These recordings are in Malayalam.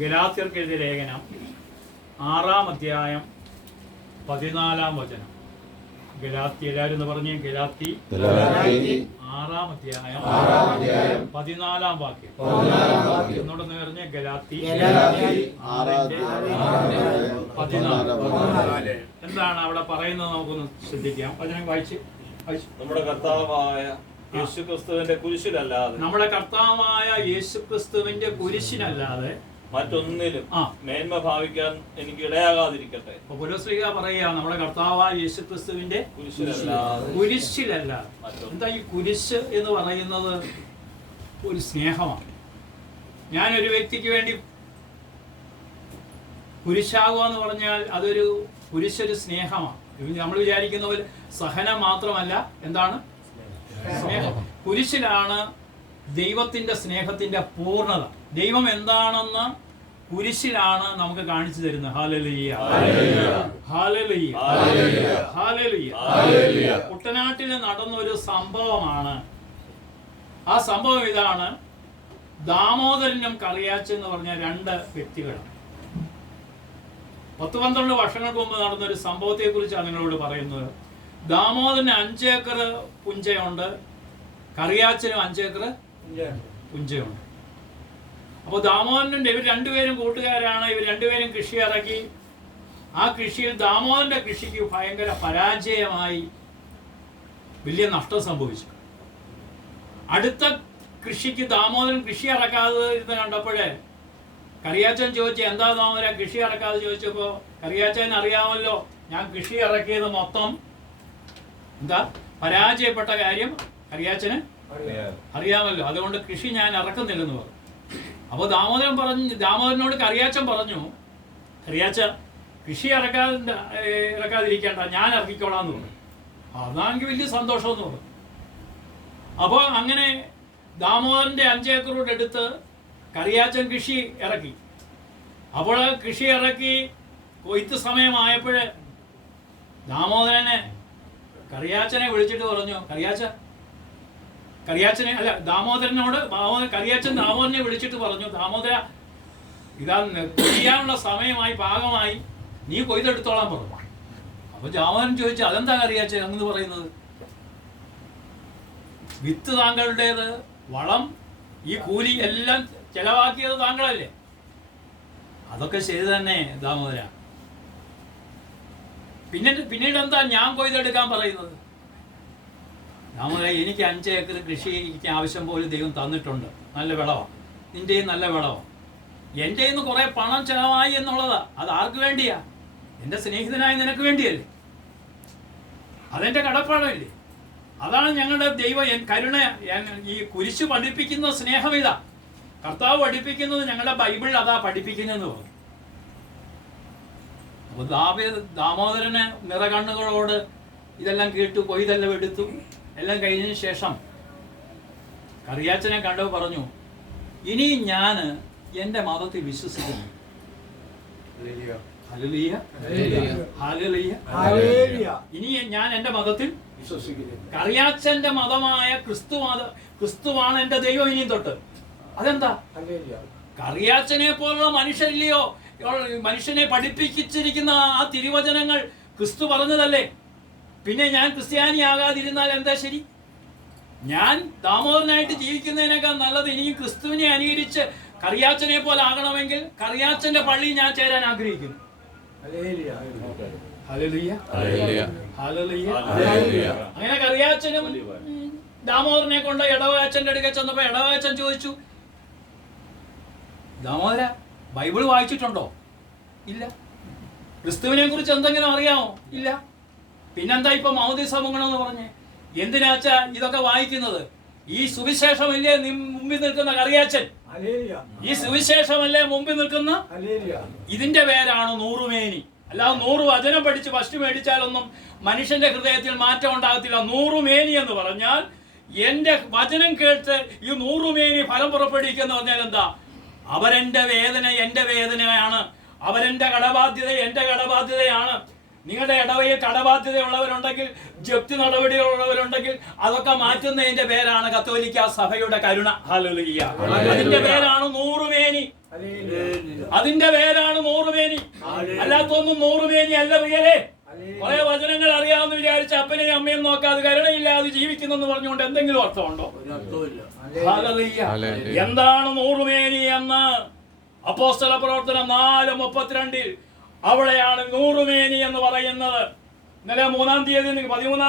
ഗലാത്യർക്ക് എഴുതിയ ലേഖനം 6-ാം അധ്യായം 14-ാം വചനം. ഗലാത്തി എല്ലാവരും എന്ന് പറഞ്ഞ് ഗലാത്തി 6-ാം അധ്യായം 14-ാം വാക്യം. എന്നോടൊന്ന് പറഞ്ഞ ഗലാത്തി 6:14. എന്താണ് അവിടെ പറയുന്നത്? നമുക്കൊന്ന് ശ്രദ്ധിക്കാം. വചനം വായിച്ച്. നമ്മുടെ കർത്താവായ യേശുക്രിസ്തുവിന്റെ കുരിശിലല്ലാതെ കുരിശിനല്ലാതെ മറ്റൊന്നിലും മേന്മ ഭാവിക്കാൻ എനിക്ക് ഇടയാകാതിരിക്കട്ടെ. പൗലോസ്ലീഹ പറയുക, നമ്മുടെ കർത്താവായ യേശുക്രിസ്തുവിന്റെ കുരിശിലല്ലാതെ. എന്താ ഈ കുരിശ് എന്ന് പറയുന്നത്? ഒരു സ്നേഹമാണ്. ഞാനൊരു വ്യക്തിക്ക് വേണ്ടി കുരിശാകുക എന്ന് പറഞ്ഞാൽ അതൊരു കുരിശൊരു സ്നേഹമാണ്. നമ്മൾ വിചാരിക്കുന്ന പോലെ സഹനം മാത്രമല്ല, എന്താണ്? സ്നേഹം. കുരിശിലാണ് ദൈവത്തിന്റെ സ്നേഹത്തിന്റെ പൂർണ്ണത. ദൈവം എന്താണെന്ന് കുരിശിലാണ് നമുക്ക് കാണിച്ചു തരുന്നത്. Hallelujah, hallelujah, hallelujah. കുട്ടനാട്ടിൽ നടന്നൊരു സംഭവമാണ്. ആ സംഭവം ഇതാണ്. ദാമോദരനും കറിയാച്ചൻ എന്ന് പറഞ്ഞ 2 വ്യക്തികളാണ്. 10-12 വർഷങ്ങൾക്ക് മുമ്പ് നടന്നൊരു സംഭവത്തെ കുറിച്ചാണ് നിങ്ങളോട് പറയുന്നത്. ദാമോദരന് 5 ഏക്കർ പുഞ്ചയുണ്ട്, കറിയാച്ചനും 5 ഏക്കർ പുഞ്ചയുണ്ട്. അപ്പോൾ ദാമോദരനും ഇവർ 2 പേരും കൂട്ടുകാരാണ്. ഇവർ 2 പേരും കൃഷി ഇറക്കി. ആ കൃഷിയിൽ ദാമോദരന്റെ കൃഷിക്ക് ഭയങ്കര പരാജയമായി, വലിയ നഷ്ടം സംഭവിച്ചു. അടുത്ത കൃഷിക്ക് ദാമോദരൻ കൃഷി ഇറക്കാതെ ഇരുന്ന് കണ്ടപ്പോഴേ കറിയാച്ചൻ ചോദിച്ചു, എന്താ ദാമോദരൻ കൃഷി ഇറക്കാതെ ചോദിച്ചപ്പോൾ കറിയാച്ചൻ അറിയാമല്ലോ, ഞാൻ കൃഷി ഇറക്കിയത് മൊത്തം എന്താ പരാജയപ്പെട്ട കാര്യം കറിയാച്ചന് അറിയാമല്ലോ, അതുകൊണ്ട് കൃഷി ഞാൻ ഇറക്കുന്നില്ലെന്ന് പറഞ്ഞു. അപ്പോൾ ദാമോദരനോട് കറിയാച്ചൻ പറഞ്ഞു, കറിയാച്ച കൃഷി ഇറക്കാതിരിക്കേണ്ട, ഞാൻ ഇറക്കിക്കോളാന്ന് പറഞ്ഞു. അതാണെങ്കിൽ വലിയ സന്തോഷമെന്ന് പറഞ്ഞു. അപ്പോൾ അങ്ങനെ ദാമോദരന്റെ 5 ഏക്കറോട് എടുത്ത് കറിയാച്ചൻ കൃഷി ഇറക്കി. അപ്പോൾ കൃഷി ഇറക്കി കൊയ്ത്ത് സമയമായപ്പോഴ് ദാമോദരനെ കറിയാച്ചനെ വിളിച്ചിട്ട് പറഞ്ഞു, കറിയാച്ചൻ ദാമോദരനെ വിളിച്ചിട്ട് പറഞ്ഞു, ദാമോദര, ഇതാ കൊയ്യാനുള്ള സമയമായി, പാകമായി, നീ കൊയ്തെടുത്തോളാൻ പറഞ്ഞു. അപ്പൊ ദാമോദരൻ ചോദിച്ചു, അതെന്താ കറിയാച്ചൻ അങ്ങനെ പറയുന്നത്? വിത്ത് താങ്കളുടേത്, വളം, ഈ കൂലി എല്ലാം ചെലവാക്കിയത് താങ്കളല്ലേ? അതൊക്കെ ശരി തന്നെ ദാമോദര, പിന്നീട് എന്താ ഞാൻ കൊയ്തെടുക്കാൻ പറയുന്നത്? ദാമോദര, എനിക്ക് 5 ഏക്കർ കൃഷിക്ക് ആവശ്യം പോലും ദൈവം തന്നിട്ടുണ്ട്, നല്ല വിളവാണ്, നിന്റെയും നല്ല വിളവാണ്. എൻ്റെ നിന്ന് കുറെ പണം ചെലവായി എന്നുള്ളതാ. അത് ആർക്ക് വേണ്ടിയാ? എൻ്റെ സ്നേഹിതനായ നിനക്ക് വേണ്ടിയല്ലേ? അതെൻ്റെ കടപ്പാടല്ലേ? അതാണ് ഞങ്ങളുടെ ദൈവം കരുണ. ഈ കുരിശ് പഠിപ്പിക്കുന്ന സ്നേഹം ഇതാ. കർത്താവ് പഠിപ്പിക്കുന്നത് ഞങ്ങളുടെ ബൈബിളിൽ അതാ പഠിപ്പിക്കുന്നതെന്ന് പറഞ്ഞു. അപ്പോൾ ദാമോദരന് നിറകണ്ണുകളോട് ഇതെല്ലാം കേട്ടു, കൊയ്തെല്ലാം എടുത്തു. എല്ലാം കഴിഞ്ഞതിന് ശേഷം കറിയാച്ചനെ കണ്ടു പറഞ്ഞു, ഇനി ഞാൻ എൻ്റെ മതത്തിൽ വിശ്വസിക്കുന്നു. ഇനി ഞാൻ എൻ്റെ മതത്തിൽ വിശ്വസിക്കുന്നു. കറിയാച്ചന്റെ മതമായ ക്രിസ്തുവാണ് എൻ്റെ ദൈവം ഇനിയും തൊട്ട്. അതെന്താ? കറിയാച്ചനെ പോലുള്ള മനുഷ്യരില്ലയോ, മനുഷ്യനെ പഠിപ്പിച്ചിരിക്കുന്ന ആ തിരുവചനങ്ങൾ ക്രിസ്തു പറഞ്ഞതല്ലേ? പിന്നെ ഞാൻ ക്രിസ്ത്യാനിയാകാതിരുന്നാൽ എന്താ ശരി? ഞാൻ ദാമോദരനായിട്ട് ജീവിക്കുന്നതിനേക്കാൾ നല്ലത് ഇനിയും ക്രിസ്തുവിനെ അനുകരിച്ച് കറിയാച്ചനെ പോലെ ആകണമെങ്കിൽ കറിയാച്ചന്റെ പള്ളിയിൽ ഞാൻ ചേരാൻ ആഗ്രഹിക്കുന്നു. അങ്ങനെ കറിയാച്ചനും ദാമോദരനെ കൊണ്ട് ഇടവാച്ചന്റെ അടുക്ക ചെന്നപ്പോ ഇടവാച്ചൻ ചോദിച്ചു, ദാമോദര, ബൈബിൾ വായിച്ചിട്ടുണ്ടോ? ഇല്ല. ക്രിസ്തുവിനെ കുറിച്ച് എന്തെങ്കിലും അറിയാമോ? ഇല്ല. പിന്നെന്താ ഇപ്പൊ മാമോദീസ മുങ്ങണമെന്ന് പറഞ്ഞേ? എന്തിനാച്ചാ ഇതൊക്കെ വായിക്കുന്നത്? ഈ സുവിശേഷമല്ലേ മുമ്പിൽ നിൽക്കുന്ന കറിയാച്ചൻ? ഈ സുവിശേഷമല്ലേ മുമ്പിൽ നിൽക്കുന്ന? ഇതിന്റെ പേരാണ് നൂറുമേനി. അല്ലാതെ 100 വചനം പഠിച്ച് ഫസ്റ്റ് മേടിച്ചാലൊന്നും മനുഷ്യന്റെ ഹൃദയത്തിൽ മാറ്റം ഉണ്ടാകത്തില്ല. 100 മേനി എന്ന് പറഞ്ഞാൽ എന്റെ വചനം കേട്ട് ഈ 100 മേനി ഫലം പുറപ്പെടുവിക്കുന്ന പറഞ്ഞാൽ എന്താ? അവരെന്റെ വേദന എന്റെ വേദനയാണ്, അവരെന്റെ കടബാധ്യത എന്റെ കടബാധ്യതയാണ്. നിങ്ങളുടെ ഇടവയിൽ കടബാധ്യതയുള്ളവരുണ്ടെങ്കിൽ, ജപ്തി നടപടികളുള്ളവരുണ്ടെങ്കിൽ അതൊക്കെ മാറ്റുന്നതിന്റെ പേരാണ് കത്തോലിക്ക സഭയുടെ കരുണ. ഹല്ലേലൂയ. അതിന്റെ പേരാണ് 100 മേനി. അതിന്റെ പേരാണ് 100 മേനി. അല്ലാത്തൊന്നും 100 മേനി അല്ല പ്രിയരെ. കുറെ വചനങ്ങൾ അറിയാമെന്ന് വിചാരിച്ച അപ്പനെയും അമ്മയും നോക്കാതെ കരുണയില്ലാതെ ജീവിക്കുന്നെന്ന് പറഞ്ഞുകൊണ്ട് എന്തെങ്കിലും അർത്ഥമുണ്ടോ? എന്താണ് 100 മേനി എന്ന് അപ്പോസ്തല പ്രവർത്തനം 4:32 അവിടെയാണ് 100 മേനി എന്ന് പറയുന്നത്. ഇന്നലെ 13-ാം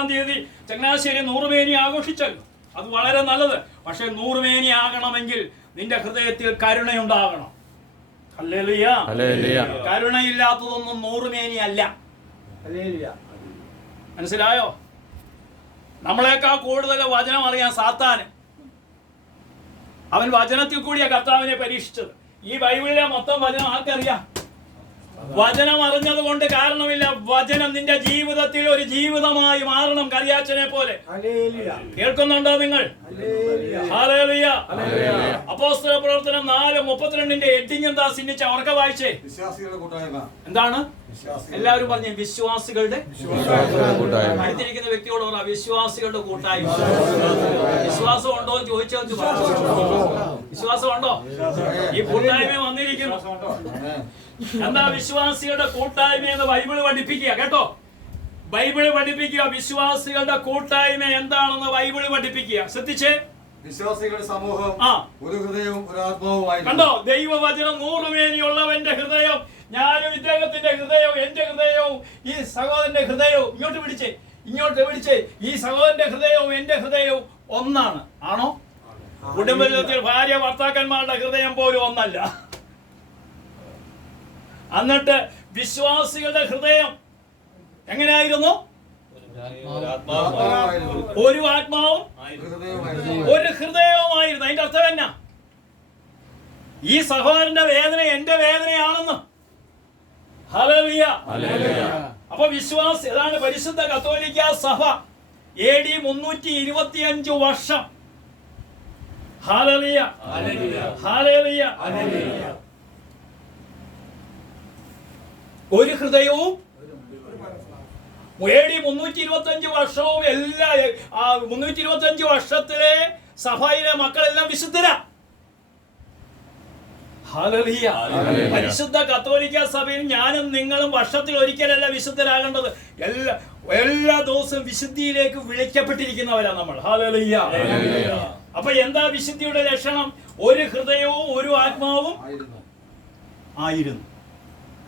തീയതി ചങ്ങനാശ്ശേരി 100 മേനി ആഘോഷിച്ചല്ലോ. അത് വളരെ നല്ലത്. പക്ഷെ 100 മേനി ആകണമെങ്കിൽ നിന്റെ ഹൃദയത്തിൽ കരുണയുണ്ടാകണം. ഹല്ലേലൂയ. കരുണയില്ലാത്തതൊന്നും 100 മേനി അല്ല. മനസ്സിലായോ? നമ്മളെക്കാൾ കൂടുതൽ വചനം അറിയാൻ സാത്താന്. അവൻ വചനത്തിൽ കൂടിയാ കർത്താവിനെ പരീക്ഷിച്ചത്. ഈ ബൈബിളിലെ മൊത്തം വചനം ആർക്കറിയാം? വചനം അറിഞ്ഞത് കൊണ്ട് കാരണമില്ല. വചനം നിന്റെ ജീവിതത്തിൽ ഒരു ജീവിതമായി മാറണം. കറിയാച്ചനെ പോലെ. കേൾക്കുന്നുണ്ടോ നിങ്ങൾ? ഹല്ലേലൂയ. അപ്പോസ്തല പ്രവർത്തനം 4:32 ഹെഡിങ് എന്താ? സിന്നിച്ച ഉറക്കെ വായിച്ചേ. എന്താണ്? എല്ലാവരും പറഞ്ഞേ, വിശ്വാസികളുടെ. അടുത്തിരിക്കുന്ന വ്യക്തിയോട് പറ, വിശ്വാസികളുടെ കൂട്ടായ്മ. വിശ്വാസം ഉണ്ടോ എന്ന് ചോദിച്ചാൽ വിശ്വാസം ഉണ്ടോ? ഈ കൂട്ടായ്മ വന്നിരിക്കുന്നു. എന്താ വിശ്വാസികളുടെ കൂട്ടായ്മ എന്ന് ബൈബിള് പഠിപ്പിക്കുക കേട്ടോ. ബൈബിള് പഠിപ്പിക്കുക. വിശ്വാസികളുടെ കൂട്ടായ്മ എന്താണെന്ന് ബൈബിള് പഠിപ്പിക്കുക. ശ്രദ്ധിച്ചേ. വിശ്വാസികളുടെ സമൂഹം ഒരു ഹൃദയവും ഒരു ആത്മാവുമായി. കണ്ടോ? ദൈവവചനം 100 മേനിയുള്ളവന്റെ ഹൃദയം, ഞാനും ഇദ്ദേഹത്തിന്റെ ഹൃദയവും എന്റെ ഹൃദയവും ഈ സഹോദരന്റെ ഹൃദയവും. ഇങ്ങോട്ട് പിടിച്ചേ. ഈ സഹോദരന്റെ ഹൃദയവും എന്റെ ഹൃദയവും ഒന്നാണ്. ആണോ? കുടുംബത്തിൽ ഭാര്യ ഭർത്താക്കന്മാരുടെ ഹൃദയം പോലും ഒന്നല്ല. എന്നിട്ട് വിശ്വാസികളുടെ ഹൃദയം എങ്ങനെയായിരുന്നു? ഒരു ആത്മാവും ഒരു ഹൃദയവുമായിരുന്നു. അതിന്റെ അർത്ഥം എന്നാ? ഈ സഹോദരന്റെ വേദന എന്റെ വേദനയാണെന്ന്. ഹല്ലേലൂയ. അപ്പൊ വിശ്വാസി, അതാണ് പരിശുദ്ധ കത്തോലിക്ക സഭ. AD 325 വർഷം. ഹല്ലേലൂയ. ഹല്ലേലൂയ. ഒരു ഹൃദയവും AD 325 വർഷവും എല്ലാ 325 വർഷത്തിലെ സഭയിലെ മക്കളെല്ലാം വിശുദ്ധരാ. ഹല്ലേലൂയ. പരിശുദ്ധ കത്തോലിക്ക സഭയിൽ ഞാനും നിങ്ങളും വർഷത്തിൽ ഒരിക്കലല്ല വിശുദ്ധരാകേണ്ടത്. എല്ലാ ദിവസവും വിശുദ്ധിയിലേക്ക് വിളിക്കപ്പെട്ടിരിക്കുന്നവരാ നമ്മൾ. ഹല്ലേലൂയ. അപ്പൊ എന്താ വിശുദ്ധിയുടെ ലക്ഷണം? ഒരു ഹൃദയവും ഒരു ആത്മാവും ആയിരുന്നു.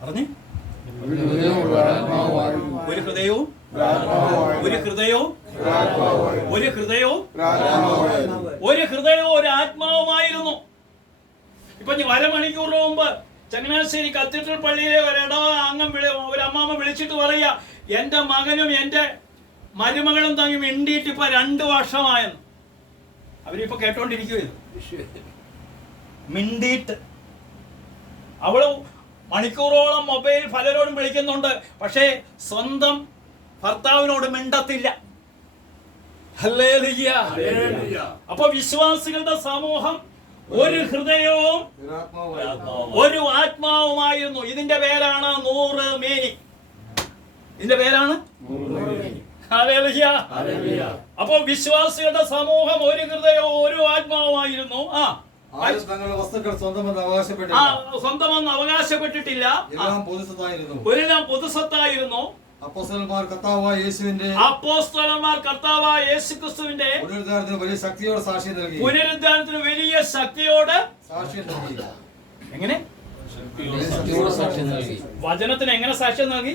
പറഞ്ഞു. ഒരു ഹൃദയവും ഒരു ആത്മാവുമായിരുന്നു. ഇപ്പൊ 1/2 മണിക്കൂർ മുമ്പ് ചങ്ങനാശ്ശേരി കത്തീഡ്രൽ പള്ളിയിലെ ഒരു അമ്മാമ്മ വിളിച്ചിട്ട് പറയാ, എന്റെ മകനും എന്റെ മരുമകളും തങ്ങി മിണ്ടിയിട്ട് ഇപ്പൊ 2 വർഷമായെന്ന്. അവരിപ്പൊ കേട്ടോണ്ടിരിക്കുകയാണ്. മിണ്ടിയിട്ട് അവള് മണിക്കൂറോളം മൊബൈൽ പലരോടും വിളിക്കുന്നുണ്ട്. പക്ഷേ സ്വന്തം ഭർത്താവിനോട് മിണ്ടത്തില്ല. ഹല്ലേലൂയ. അപ്പൊ വിശ്വാസികളുടെ സമൂഹം ഒരു ഹൃദയവും ഒരു ആത്മാവുമായിരുന്നു. ഇതിന്റെ പേരാണ് 100 മേനി. ഇതിന്റെ പേരാണ് ഹല്ലേലൂയ. അപ്പൊ വിശ്വാസികളുടെ സമൂഹം ഒരു ഹൃദയവും ഒരു ആത്മാവുമായിരുന്നു. തങ്ങളുടെ വസ്തുക്കൾ സ്വന്തമെന്ന് അവകാശപ്പെട്ടിട്ടില്ല. ഒരെല്ലാം പൊതുസ്വത്തായിരുന്നു. അപ്പോസ്തലന്മാർ കർത്താവായ യേശുക്രിസ്തുവിന്റെ പുനരുദ്ധാനത്തിന് വലിയ ശക്തിയോടെ സാക്ഷ്യം നൽകി. എങ്ങനെ? വചനത്തിന് എങ്ങനെ സാക്ഷ്യം നൽകി?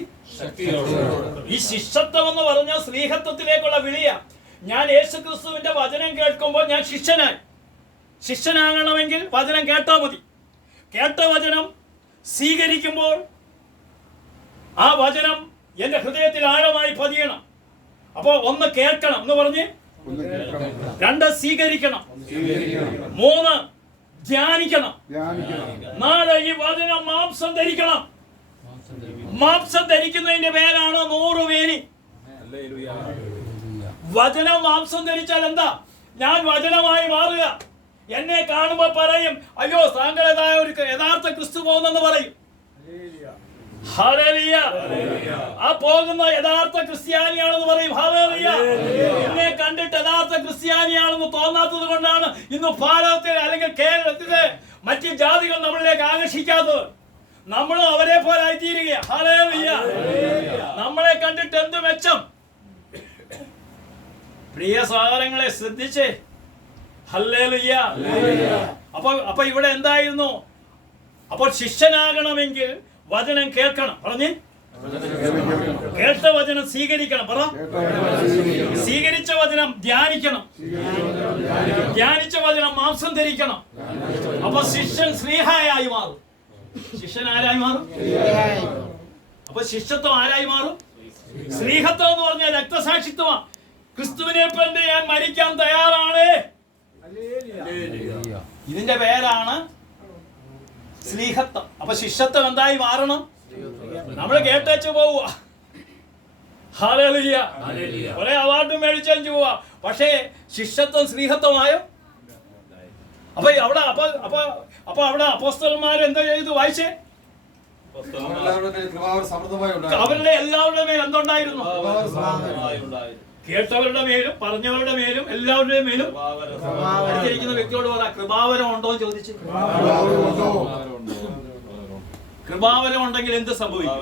ഈ ശിഷ്യത്വം എന്ന് പറഞ്ഞ സ്നേഹത്വത്തിലേക്കുള്ള വിളിയ. ഞാൻ യേശുക്രിസ്തുവിന്റെ വചനം കേൾക്കുമ്പോൾ ഞാൻ ശിഷ്യനാകണമെങ്കിൽ വചനം കേട്ടാ മതി. കേട്ട വചനം സ്വീകരിക്കുമ്പോൾ ആ വചനം എന്റെ ഹൃദയത്തിൽ ആഴമായി പതിയണം. അപ്പൊ ഒന്ന് കേൾക്കണം എന്ന് പറഞ്ഞ്, രണ്ട് സ്വീകരിക്കണം, മൂന്ന് ധ്യാനിക്കണം, നാല് ഈ വചനം മാംസം ധരിക്കണം. മാംസം ധരിക്കുന്നതിന്റെ പേരാണ് 100 വേലി. വചനം മാംസം ധരിച്ചാൽ എന്താ? ഞാൻ വചനമായി മാറുക. എന്നെ കാണുമ്പോ പറയും, അയ്യോ താങ്കളേതായ ഒരു യഥാർത്ഥ ക്രിസ്തു പോകുന്നെന്ന് പറയും. ഹല്ലേലൂയ. ആ പോകുന്ന യഥാർത്ഥ ക്രിസ്ത്യാനിയാണെന്ന് പറയും. ഹല്ലേലൂയ. എന്നെ കണ്ടിട്ട് യഥാർത്ഥ ക്രിസ്ത്യാനിയാണെന്ന് തോന്നാത്തത് കൊണ്ടാണ് ഇന്ന് ഭാരതത്തിൽ അല്ലെങ്കിൽ കേരളത്തിലെ മറ്റ് ജാതികൾ നമ്മളിലേക്ക് ആകർഷിക്കാത്തത്. നമ്മളും അവരെ പോലെ ആയിത്തീരുക. ഹല്ലേലൂയ. നമ്മളെ കണ്ടിട്ട് എന്ത് മെച്ചം? പ്രിയ സഹോദരങ്ങളെ ശ്രദ്ധിച്ചേ. ഹല്ലേലൂയ. അപ്പൊ ഇവിടെ എന്തായിരുന്നു? അപ്പോൾ ശിഷ്യനാകണമെങ്കിൽ വചനം കേൾക്കണം. പറഞ്ഞേ, കേട്ട വചനം സ്വീകരിക്കണം. പറ, സ്വീകരിച്ച വചനം ധ്യാനിക്കണം, ധ്യാനിച്ച വചനം മാംസം ധരിക്കണം. അപ്പൊ ശിഷ്യൻ സ്നേഹയായി മാറും. ശിഷ്യൻ ആരായി മാറും? അപ്പൊ ശിഷ്യത്വം ആരായി മാറും? സ്നേഹത്വം എന്ന് പറഞ്ഞാൽ രക്തസാക്ഷിത്വമാണ്. ക്രിസ്തുവിനെ പോലെ ഞാൻ മരിക്കാൻ തയ്യാറാണ്. ഇതിന്റെ പേരാണ് സ്നേഹത്വം. അപ്പൊ ശിഷ്യത്വം എന്തായി മാറണം? നമ്മൾ കേട്ടേച്ച് പോവുക. ഹല്ലേലൂയ. കുറെ അവാർഡും മേടിച്ചു പോവാ. പക്ഷേ ശിഷ്യത്വം സ്നേഹത്വമായോ? അപ്പൊ അവിടെ അപ്പോസ്തലന്മാർ എന്താ ചെയ്തു? വായിച്ചേ. അവരുടെ എല്ലാവരുടെ മേൽ എന്തുണ്ടായിരുന്നു? കേട്ടവരുടെ മേലും പറഞ്ഞവരുടെ മേലും എല്ലാവരുടെ മേലും. അടുത്തിരിക്കുന്ന വ്യക്തിയോട് പറ, കൃപാവരം ഉണ്ടോ എന്ന് ചോദിച്ചു. കൃപാവരം ഉണ്ടെങ്കിൽ എന്ത് സംഭവിക്കും?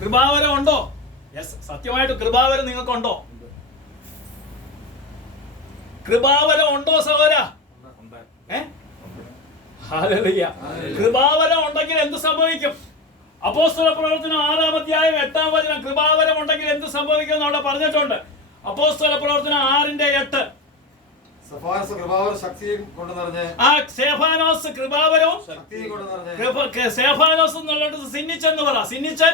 കൃപാവരം ഉണ്ടോ? യെസ്, സത്യമായിട്ട് കൃപാവരം നിങ്ങൾക്കുണ്ടോ? കൃപാവരം ഉണ്ടോ സഹോദര? ഹല്ലേലൂയ. കൃപാവരം ഉണ്ടെങ്കിൽ എന്ത് സംഭവിക്കും? അപ്പോസ്തല പ്രവർത്തനം 6-ാം അധ്യായം 8-ാം വചനം. കൃപാവരം ഉണ്ടെങ്കിൽ എന്ത് സംഭവിക്കും എന്ന് അവിടെ പറഞ്ഞിട്ടുണ്ട്. അപ്പോസ്തല പ്രവർത്തനം 6-8. സ്തെഫാനോസ് കൃപാവരം ശക്തിയും കൊണ്ട് നിറഞ്ഞ്. ആ സ്തെഫാനോസ് കൃപാവരവും ശക്തിയും കൊണ്ട് നിറഞ്ഞ്. സ്തെഫാനോസ് എന്നുള്ളത് സിന്നിച്ചെന്ന് പറ. സിന്നിച്ചൻ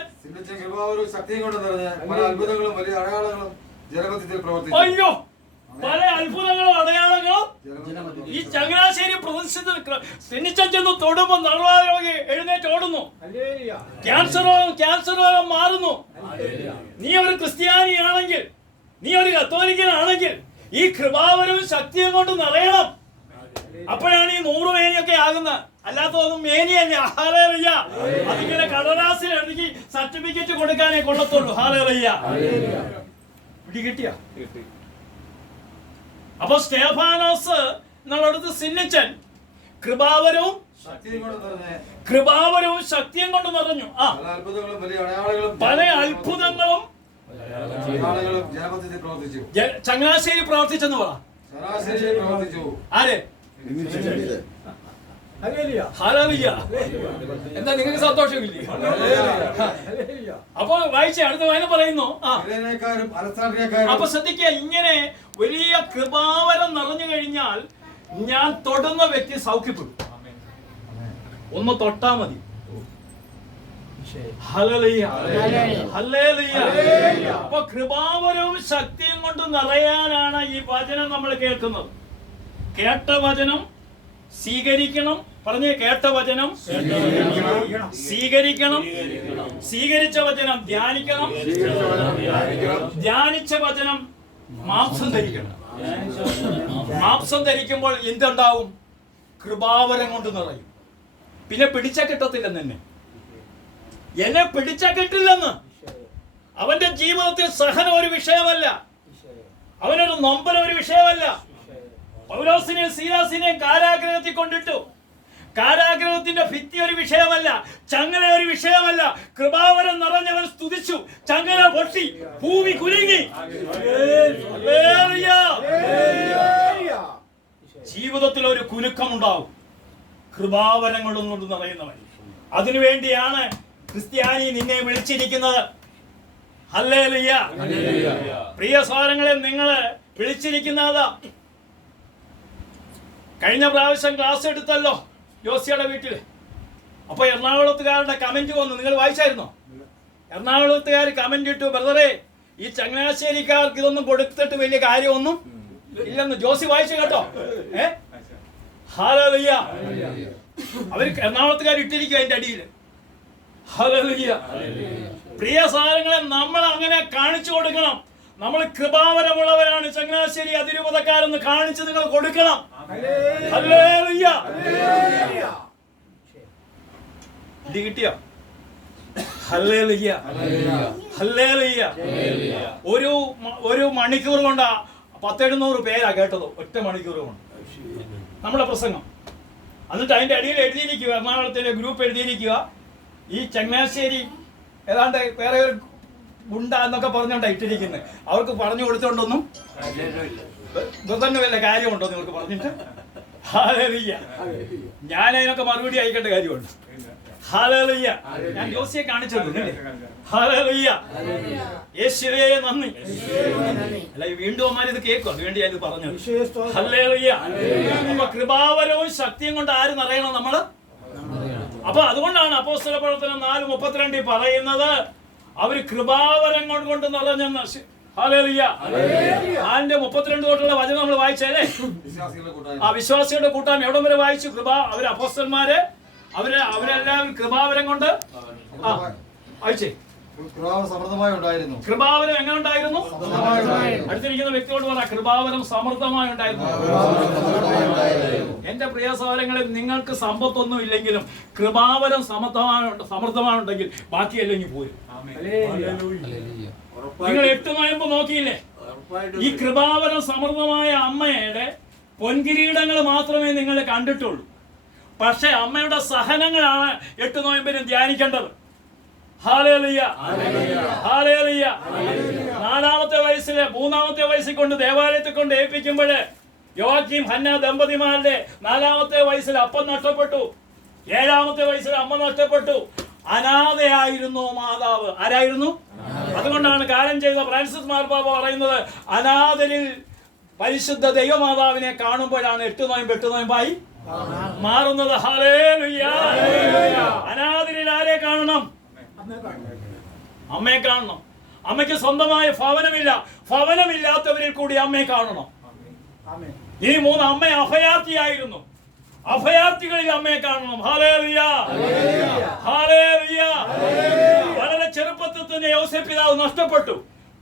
കൃപാവരവും ശക്തിയും കൊണ്ട് നിറഞ്ഞ് പല അത്ഭുതങ്ങളും വലിയ അടയാളങ്ങളും ജനമധ്യത്തിൽ പ്രവർത്തിച്ചു. അയ്യോ, പല അത്ഭുതങ്ങളും അടയാളങ്ങളും ഈ ചങ്ങനാശ്ശേരി പ്രദേശത്ത് സിന്നിച്ചൻ ചെന്ന് തൊടുമ്പോ നടുവാരോഗി എഴുന്നേറ്റ് ഓടുന്നു. ക്യാൻസർ രോഗം മാറുന്നു. നീ ഒരു ക്രിസ്ത്യാനിയാണെങ്കിൽ, നീ ഒരു കത്തോലിക്കനാണെങ്കിൽ ഈ കൃപാവരവും ശക്തിയും കൊണ്ട് നിറയണം. അപ്പോഴാണ് ഈ 100 മേനിയൊക്കെ ആകുന്നത്. അല്ലാത്തതൊന്നും മേനിയല്ല. ഹല്ലേലൂയ. അതിങ്ങനെ കടലാസിൽ എഴുതി സർട്ടിഫിക്കറ്റ് കൊടുക്കാനേ കൊള്ളത്തുള്ളൂ. ഹല്ലേലൂയ. പിടികിട്ടിയ? അപ്പൊ സ്തെഫാനോസ് എന്നുള്ളടത്ത് സിന്നിച്ചൻ കൃപാവരവും ശക്തിയും കൊണ്ട് നിറഞ്ഞു. പല അത്ഭുതങ്ങളും ചങ്ങനാശ്ശേരി പ്രവർത്തിച്ചെന്ന് പറ. ആര്? ഹല്ലേലൂയ. എന്താ നിങ്ങൾക്ക് സന്തോഷമില്ലേ? അപ്പൊ വായിച്ചേ, അടുത്ത വായന പറയുന്നു. അപ്പൊ ശ്രദ്ധിക്കുക, ഇങ്ങനെ വലിയ കൃപാവരം നിറഞ്ഞു കഴിഞ്ഞാൽ ഞാൻ തൊടുന്ന വ്യക്തി സൗഖ്യപ്പെടും. ഒന്ന് തൊട്ടാ മതി. ഹല്ലേലൂയ. ഹല്ലേലൂയ. അപ്പൊ കൃപാവരവും ശക്തിയും കൊണ്ട് നിറയാനാണ് ഈ വചനം നമ്മൾ കേൾക്കുന്നത്. കേട്ട വചനം സ്വീകരിക്കണം. പറഞ്ഞേ, കേട്ട വചനം സ്വീകരിക്കണം, സ്വീകരിച്ച വചനം ധ്യാനിക്കണം, ധ്യാനിച്ച വചനം മാംസം ധരിക്കണം. മാംസം ധരിക്കുമ്പോൾ എന്തുണ്ടാവും? കൃപാവരം കൊണ്ട് നിറയും. പിന്നെ പിടിച്ച കിട്ടത്തില്ലെന്ന് തന്നെ. എന്നെ പിടിച്ച കിട്ടില്ലെന്ന്. അവന്റെ ജീവിതത്തിൽ സഹനം ഒരു വിഷയമല്ല. അവനൊരു നൊമ്പരം ഒരു വിഷയമല്ല. പൗലോസിനെയും സീലാസിനെയും കാരാഗ്രഹത്തിൽ കൊണ്ടിട്ടു. കാരാഗ്രഹത്തിന്റെ ഭിത്തി ഒരു വിഷയമല്ല, ചങ്ങല ഒരു വിഷയമല്ല. കൃപാവരം നിറഞ്ഞവൻ സ്തുതിച്ചു, ചങ്ങല പൊട്ടി, ഭൂമി കുലുങ്ങി. ജീവിതത്തിൽ ഒരു കുലുക്കമുണ്ടാവും കൃപാവരങ്ങളും കൊണ്ട് നിറയുന്നവൻ. അതിനുവേണ്ടിയാണ് ക്രിസ്ത്യാനി നിന്നെ വിളിച്ചിരിക്കുന്നത്. ഹല്ലേലൂയ. പ്രിയ സഹോദരങ്ങളെ, നിങ്ങള് വിളിച്ചിരിക്കുന്നതാ. കഴിഞ്ഞ പ്രാവശ്യം ക്ലാസ് എടുത്തല്ലോ ജോസിയുടെ വീട്ടിൽ. അപ്പൊ എറണാകുളത്തുകാരുടെ കമന്റ് വന്നു. നിങ്ങൾ വായിച്ചായിരുന്നോ? എറണാകുളത്തുകാർ കമന്റ് ഇട്ടു, ബ്രദറെ ഈ ചങ്ങനാശ്ശേരിക്കാർക്ക് ഇതൊന്നും കൊടുത്തിട്ട് വലിയ കാര്യമൊന്നും ഇല്ലെന്ന് ജോസി വായിച്ചു കേട്ടോ. ഹല്ലേലൂയ. അവർ എറണാകുളത്തുകാർ ഇട്ടിരിക്കും അതിന്റെ അടിയിൽ. ഹല്ലേലൂയ. പ്രിയ സാരങ്ങളെ, നമ്മൾ അങ്ങനെ കാണിച്ചു കൊടുക്കണം. നമ്മൾ കൃപാവരമുള്ളവരാണ്, ചങ്ങനാശ്ശേരി അതിരൂപതക്കാരെന്ന് കാണിച്ച് നിങ്ങൾ കൊടുക്കണം. ഹല്ലേലൂയ. ഇത് കിട്ടിയോ? ഹല്ലേലൂയ. ഹല്ലേലൂയ. ഒരു മണിക്കൂർ കൊണ്ടാ 100-700 പേരാ കേട്ടത്, ഒറ്റ മണിക്കൂർ കൊണ്ട് നമ്മുടെ പ്രസംഗം. എന്നിട്ട് അതിന്റെ അടിയിൽ എഴുതിയിരിക്കുക, എറണാകുളത്തിന്റെ ഗ്രൂപ്പ് എഴുതിയിരിക്കുക, ഈ ചങ്ങനാശ്ശേരി ഏതാണ്ട് വേറെ ഒരു ഗുണ്ട എന്നൊക്കെ പറഞ്ഞോണ്ടാ ഇട്ടിരിക്കുന്നത്. അവർക്ക് പറഞ്ഞു കൊടുത്തോണ്ടൊന്നും തന്നെ വല്ല കാര്യമുണ്ടോ നിങ്ങൾക്ക് പറഞ്ഞിട്ട്? ഹല്ലേലൂയ. ഞാൻ അതിനൊക്കെ മറുപടി അയക്കേണ്ട കാര്യമുണ്ട്. ഹല്ലേലൂയ. ഞാൻ ജോസിയെ കാണിച്ചത്. ഹല്ലേലൂയ. യേശുവേ നന്ദി. അല്ല, വീണ്ടും അമ്മാരിത് കേൾക്കും, അതുവേണ്ടി ഞാൻ ഇത് പറഞ്ഞത്. ഹല്ലേലൂയ. അപ്പൊ കൃപാവരവും ശക്തിയും കൊണ്ട് ആര് നിറയണം? നമ്മള്. അപ്പൊ അതുകൊണ്ടാണ് അപ്പോസ്തല പ്രവർത്തനം 4:32 പറയുന്നത്, അവര് കൃപാവരം കൊണ്ട് നിറഞ്ഞെന്ന്. ഹല്ലേലൂയ. 4:32 തൊട്ടുള്ള വചനം നമ്മൾ വായിച്ചല്ലേ? ആ വിശ്വാസികളുടെ കൂട്ടായ്മ എവിടെ വരെ വായിച്ചു? അവര് അപ്പോസ്തലന്മാര് അവരെല്ലാം കൃപാവരം കൊണ്ട് വായിച്ചേ. കൃപാവരം എങ്ങനെ ഉണ്ടായിരുന്നു? അടുത്തിരിക്കുന്ന വ്യക്തിയോട് പറ, കൃപാവരം സമൃദ്ധമായി ഉണ്ടായിരുന്നു. എന്റെ പ്രിയ സഹോദരങ്ങളെ, നിങ്ങൾക്ക് സമ്പത്തൊന്നും ഇല്ലെങ്കിലും കൃപാവരം സമൃദ്ധമായുണ്ടെങ്കിൽ ബാക്കിയല്ലെങ്കിൽ പോരും. നിങ്ങൾ 8 നോയമ്പ് നോക്കിയില്ലേ? ഈ കൃപാവരം സമൃദ്ധമായ അമ്മയുടെ പൊൻകിരീടങ്ങൾ മാത്രമേ നിങ്ങൾ കണ്ടിട്ടുള്ളൂ. പക്ഷെ അമ്മയുടെ സഹനങ്ങളാണ് 8 നോയമ്പിനും ധ്യാനിക്കേണ്ടത്. ഹല്ലേലൂയ. ഹല്ലേലൂയ. 4-ാമത്തെ വയസ്സിൽ 3-ാമത്തെ വയസ്സിൽ കൊണ്ട് ദേവാലയത്തിൽ കൊണ്ട് ഏൽപ്പിക്കുമ്പോൾ യോവാക്കീം ഹന്ന ദമ്പതിമാരുടെ 4-ാമത്തെ വയസ്സിൽ അപ്പം നഷ്ടപ്പെട്ടു, 7-ാമത്തെ വയസ്സിൽ അമ്മ നഷ്ടപ്പെട്ടു. അനാഥയായിരുന്നു മാതാവ്. ആരായിരുന്നു? അതുകൊണ്ടാണ് കാലം ചെയ്ത ഫ്രാൻസിസ് മാർപ്പാപ്പ പറയുന്നത്, അനാഥരിൽ പരിശുദ്ധ ദൈവമാതാവിനെ കാണുമ്പോഴാണ് 8 നോയമ്പായി മാറുന്നത്. ഹല്ലേലൂയ. അനാഥരിൽ ആരെ കാണണം? അമ്മയെ കാണണം. അമ്മയ്ക്ക് സ്വന്തമായ ഭവനമില്ല, ഭവനമില്ലാത്തവരിൽ കൂടി അമ്മയെ കാണണം. ഈ 3 അമ്മ അഭയാർത്ഥിയായിരുന്നു, അഭയാർത്ഥികളിൽ അമ്മയെ കാണണം. ഹല്ലേലൂയ. ഹല്ലേലൂയ. വളരെ ചെറുപ്പത്തിൽ തന്നെ യോസേഫ് പിതാവ് നഷ്ടപ്പെട്ടു,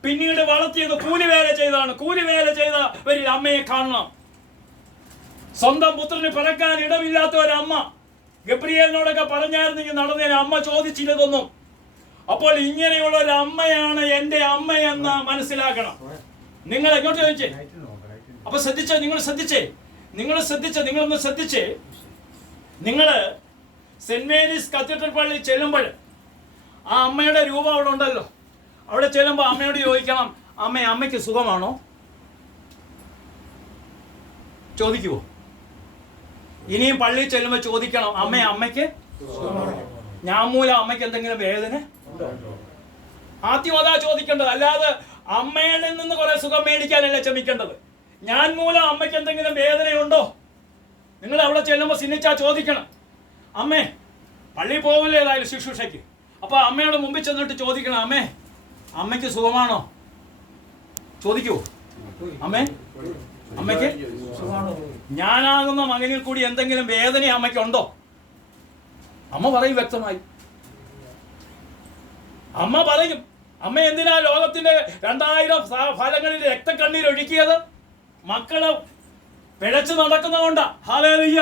പിന്നീട് വളർത്തിയത് കൂലിവേല ചെയ്താണ്. കൂലിവേല ചെയ്തവരിൽ അമ്മയെ കാണണം. സ്വന്തം പുത്രന് പിറക്കാൻ ഇടമില്ലാത്ത ഒരമ്മ ഗബ്രിയേലിനോടൊക്കെ പറഞ്ഞായിരുന്നെങ്കിൽ നടന്നേനെ. അമ്മ ചോദിച്ചില്ലതൊന്നും. അപ്പോൾ ഇങ്ങനെയുള്ള ഒരു അമ്മയാണ് എന്റെ അമ്മയെന്ന് മനസ്സിലാക്കണം. നിങ്ങൾ എങ്ങോട്ട് ചോദിച്ചേ? അപ്പൊ ശ്രദ്ധിച്ചേ, നിങ്ങളൊന്ന് ശ്രദ്ധിച്ചേ. നിങ്ങൾ സെന്റ് മേരീസ് കത്തീഡ്രൽ പള്ളിയിൽ ചെല്ലുമ്പോൾ ആ അമ്മയുടെ രൂപം അവിടെ ഉണ്ടല്ലോ. അവിടെ ചെല്ലുമ്പോൾ അമ്മയോട് ചോദിക്കണം, അമ്മയ്ക്ക് സുഖമാണോ? ചോദിക്കുവോ? ഇനിയും പള്ളിയിൽ ചെല്ലുമ്പോൾ ചോദിക്കണം, അമ്മയ്ക്ക് ഞാൻ മൂലം അമ്മയ്ക്ക് എന്തെങ്കിലും വേദന? ആദ്യം അതാ ചോദിക്കേണ്ടത്. അല്ലാതെ അമ്മയുടെ നിന്ന് കുറെ സുഖം മേടിക്കാനല്ല ശ്രമിക്കേണ്ടത്. ഞാൻ മൂലം അമ്മയ്ക്ക് എന്തെങ്കിലും വേദനയുണ്ടോ? നിങ്ങൾ അവിടെ ചെല്ലുമ്പോൾ സിന്നിച്ചാ ചോദിക്കണം, അമ്മേ പള്ളിയിൽ പോകില്ലേ ഏതായാലും ശുശ്രൂഷയ്ക്ക്. അപ്പൊ അമ്മയുടെ മുമ്പിൽ ചെന്നിട്ട് ചോദിക്കണം, അമ്മയ്ക്ക് സുഖമാണോ? ചോദിക്കുവോ? അമ്മയ്ക്ക് ഞാനാകുന്ന മകനിൽ കൂടി എന്തെങ്കിലും വേദന അമ്മയ്ക്കുണ്ടോ? അമ്മ പറയും വ്യക്തമായി. അമ്മ പറയും. അമ്മ എന്തിനാ ലോകത്തിന്റെ 2000 ഫലങ്ങളിൽ രക്തക്കണ്ണീർ ഒഴുക്കിയത്? മക്കള് പിഴച്ചു നടക്കുന്നതുകൊണ്ടാ. ഹല്ലേലൂയ.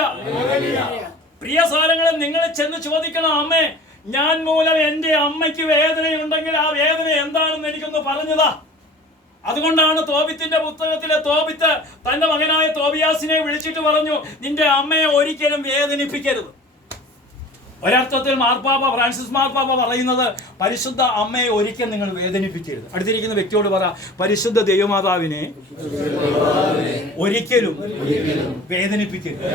പ്രിയ സഹോദരങ്ങളെ, നിങ്ങൾ ചെന്ന് ചോദിക്കണം, അമ്മേ ഞാൻ മൂലം എന്റെ അമ്മയ്ക്ക് വേദനയുണ്ടെങ്കിൽ ആ വേദന എന്താണെന്ന് എനിക്കൊന്ന് പറഞ്ഞതാ. അതുകൊണ്ടാണ് തോബിത്തിന്റെ പുസ്തകത്തിലെ തോബിത്ത് തന്റെ മകനായ തോബിയാസിനെ വിളിച്ചിട്ട് പറഞ്ഞു, നിന്റെ അമ്മയെ ഒരിക്കലും വേദനിപ്പിക്കരുത്. ഒരർത്ഥത്തിൽ ഫ്രാൻസിസ് മാർപ്പാപ്പ പറയുന്നത്, പരിശുദ്ധ അമ്മയെ ഒരിക്കലും നിങ്ങൾ വേദനിപ്പിക്കരുത്. അടുത്തിരിക്കുന്ന വ്യക്തിയോട് പറ, പരിശുദ്ധ ദൈവമാതാവിനെ ഒരിക്കലും വേദനിപ്പിക്കരുത്.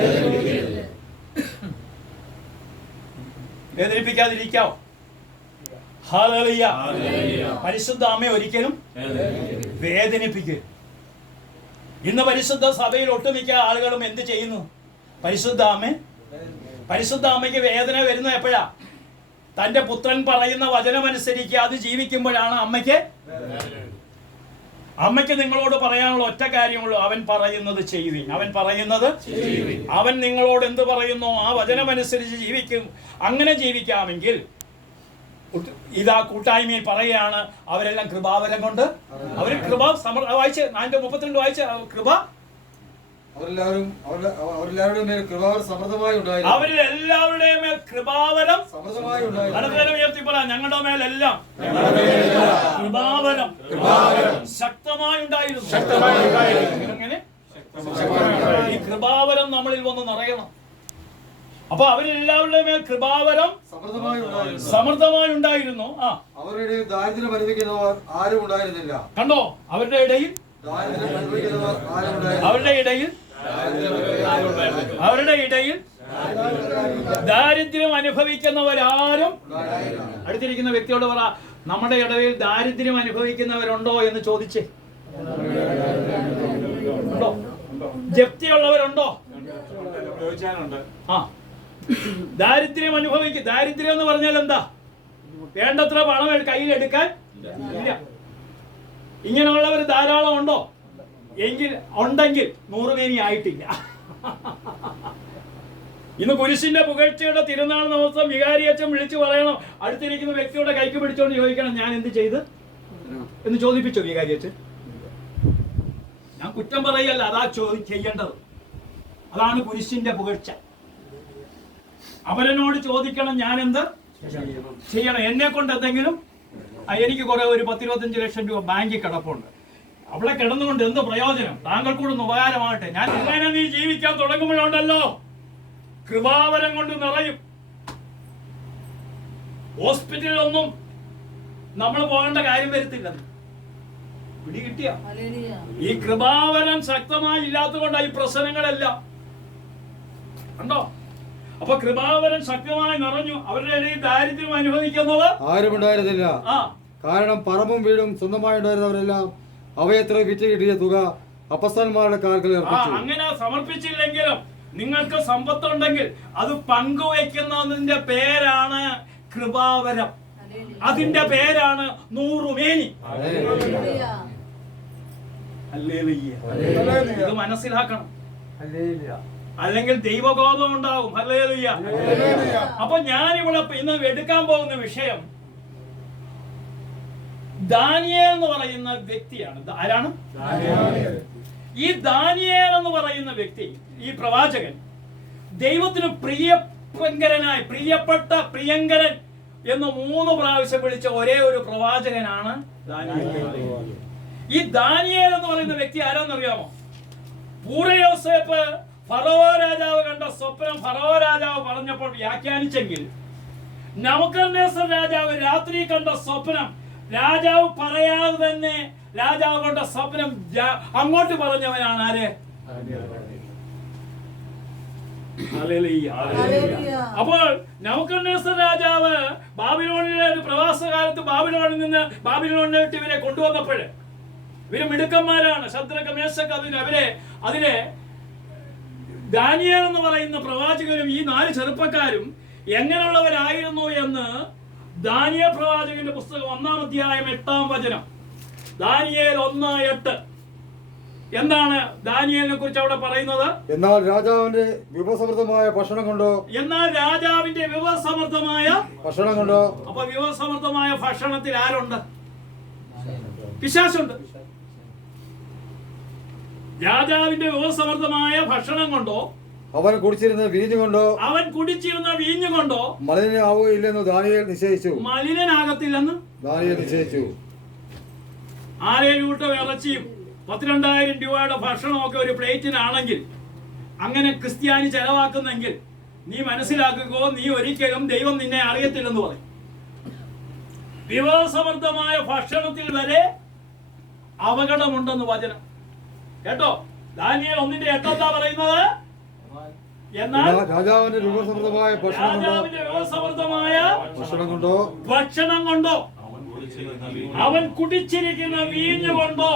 വേദനിപ്പിക്കാതിരിക്കാവോ? ഹല്ലേലൂയ. പരിശുദ്ധ അമ്മയെ ഒരിക്കലും വേദനിപ്പിക്കരുത്. ഇന്ന് പരിശുദ്ധ സഭയിൽ ഒട്ടുമിക്ക ആളുകളും എന്ത് ചെയ്യുന്നു? പരിശുദ്ധ അമ്മയ്ക്ക് വേദന വരുന്നത് എപ്പോഴാ? തന്റെ പുത്രൻ പറയുന്ന വചനമനുസരിച്ച് അത് ജീവിക്കുമ്പോഴാണ് അമ്മയ്ക്ക് അമ്മയ്ക്ക് നിങ്ങളോട് പറയാനുള്ള ഒറ്റ കാര്യമുള്ളൂ, അവൻ പറയുന്നത് ചെയ്യുവിൻ. അവൻ പറയുന്നത് അവൻ നിങ്ങളോട് എന്ത് പറയുന്നു ആ വചനമനുസരിച്ച് ജീവിക്കും. അങ്ങനെ ജീവിക്കാമെങ്കിൽ ഇതാ കൂട്ടായ്മയിൽ പറയുകയാണ്, അവരെല്ലാം കൃപാവരം കൊണ്ട് അവർ വായിച്ച് 4:32 വായിച്ച് കൃപ അവരെല്ലാവരുടെയും മേൽ കൃപാവരം സമൃദ്ധമായി ഉണ്ടായിരുന്നു. അവരിലെല്ലാവരുടെയും മേൽ കൃപാവരം സമൃദ്ധമായി ഉണ്ടായിരുന്നു. മനസ്സിലും ഉയർത്തി പറയാം, ഞങ്ങളുടെ മേലെല്ലാം കൃപാവരം ശക്തമായി ഉണ്ടായിരുന്നു. എങ്ങനെ ഈ കൃപാവരം നമ്മളിൽ വന്ന് നിറയണം. അപ്പൊ അവരെല്ലാവരുടെയും മേൽ കൃപാവരം സമൃദ്ധമായി ഉണ്ടായിരുന്നു. അവരുടെ ഇടയിൽ ദാരിദ്ര്യം അനുഭവിക്കുന്നവർ ആരും ഉണ്ടായിരുന്നില്ല. കണ്ടോ, അവരുടെ ഇടയിൽ ദാരിദ്ര്യം അനുഭവിക്കുന്നവരാരും. അടുത്തിരിക്കുന്ന വ്യക്തിയോട് പറ, നമ്മുടെ ഇടയിൽ ദാരിദ്ര്യം അനുഭവിക്കുന്നവരുണ്ടോ എന്ന് ചോദിച്ചേ. ഉണ്ടോ? ജപ്തിയുള്ളവരുണ്ടോ? ദാരിദ്ര്യം എന്ന് പറഞ്ഞാൽ എന്താ? വേണ്ടത്ര പണം കയ്യിൽ എടുക്കാൻ ഇല്ല. ഇങ്ങനെയുള്ളവർ ധാരാളം ഉണ്ടോ? ഉണ്ടെങ്കിൽ 100 മേനി ആയിട്ടില്ല. ഇന്ന് കുരിശിന്റെ പുകഴ്ചയുടെ തിരുനാൾ ദിവസം വികാരിയച്ഛൻ വിളിച്ചു പറയണം, അടുത്തിരിക്കുന്ന വ്യക്തിയുടെ കൈക്ക് പിടിച്ചോണ്ട് ചോദിക്കണം, ഞാൻ എന്ത് ചെയ്ത് എന്ന് ചോദിപ്പിച്ചോ വികാരിയച്ഛൻ? ഞാൻ കുറ്റം പറയല്ല, അതാ ചെയ്യേണ്ടത്. അതാണ് കുരിശിന്റെ പുകഴ്ച. അവരനോട് ചോദിക്കണം, ഞാൻ എന്ത് ചെയ്യണം? എന്നെ കൊണ്ട് എന്തെങ്കിലും, എനിക്ക് കുറെ ഒരു 10-25 ലക്ഷം രൂപ ബാങ്കിൽ കിടപ്പുണ്ട്, അവിടെ കിടന്നുകൊണ്ട് എന്ത് പ്രയോജനം? താങ്കൾ കൂടെ ഒന്ന് ഉപകാരമാകട്ടെ. ഞാൻ ഇങ്ങനെ നീ ജീവിക്കാൻ തുടങ്ങുമ്പോഴുണ്ടല്ലോ കൃപാവരം കൊണ്ട് നിറയും. ഹോസ്പിറ്റലിലൊന്നും നമ്മൾ പോകേണ്ട കാര്യം വരത്തില്ല. പിടികിട്ടിയ ഈ കൃപാവരം ശക്തമായി ഇല്ലാത്തതുകൊണ്ടാണ് ഈ പ്രശ്നങ്ങളെല്ലാം. കണ്ടോ? അപ്പൊ കൃപാവരം ശക്തമായി നിറഞ്ഞു. അവരുടെ ഇടയിൽ ദാരിദ്ര്യം അനുഭവിക്കുന്നത് ആരും ഉണ്ടായിരുന്നില്ല. കാരണം പറമ്പും വീടും സ്വന്തമായി ഉണ്ടായിരുന്നവരെല്ലാം അവയെത്ര വിറ്റ് കിട്ടിയ തുക അപ്പസ്തലന്മാരുടെ കാൽക്കൽ അർപ്പിച്ചു. അങ്ങനെ സമർപ്പിച്ചില്ലെങ്കിലും നിങ്ങൾക്ക് സമ്പത്തുണ്ടെങ്കിൽ അത് പങ്കുവയ്ക്കുന്നതിന്റെ പേരാണ് കൃപാവരം. അതിന്റെ പേരാണ് 100 മേനി. ഇത് മനസ്സിലാക്കണം, അല്ലെങ്കിൽ ദൈവകോപം ഉണ്ടാകും. ഹല്ലേലൂയ. അപ്പൊ ഞാനിവിടെ ഇന്ന് എടുക്കാൻ പോകുന്ന വിഷയം ദാനിയേൽ എന്ന് പറയുന്ന വ്യക്തിയാണ്. ആരാണ്? ഈ ദാനിയേൽ എന്ന് പറയുന്ന വ്യക്തി, ഈ പ്രവാചകൻ ദൈവത്തിന് പ്രിയങ്കരൻ എന്ന് 3 പ്രാവശ്യം വിളിച്ച ഒരേ ഒരു പ്രവാചകനാണ് ദാനിയേൽ. ഈ ദാനിയേൽ എന്ന് പറയുന്ന വ്യക്തി ആരാന്നറിയാമോ? പൂർവ്വയോസേപ്പ് ഫറവോ രാജാവ് കണ്ട സ്വപ്നം ഫറവോ രാജാവ് പറഞ്ഞപ്പോൾ വ്യാഖ്യാനിച്ചെങ്കിൽ, നബൂഖദ്നേസർ രാജാവ് രാത്രി കണ്ട സ്വപ്നം രാജാവ് പറയാതെ തന്നെ രാജാവ് കണ്ട സ്വപ്നം അങ്ങോട്ട് പറഞ്ഞവനാണ് ആര്? അപ്പോൾ നബൂഖദ്നേസർ രാജാവ് ബാബിലോണിലെ ഒരു പ്രവാസകാലത്ത് ബാബിലോണിൽ നിന്ന് ബാബിലോണിലേക്ക് ഇവരെ കൊണ്ടുവന്നപ്പോൾ ഇവര് മിടുക്കന്മാരാണ്. ശദ്രക്ക്, മേശക്ക്, അതിലെ ദാനിയേൽ എന്ന് പറയുന്ന പ്രവാചകനും ഈ 4 ചെറുപ്പക്കാരും എങ്ങനെയുള്ളവരായിരുന്നു എന്ന് ദാനിയേൽ പ്രവാചകന്റെ പുസ്തകം 1-ാം അധ്യായം 8-ാം വചനം. ദാനിയേൽ 1:8. എന്താണ് ദാനിയേലിനെ കുറിച്ച് അവിടെ പറയുന്നത്? എന്നാൽ രാജാവിന്റെ വിഭവസമൃദ്ധമായ ഭക്ഷണം കൊണ്ടോ. അപ്പൊ വിഭവസമൃദ്ധമായ ഭക്ഷണത്തിൽ ആരുണ്ട്? പിശാചുണ്ട്. രാജാവിന്റെ വിഭവസമൃദ്ധമായ ഭക്ഷണം കൊണ്ടോ അവൻ കുടിച്ചിരുന്ന വീഞ്ഞു കൊണ്ടോ മലിനനാവുകയില്ലെന്ന് ദാനിയേൽ നിശ്ചയിച്ചു. മലിനനാകത്തില്ലെന്ന് ദാനിയേൽ നിശ്ചയിച്ചു. 6-7 കൂട്ടം ഇറച്ചിയും 12,000 രൂപയുടെ ഭക്ഷണമൊക്കെ ഒരു പ്ലേറ്റിനാണെങ്കിൽ അങ്ങനെ ക്രിസ്ത്യാനി ചെലവാക്കുന്നെങ്കിൽ നീ മനസ്സിലാക്കുകയോ, നീ ഒരിക്കലും ദൈവം നിന്നെ അറിയത്തില്ലെന്ന് പറയും. വിഭവസമൃദ്ധമായ ഭക്ഷണത്തിൽ വരെ അപകടമുണ്ടെന്ന് വചനം. കേട്ടോ? ദാനിയേൽ 1:8 എന്താ പറയുന്നത്? എന്നാൽ രാജാവിന്റെ വിഭവസമൃദ്ധമായ ഭക്ഷണം കൊണ്ടോ അവൻ കുടിച്ചിരിക്കുന്ന വീഞ്ഞു കൊണ്ടോ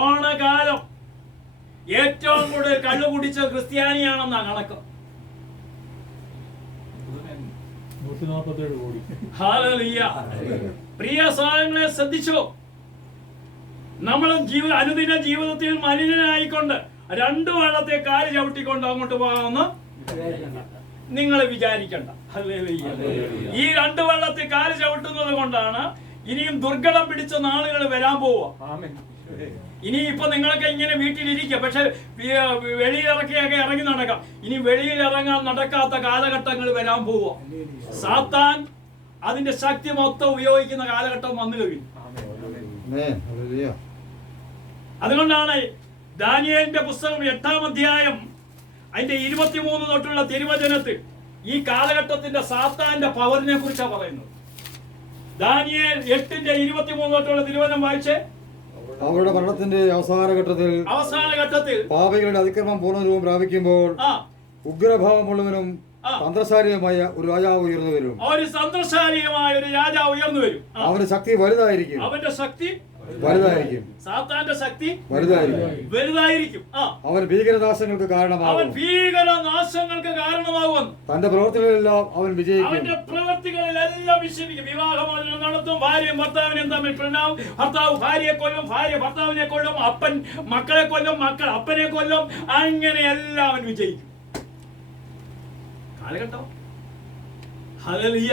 ഓണകാലം ഏറ്റവും കൂടുതൽ കള്ളു കുടിച്ച ക്രിസ്ത്യാനിയാണെന്നാ കണക്ക്. 147 കോടി. ഹല്ലേലൂയ. പ്രിയ സഹോദരങ്ങളെ ശ്രദ്ധിച്ചോ, നമ്മൾ അനുദിന ജീവിതത്തിൽ മലിനനായിക്കൊണ്ട് 2 വെള്ളത്തെ കാല് ചവിട്ടിക്കൊണ്ട് അങ്ങോട്ട് പോകാമെന്ന് നിങ്ങൾ വിചാരിക്കണ്ട. ഹല്ലേലൂയ. ഈ 2 വെള്ളത്തെ കാല് ചവിട്ടുന്നത് കൊണ്ടാണ് ഇനിയും ദുർഘടം പിടിച്ച നാളുകൾ വരാൻ പോവുക. ഇനി ഇപ്പൊ നിങ്ങളൊക്കെ ഇങ്ങനെ വീട്ടിലിരിക്കുക, പക്ഷെ വെളിയിലിറക്കിയൊക്കെ ഇറങ്ങി നടക്കാം. ഇനി വെളിയിൽ ഇറങ്ങാൻ നടക്കാത്ത കാലഘട്ടങ്ങൾ വരാൻ പോവുക. സാത്താൻ അതിന്റെ ശക്തി മൊത്തം ഉപയോഗിക്കുന്ന കാലഘട്ടം വന്നു കഴിഞ്ഞു. അതുകൊണ്ടാണ് ദാനിയേലിന്റെ പുസ്തകം 8-ാം അധ്യായം അതിന്റെ 23 തൊട്ടുള്ള തിരുവചനത്തിൽ ഈ കാലഘട്ടത്തിന്റെ സാത്താന്റെ പവറിനെ കുറിച്ചാണ് പറയുന്നത്. ദാനിയേൽ 8-ന്റെ 23 തൊട്ടുള്ള തിരുവചനം വായിച്ചേ. അവരുടെ ഭരണത്തിന്റെ അവസാന ഘട്ടത്തിൽ പാപികളുടെ അതിക്രമം പൂർണ്ണരൂപം പ്രാപിക്കുമ്പോൾ ഉഗ്രഭാവമുള്ളവനും തന്ത്രശാലിയുമായ ഒരു രാജാവ് ഉയർന്നു വരും. അവന്റെ ശക്തി വലുതായിരിക്കും. അവന്റെ ശക്തി വലുതായിരിക്കും. സാത്താന്റെ ശക്തി വലുതായിരിക്കും. അവൻ ഭീകരനാശങ്ങൾക്ക് കാരണമാകും. തന്റെ പ്രവർത്തികളിലെല്ലാം അവൻ വിജയിക്കും. അവന്റെ പ്രവർത്തികളിലെല്ലാം വിജയിക്കും. വിവാഹമോചനം നടത്തും. ഭാര്യയും ഭർത്താവിനെയും തമ്മിൽ പ്രണാവും. ഭർത്താവ് ഭാര്യയെ കൊല്ലും, ഭാര്യ ഭർത്താവിനെ കൊല്ലും, അപ്പൻ മക്കളെ കൊല്ലും, മക്കൾ അപ്പനെ കൊല്ലും. അങ്ങനെയെല്ലാം അവൻ വിജയിക്കും. കാലഘട്ടം. ഹല്ലേലൂയ.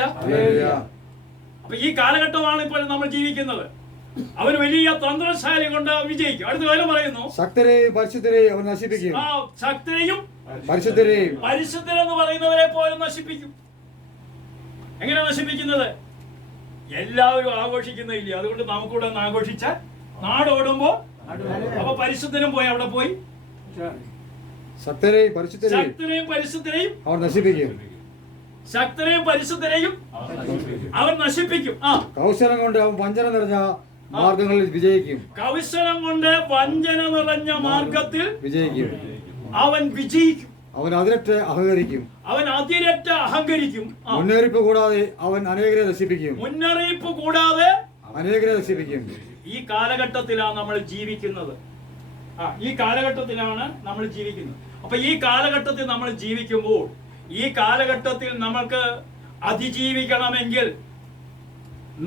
അപ്പൊ ഈ കാലഘട്ടമാണ് ഇപ്പോൾ നമ്മൾ ജീവിക്കുന്നത്. അവൻ വലിയ തന്ത്രശാലി കൊണ്ട് വിജയിക്കും. അടുത്ത കാര്യം പറയുന്നു, ശക്തരെയും പരിശുദ്ധരെയും അവൻ നശിപ്പിക്കും. ശക്തരെയും പരിശുദ്ധരെന്ന് പറയുന്നവരെ പോലും നശിപ്പിക്കും. എങ്ങനെ നശിപ്പിക്കുന്നത്? എല്ലാവരും ആഘോഷിക്കുന്നില്ല, അതുകൊണ്ട് നമുക്കൂടെ ഒന്ന് ആഘോഷിച്ചാൽ നാടോടുമ്പോ അപ്പൊ പരിശുദ്ധനും പോയി അവിടെ പോയി ശക്തരെയും പരിശുദ്ധരെയും അവൻ നശിപ്പിക്കും. ശക്തരെയും പരിശുദ്ധരെയും അവൻ നശിപ്പിക്കും. കൗശലം കൊണ്ട് അവൻ വഞ്ചന നിറഞ്ഞ മാർഗങ്ങളിൽ വിജയിക്കും. കൗശലം കൊണ്ട് വഞ്ചന നിറഞ്ഞ മാർഗത്തിൽ വിജയിക്കും. അവൻ വിജയിക്കും. അവൻ അതിരറ്റ് അഹങ്കരിക്കും. മുന്നറിയിപ്പ് കൂടാതെ അവൻ അനേകരെ നശിപ്പിക്കും. ഈ കാലഘട്ടത്തിലാണ് നമ്മൾ ജീവിക്കുന്നത്. അപ്പൊ ഈ കാലഘട്ടത്തിൽ നമ്മൾ ജീവിക്കുമ്പോൾ ഈ കാലഘട്ടത്തിൽ നമുക്ക് അതിജീവിക്കണമെങ്കിൽ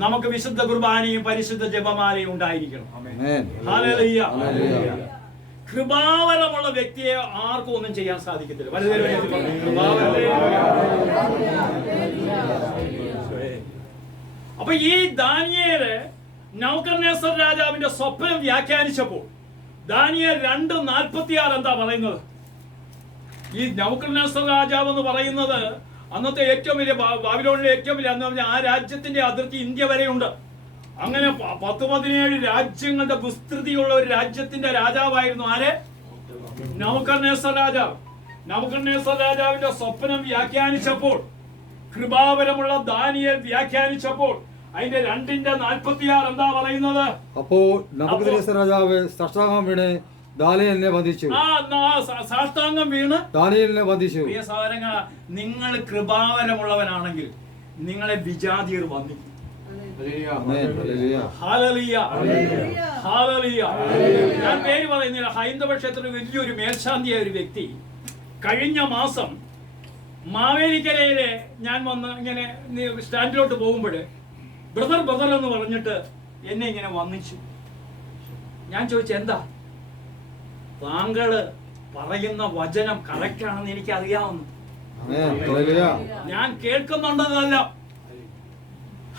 നമുക്ക് വിശുദ്ധ കുർബാനയും പരിശുദ്ധ ജപമാലയും ഉണ്ടായിരിക്കണം. ഹല്ലേലൂയ. കൃപാവരമുള്ള വ്യക്തിയെ ആർക്കും ഒന്നും ചെയ്യാൻ സാധിക്കത്തില്ല. അപ്പൊ ഈ ദാനിയേല് നബൂഖദ്നേസർ രാജാവിന്റെ സ്വപ്നം വ്യാഖ്യാനിച്ചപ്പോൾ ദാനിയേൽ 2:46 എന്താ പറയുന്നത്? ഈ നബൂഖദ്നേസർ രാജാവ് എന്ന് പറയുന്നത് അന്നത്തെ ഏറ്റവും വലിയ ബാബിലോണിലെ ഏറ്റവും വലിയ എന്ന് പറഞ്ഞാൽ ആ രാജ്യത്തിന്റെ അതിർത്തി ഇന്ത്യ വരെയുണ്ട്. അങ്ങനെ 10-17 രാജ്യങ്ങളുടെ വിസ്തൃതിയുള്ള ഒരു രാജ്യത്തിന്റെ രാജാവായിരുന്നു ആര്? നബൂഖദ്നേസർ രാജാവ്. നബൂഖദ്നേസർ രാജാവിന്റെ സ്വപ്നം വ്യാഖ്യാനിച്ചപ്പോൾ, കൃപാവരമുള്ള ദാനിയേൽ വ്യാഖ്യാനിച്ചപ്പോൾ അതിന്റെ 2:46 എന്താ പറയുന്നത്? അപ്പോൾ നബൂഖദ്നേസർ രാജാവ് സാഷ്ടാംഗം വീണ് ദാനിയേലിനെ വധിച്ചു. സാഷ്ടാംഗം വീണ് ദാനിയേലിനെ വധിച്ചു. പ്രിയ സഹോദരങ്ങളെ, നിങ്ങൾ കൃപാവരമുള്ളവനാണെങ്കിൽ നിങ്ങളെ വിജാതിയർ വന്ദിക്കും. ഞാൻ പേര് പറയുന്നില്ല. ഹൈന്ദവ ക്ഷേത്രത്തിൽ വലിയൊരു മേൽശാന്തിയായ ഒരു വ്യക്തി കഴിഞ്ഞ മാസം മാവേലിക്കരയിലെ ഞാൻ വന്ന് ഇങ്ങനെ സ്റ്റാൻഡിലോട്ട് പോകുമ്പോൾ ബ്രദർ എന്ന് പറഞ്ഞിട്ട് എന്നെ ഇങ്ങനെ വന്നിച്ചു. ഞാൻ ചോദിച്ചു, എന്താ? താങ്കള് പറയുന്ന വചനം കറക്റ്റ് ആണെന്ന് എനിക്ക് അറിയാവുന്നു. ഞാൻ കേൾക്കുന്നുണ്ടെന്നല്ല,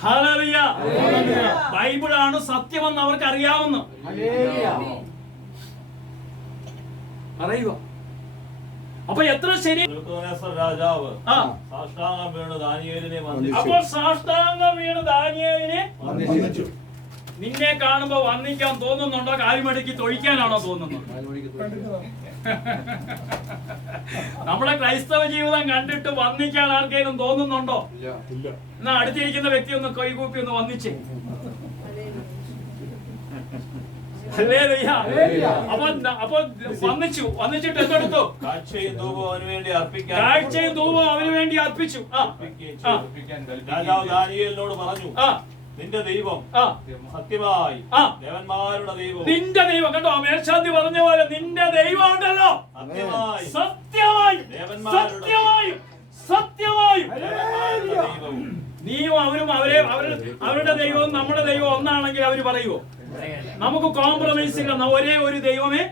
ഹല്ലേലൂയ, ബൈബിളാണ് സത്യമെന്ന് അവർക്ക് അറിയാവുന്നു. പറയുക. അപ്പൊ എത്ര ശരി. രാജാവ് സാഷ്ടാംഗം വീണ് ദാനിയേലിനെ വന്ദിച്ചു. അപ്പോൾ സാഷ്ടാംഗം വീണ് ദാനിയേലിനെ വന്ദിച്ചു. നിന്നെ കാണുമ്പോ വന്ദിക്കാൻ തോന്നുന്നുണ്ടോ? കാൽമടക്കി തൊഴിക്കാനാണോ തോന്നുന്നത്? നമ്മളെ ക്രൈസ്തവ ജീവിതം കണ്ടിട്ട് വന്ദിക്കാൻ ആർക്കെങ്കിലും തോന്നുന്നുണ്ടോ? എന്നാ അടുത്തിരിക്കുന്ന വ്യക്തി ഒന്ന് കൈകൂപ്പി ഒന്ന് വന്ദിച്ചേ. അപ്പൊ വന്നിച്ചിട്ട് എന്തെടുത്തു? കാഴ്ചയും ധൂപവും അവന് വേണ്ടി അർപ്പിച്ചു. രാജാവ് ദാനിയേലിനോട് പറഞ്ഞു, നിന്റെ ദൈവം സത്യമായി ദേവന്മാരുടെ ദൈവം. നിന്റെ ദൈവം കണ്ടോ, മേൽശാന്തി പറഞ്ഞ പോലെ നിന്റെ ദൈവം ഉണ്ടല്ലോ, സത്യമായും സത്യമായും. ദേവന്മാരുടെ ദൈവവും. നീയും അവരും അവരുടെ ദൈവവും നമ്മുടെ ദൈവവും ഒന്നാണെങ്കിൽ അവര് പറയുമോ? നമുക്ക് കോംപ്രമൈസ് ഇല്ല, ഒരേ ഒരു ദൈവമേ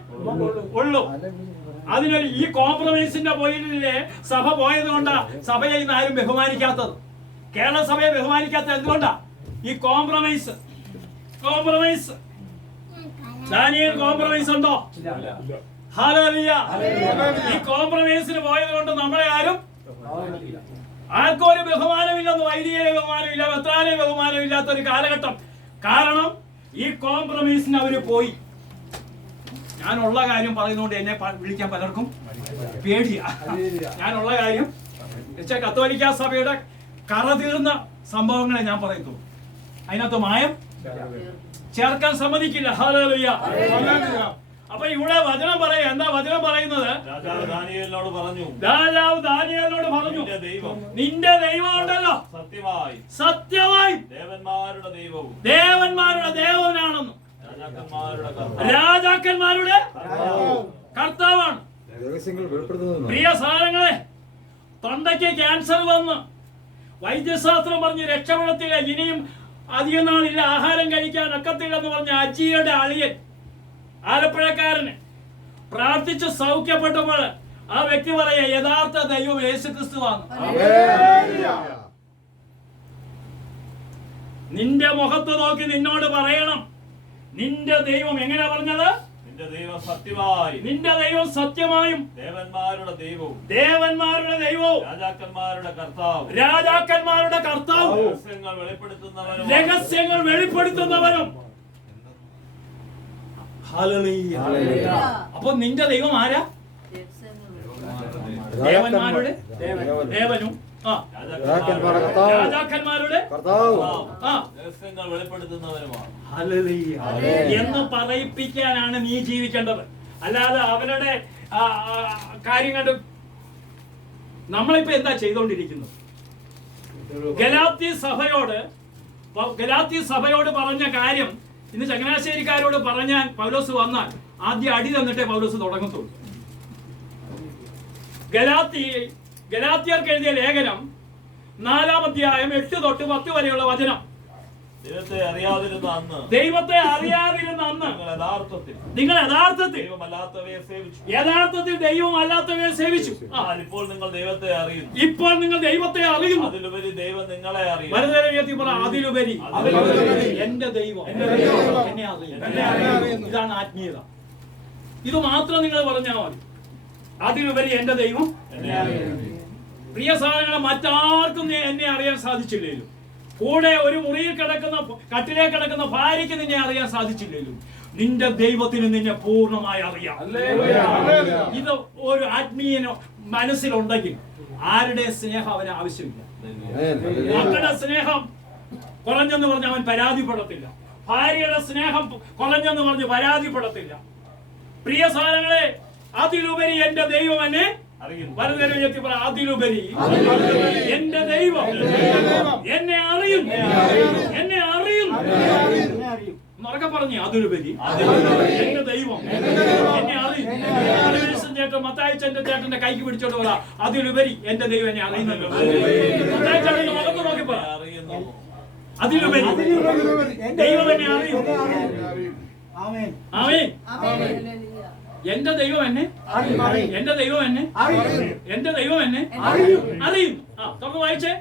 ഉള്ളൂ. അതിനൊരു ഈ കോംപ്രമൈസിന്റെ പോയിന്റിലെ സഭ പോയത് കൊണ്ടാ സഭയെ ഇന്ന് ആരും ബഹുമാനിക്കാത്തത്. കേരള സഭയെ ബഹുമാനിക്കാത്തത് എന്തുകൊണ്ടാ? ഈ കോംപ്രമൈസ്. ദാനിയേൽ കോംപ്രമൈസ് ഉണ്ടോ? ഹല്ലേലൂയ. ഈ കോംപ്രമൈസിന് പോയത് കൊണ്ട് നമ്മളെ ആരും ആർക്കും ഒരു ബഹുമാനമില്ലെന്ന്, വൈദികരെ ബഹുമാനമില്ല, മെത്രാനെ ബഹുമാനമില്ലാത്ത ഒരു കാലഘട്ടം. കാരണം ഈ കോംപ്രമൈസിന് അവര് പോയി. ഞാനുള്ള കാര്യം പറയുന്നതുകൊണ്ട് എന്നെ വിളിക്കാൻ പലർക്കും പേടിയാ. ഞാനുള്ള കാര്യം കത്തോലിക്ക സഭയുടെ കറതീർന്ന സംഭവങ്ങളെ ഞാൻ പറയുന്നു. അതിനകത്ത് മായം ചേർക്കാൻ സമ്മതിക്കില്ല. ഹല്ലേലൂയ. അപ്പൊ ഇവിടെ വചനം പറയാ. എന്താ വചനം പറയുന്നത്? രാജാവ് ദാനിയേലിനോട് പറഞ്ഞു, നിന്റെ ദൈവം ഉണ്ടല്ലോ സത്യമായി ദേവന്മാരുടെ ദേവനാണെന്നും രാജാക്കന്മാരുടെ കർത്താവാണ്. പ്രിയ സാരങ്ങളെ, തൊണ്ടയ്ക്ക് ക്യാൻസർ വന്ന് വൈദ്യശാസ്ത്രം പറഞ്ഞ് രക്ഷപ്പെടത്തില്ല, ഇനിയും അധികം നാളില്ല, ആഹാരം കഴിക്കാൻ ഒക്കത്തില്ലെന്ന് പറഞ്ഞ അജിയുടെ അളിയൻ ആലപ്പുഴക്കാരന് പ്രാർത്ഥിച്ച് സൗഖ്യപ്പെട്ടപ്പോൾ ആ വ്യക്തി പറയാ, യഥാർത്ഥ ദൈവം യേശുക്രിസ്തുവാണ്. നിന്റെ മുഖത്ത് നോക്കി നിന്നോട് പറയണം, നിന്റെ ദൈവം എങ്ങനെ പറഞ്ഞത്? നിന്റെ ദൈവം സത്യമായും ദേവന്മാരുടെ ദൈവവും രാജാക്കന്മാരുടെ കർത്താവും രഹസ്യങ്ങൾ വെളിപ്പെടുത്തുന്നവനും. അപ്പൊ നിന്റെ ദൈവം ആരാ? ദേവന്മാരുടെ ദേവനും രാജാക്കന്മാരുടെ എന്ന് പറയിപ്പിക്കാനാണ് നീ ജീവിക്കേണ്ടത്. അല്ലാതെ അവരുടെ കാര്യം കണ്ട് നമ്മളിപ്പോ എന്താ ചെയ്തുകൊണ്ടിരിക്കുന്നത്? ഗലാത്യ സഭയോട് പറഞ്ഞ കാര്യം ഇന്ന് ചങ്ങനാശ്ശേരിക്കാരോട് പറഞ്ഞാൽ പൗലോസ് വന്നാൽ ആദ്യം അടി തന്നിട്ടേ പൗലോസ് തുടങ്ങത്തുള്ളൂ. ഗലാത്യർക്ക് എഴുതിയ ലേഖനം 4-ാം അധ്യായം 8 തൊട്ട് 10 വരെയുള്ള വചനം. ദൈവത്തെ അറിയാതിരുന്ന അന്ന് നിങ്ങൾ യഥാർത്ഥത്തിൽ ദൈവമല്ലാത്തവയെ സേവിച്ചു. ഇപ്പോൾ നിങ്ങൾ ദൈവത്തെ അറിയുന്നു. അതിലുപരി ദൈവം നിങ്ങളെ അറിയുന്നു. അതിലുപരി എന്റെ ദൈവം എന്നെ അറിയുന്നു. ഇതാണ് ആത്മീയത. ഇത് മാത്രം നിങ്ങൾ പറഞ്ഞാൽ മതി. അതിലുപരി എന്റെ ദൈവം എന്നെ അറിയുന്നു. പ്രിയ സഹോദരങ്ങളെ, മറ്റാർക്കും എന്നെ അറിയാൻ സാധിച്ചില്ലേലും, കൂടെ ഒരു മുറിയിൽ കട്ടിലേ കിടക്കുന്ന ഭാര്യയ്ക്ക് നിന്നെ അറിയാൻ സാധിച്ചില്ലേലും, നിന്റെ ദൈവത്തിന് നിന്നെ പൂർണ്ണമായി അറിയാം. ഇത് ഒരു ആത്മീയ മനസ്സിലുണ്ടെങ്കിൽ ആരുടെ സ്നേഹം അവന് ആവശ്യമില്ല. മക്കളുടെ സ്നേഹം കുറഞ്ഞെന്ന് പറഞ്ഞ് അവൻ പരാതിപ്പെടത്തില്ല. ഭാര്യയുടെ സ്നേഹം കുറഞ്ഞെന്ന് പറഞ്ഞ് പരാതിപ്പെടത്തില്ല. പ്രിയ സഹോദരങ്ങളെ, അതിലുപരി എന്റെ ദൈവം എന്നെ അതിലുപരി എന്റെ ദൈവം എന്നെ അറിയുന്നു. ഉറക്കെ പറഞ്ഞു, അതിലുപരി എന്റെ ദൈവം എന്നെ അറിയുന്നു. ചേട്ടൻ മത്തായിച്ചന്റെ ചേട്ടന്റെ കൈക്ക് പിടിച്ചോണ്ട് പറ, അതിലുപരി എന്റെ ദൈവം എന്നെ അറിയുന്നല്ലോ. മത്തായിച്ചേട്ടന്റെ മുഖത്ത് നോക്കി പറ, അതിലുപരി ദൈവം എന്നെ അറിയും. എന്റെ ദൈവം എന്നെ അറിയും. തുറന്ന് വായിച്ചേ.